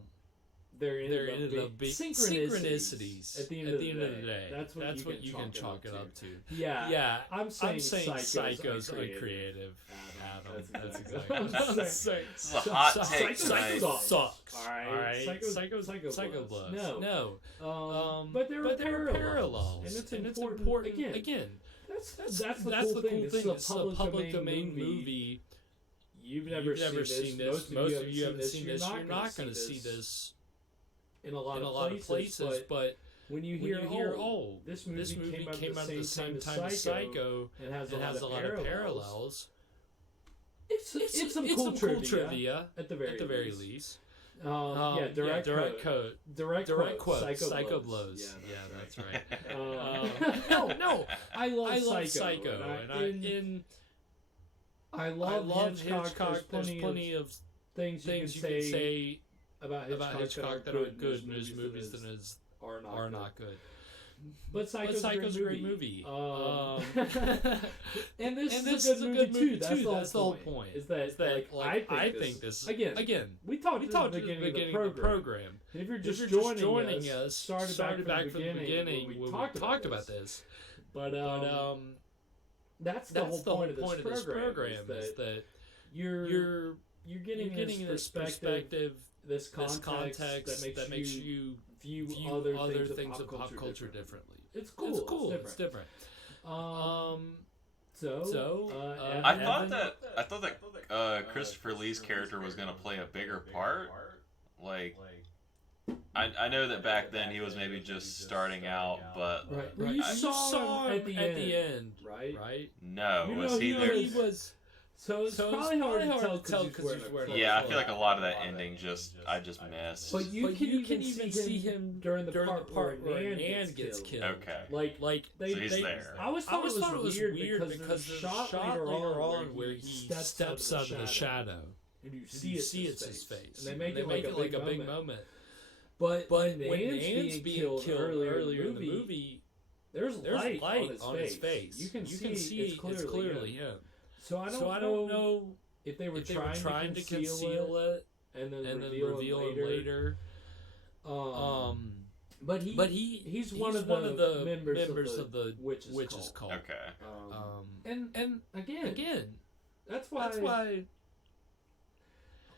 there ended up being synchronicities at the end of the day. That's what you can chalk it up to. Yeah. I'm saying Psycho's uncreative. Adam. That's exactly what I'm saying. This is a hot take tonight. Sucks. All right. Psycho blows. No. But there are parallels, and it's important. Again. That's the cool thing. It's a public domain movie. You've never seen this. Most of you haven't seen this. You're not going to see this in a lot of places. But when you hear, this movie came out at the same time as Psycho and has a lot of parallels. It's some cool trivia at the very least. Direct quote. Psycho blows. Yeah, that's right. No. I love Psycho. And I love Hitchcock. There's plenty of things you can say about Hitchcock that are good in his movies than are not good. But Psycho's a great movie. And this is a good movie too. That's the whole point. Is that I think this again. We talked at the beginning of the program. And if you're just joining us, started back from the beginning when we talked about this. But that's the whole point of this program is that you're getting this perspective, this context that makes you view other things of pop culture differently. It's cool. It's different. I thought that Christopher Lee's character was going to play a bigger part. Like, I know that back then he was maybe just starting out, but you saw him at the end, right? No, was he there? He was. So it's probably hard to tell because he's wearing. Yeah, I feel like a lot of that ending I just missed. But you can even see him during the part where Nan gets killed. Okay. Like so he's there. I always thought it was weird because there's a shot later on where he steps out of the shadow and you see it's his face. And they make it like a big moment. But when Nan's being killed earlier in the movie, there's light on his face. You can see it's clearly him. So I don't know if they were trying to conceal it and then reveal him later. But he's one of the members of the witches cult. Okay. And again, that's why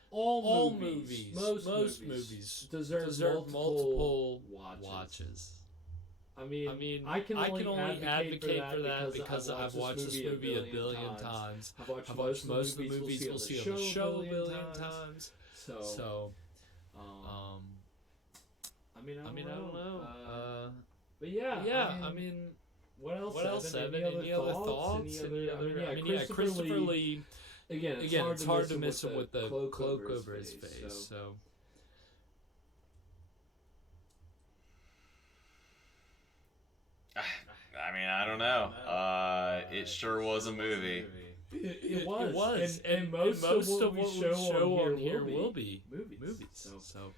all movies, most movies deserve multiple watches. I mean, I can only advocate for that because I've watched this movie a billion times. I've watched most of the movies we'll see on the show a billion times. So, I mean, I don't know. But yeah, I mean, what else? Evan? Any other thoughts? Christopher Lee. Again, it's hard to miss him with the cloak over his face. So. I mean, I don't know. It sure was a movie. It was. And most of what we show on here will be movies. So.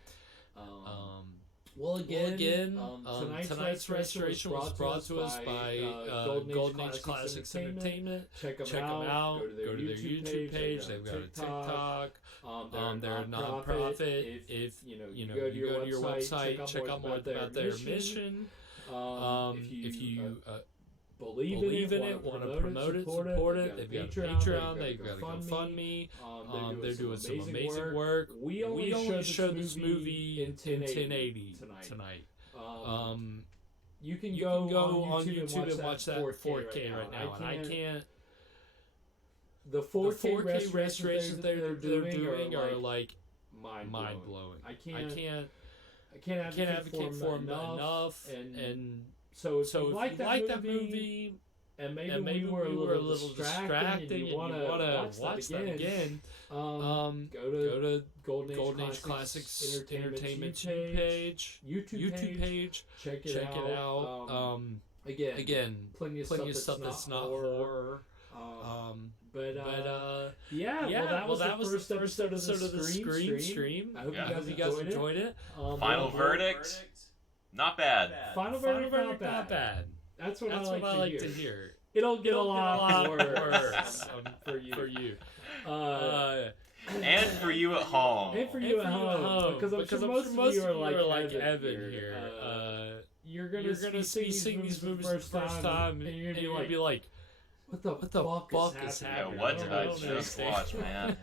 Well, again, tonight's restoration was brought to us by Golden Age Classics Entertainment. Check them out. Go to their YouTube page. They've got a TikTok. They're a non-profit. If you go to your website, check out more about their mission. If you believe in it, want to promote it, support it, they've got a Patreon, they've got a GoFundMe. They're doing some amazing work. We only showed this movie in 1080 tonight. You can go on YouTube and watch that 4K right now, and I can't. The 4K restorations they're doing are like mind blowing. I can't advocate for them enough. And so if you like that movie, and maybe we were a little distracted, and you want to watch that again, go to Golden Age Classics Entertainment YouTube page. Check it out. Again, plenty of stuff that's not horror. But that was the first episode of the Scream. I hope you guys enjoyed it. Final verdict. Not bad. Final verdict, not bad. That's what I like to hear. It'll get a lot worse for you. And for you at home. Because I'm sure most of you are like Evan here. You're gonna see seeing these movies for the first time, and you're gonna be like, what the fuck is happening? Yeah, what did I just watch, man?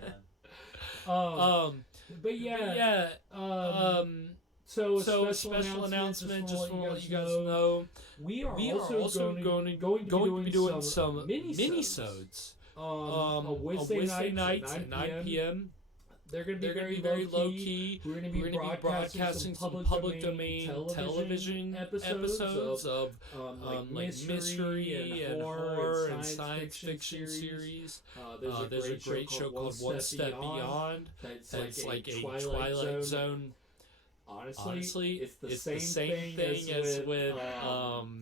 So special announcement, just for what you guys know, we are also going to be doing some mini-sodes on Wednesday nights at 9 p.m. They're going to be very low key. We're going to be broadcasting some public domain television episodes of like mystery and horror and science fiction series. There's a great show called One Step Beyond. That's like a Twilight Zone. Honestly, it's the same thing as with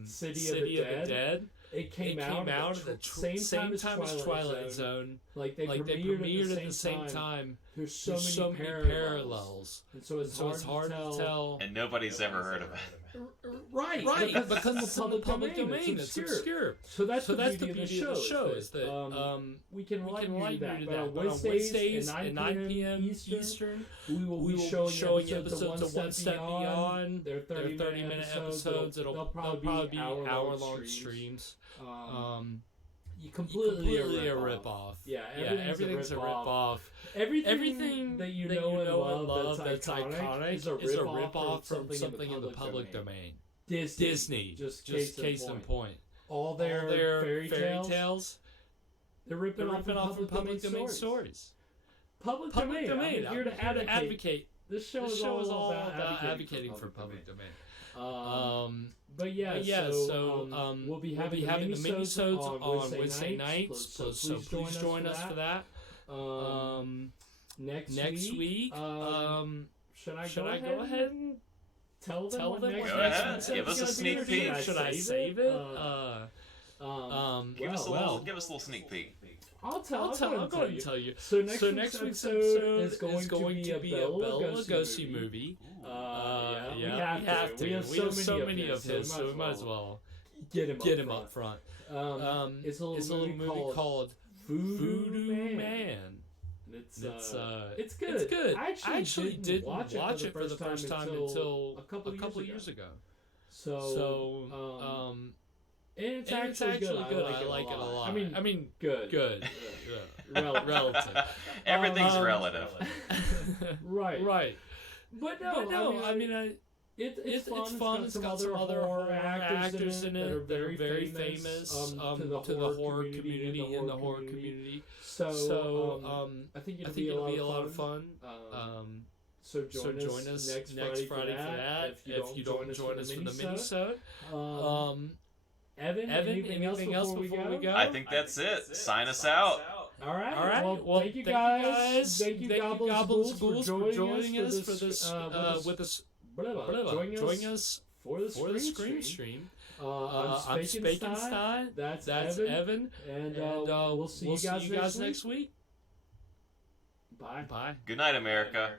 City of the Dead. It came out at the same time as Twilight Zone. Like they premiered at the same time. There's so many parallels. And so it's hard to tell. And nobody's ever heard of it. Right. Because it's in the public domain. It's obscure. So that's the beauty of the show is that we can enlighten you to that. But on Wednesdays at 9 p.m. Eastern, we will be showing episodes of One Step Beyond. They're 30-minute episodes. They'll probably be hour-long streams. Completely a rip-off. Yeah, everything's a rip-off. Everything that you know and love that's iconic is a rip-off from something in the public domain. Disney. Just case in point. All their fairy tales, they're ripping off from public domain stories. Public domain. I'm here to advocate. This show is all about advocating for public domain. But we'll be having the mini-sodes on Wednesday nights, so please join us for that. Next week, should I go ahead and tell them what next week's give us a sneak peek. Should I save it? Give us a little sneak peek. I'll go ahead and tell you. So next week's episode is going to be a Bela Lugosi movie. We have to. We have so many of his, so we might as well get him up front. It's a little movie called Voodoo Man. It's good. It's good. I actually didn't watch it for the first time until a couple years ago. It's actually good. I like it a lot. I mean, good. Relative. Everything's relative. Right. But no. I mean, it's fun. It's got some other horror actors in it that are very famous to the horror community in the horror community. So I think it'll be a lot of fun. So join us next Friday for that. If you don't join us for the mini-sode. Evan, anything else before we go? I think that's it. Sign us out. All right. Well, thank you guys. Thank you, Goblins Ghouls, for joining us for this. Joining us for the Scream Stream. I'm Spakenstein. That's Evan. And we'll see you guys next week. Bye. Good night, America.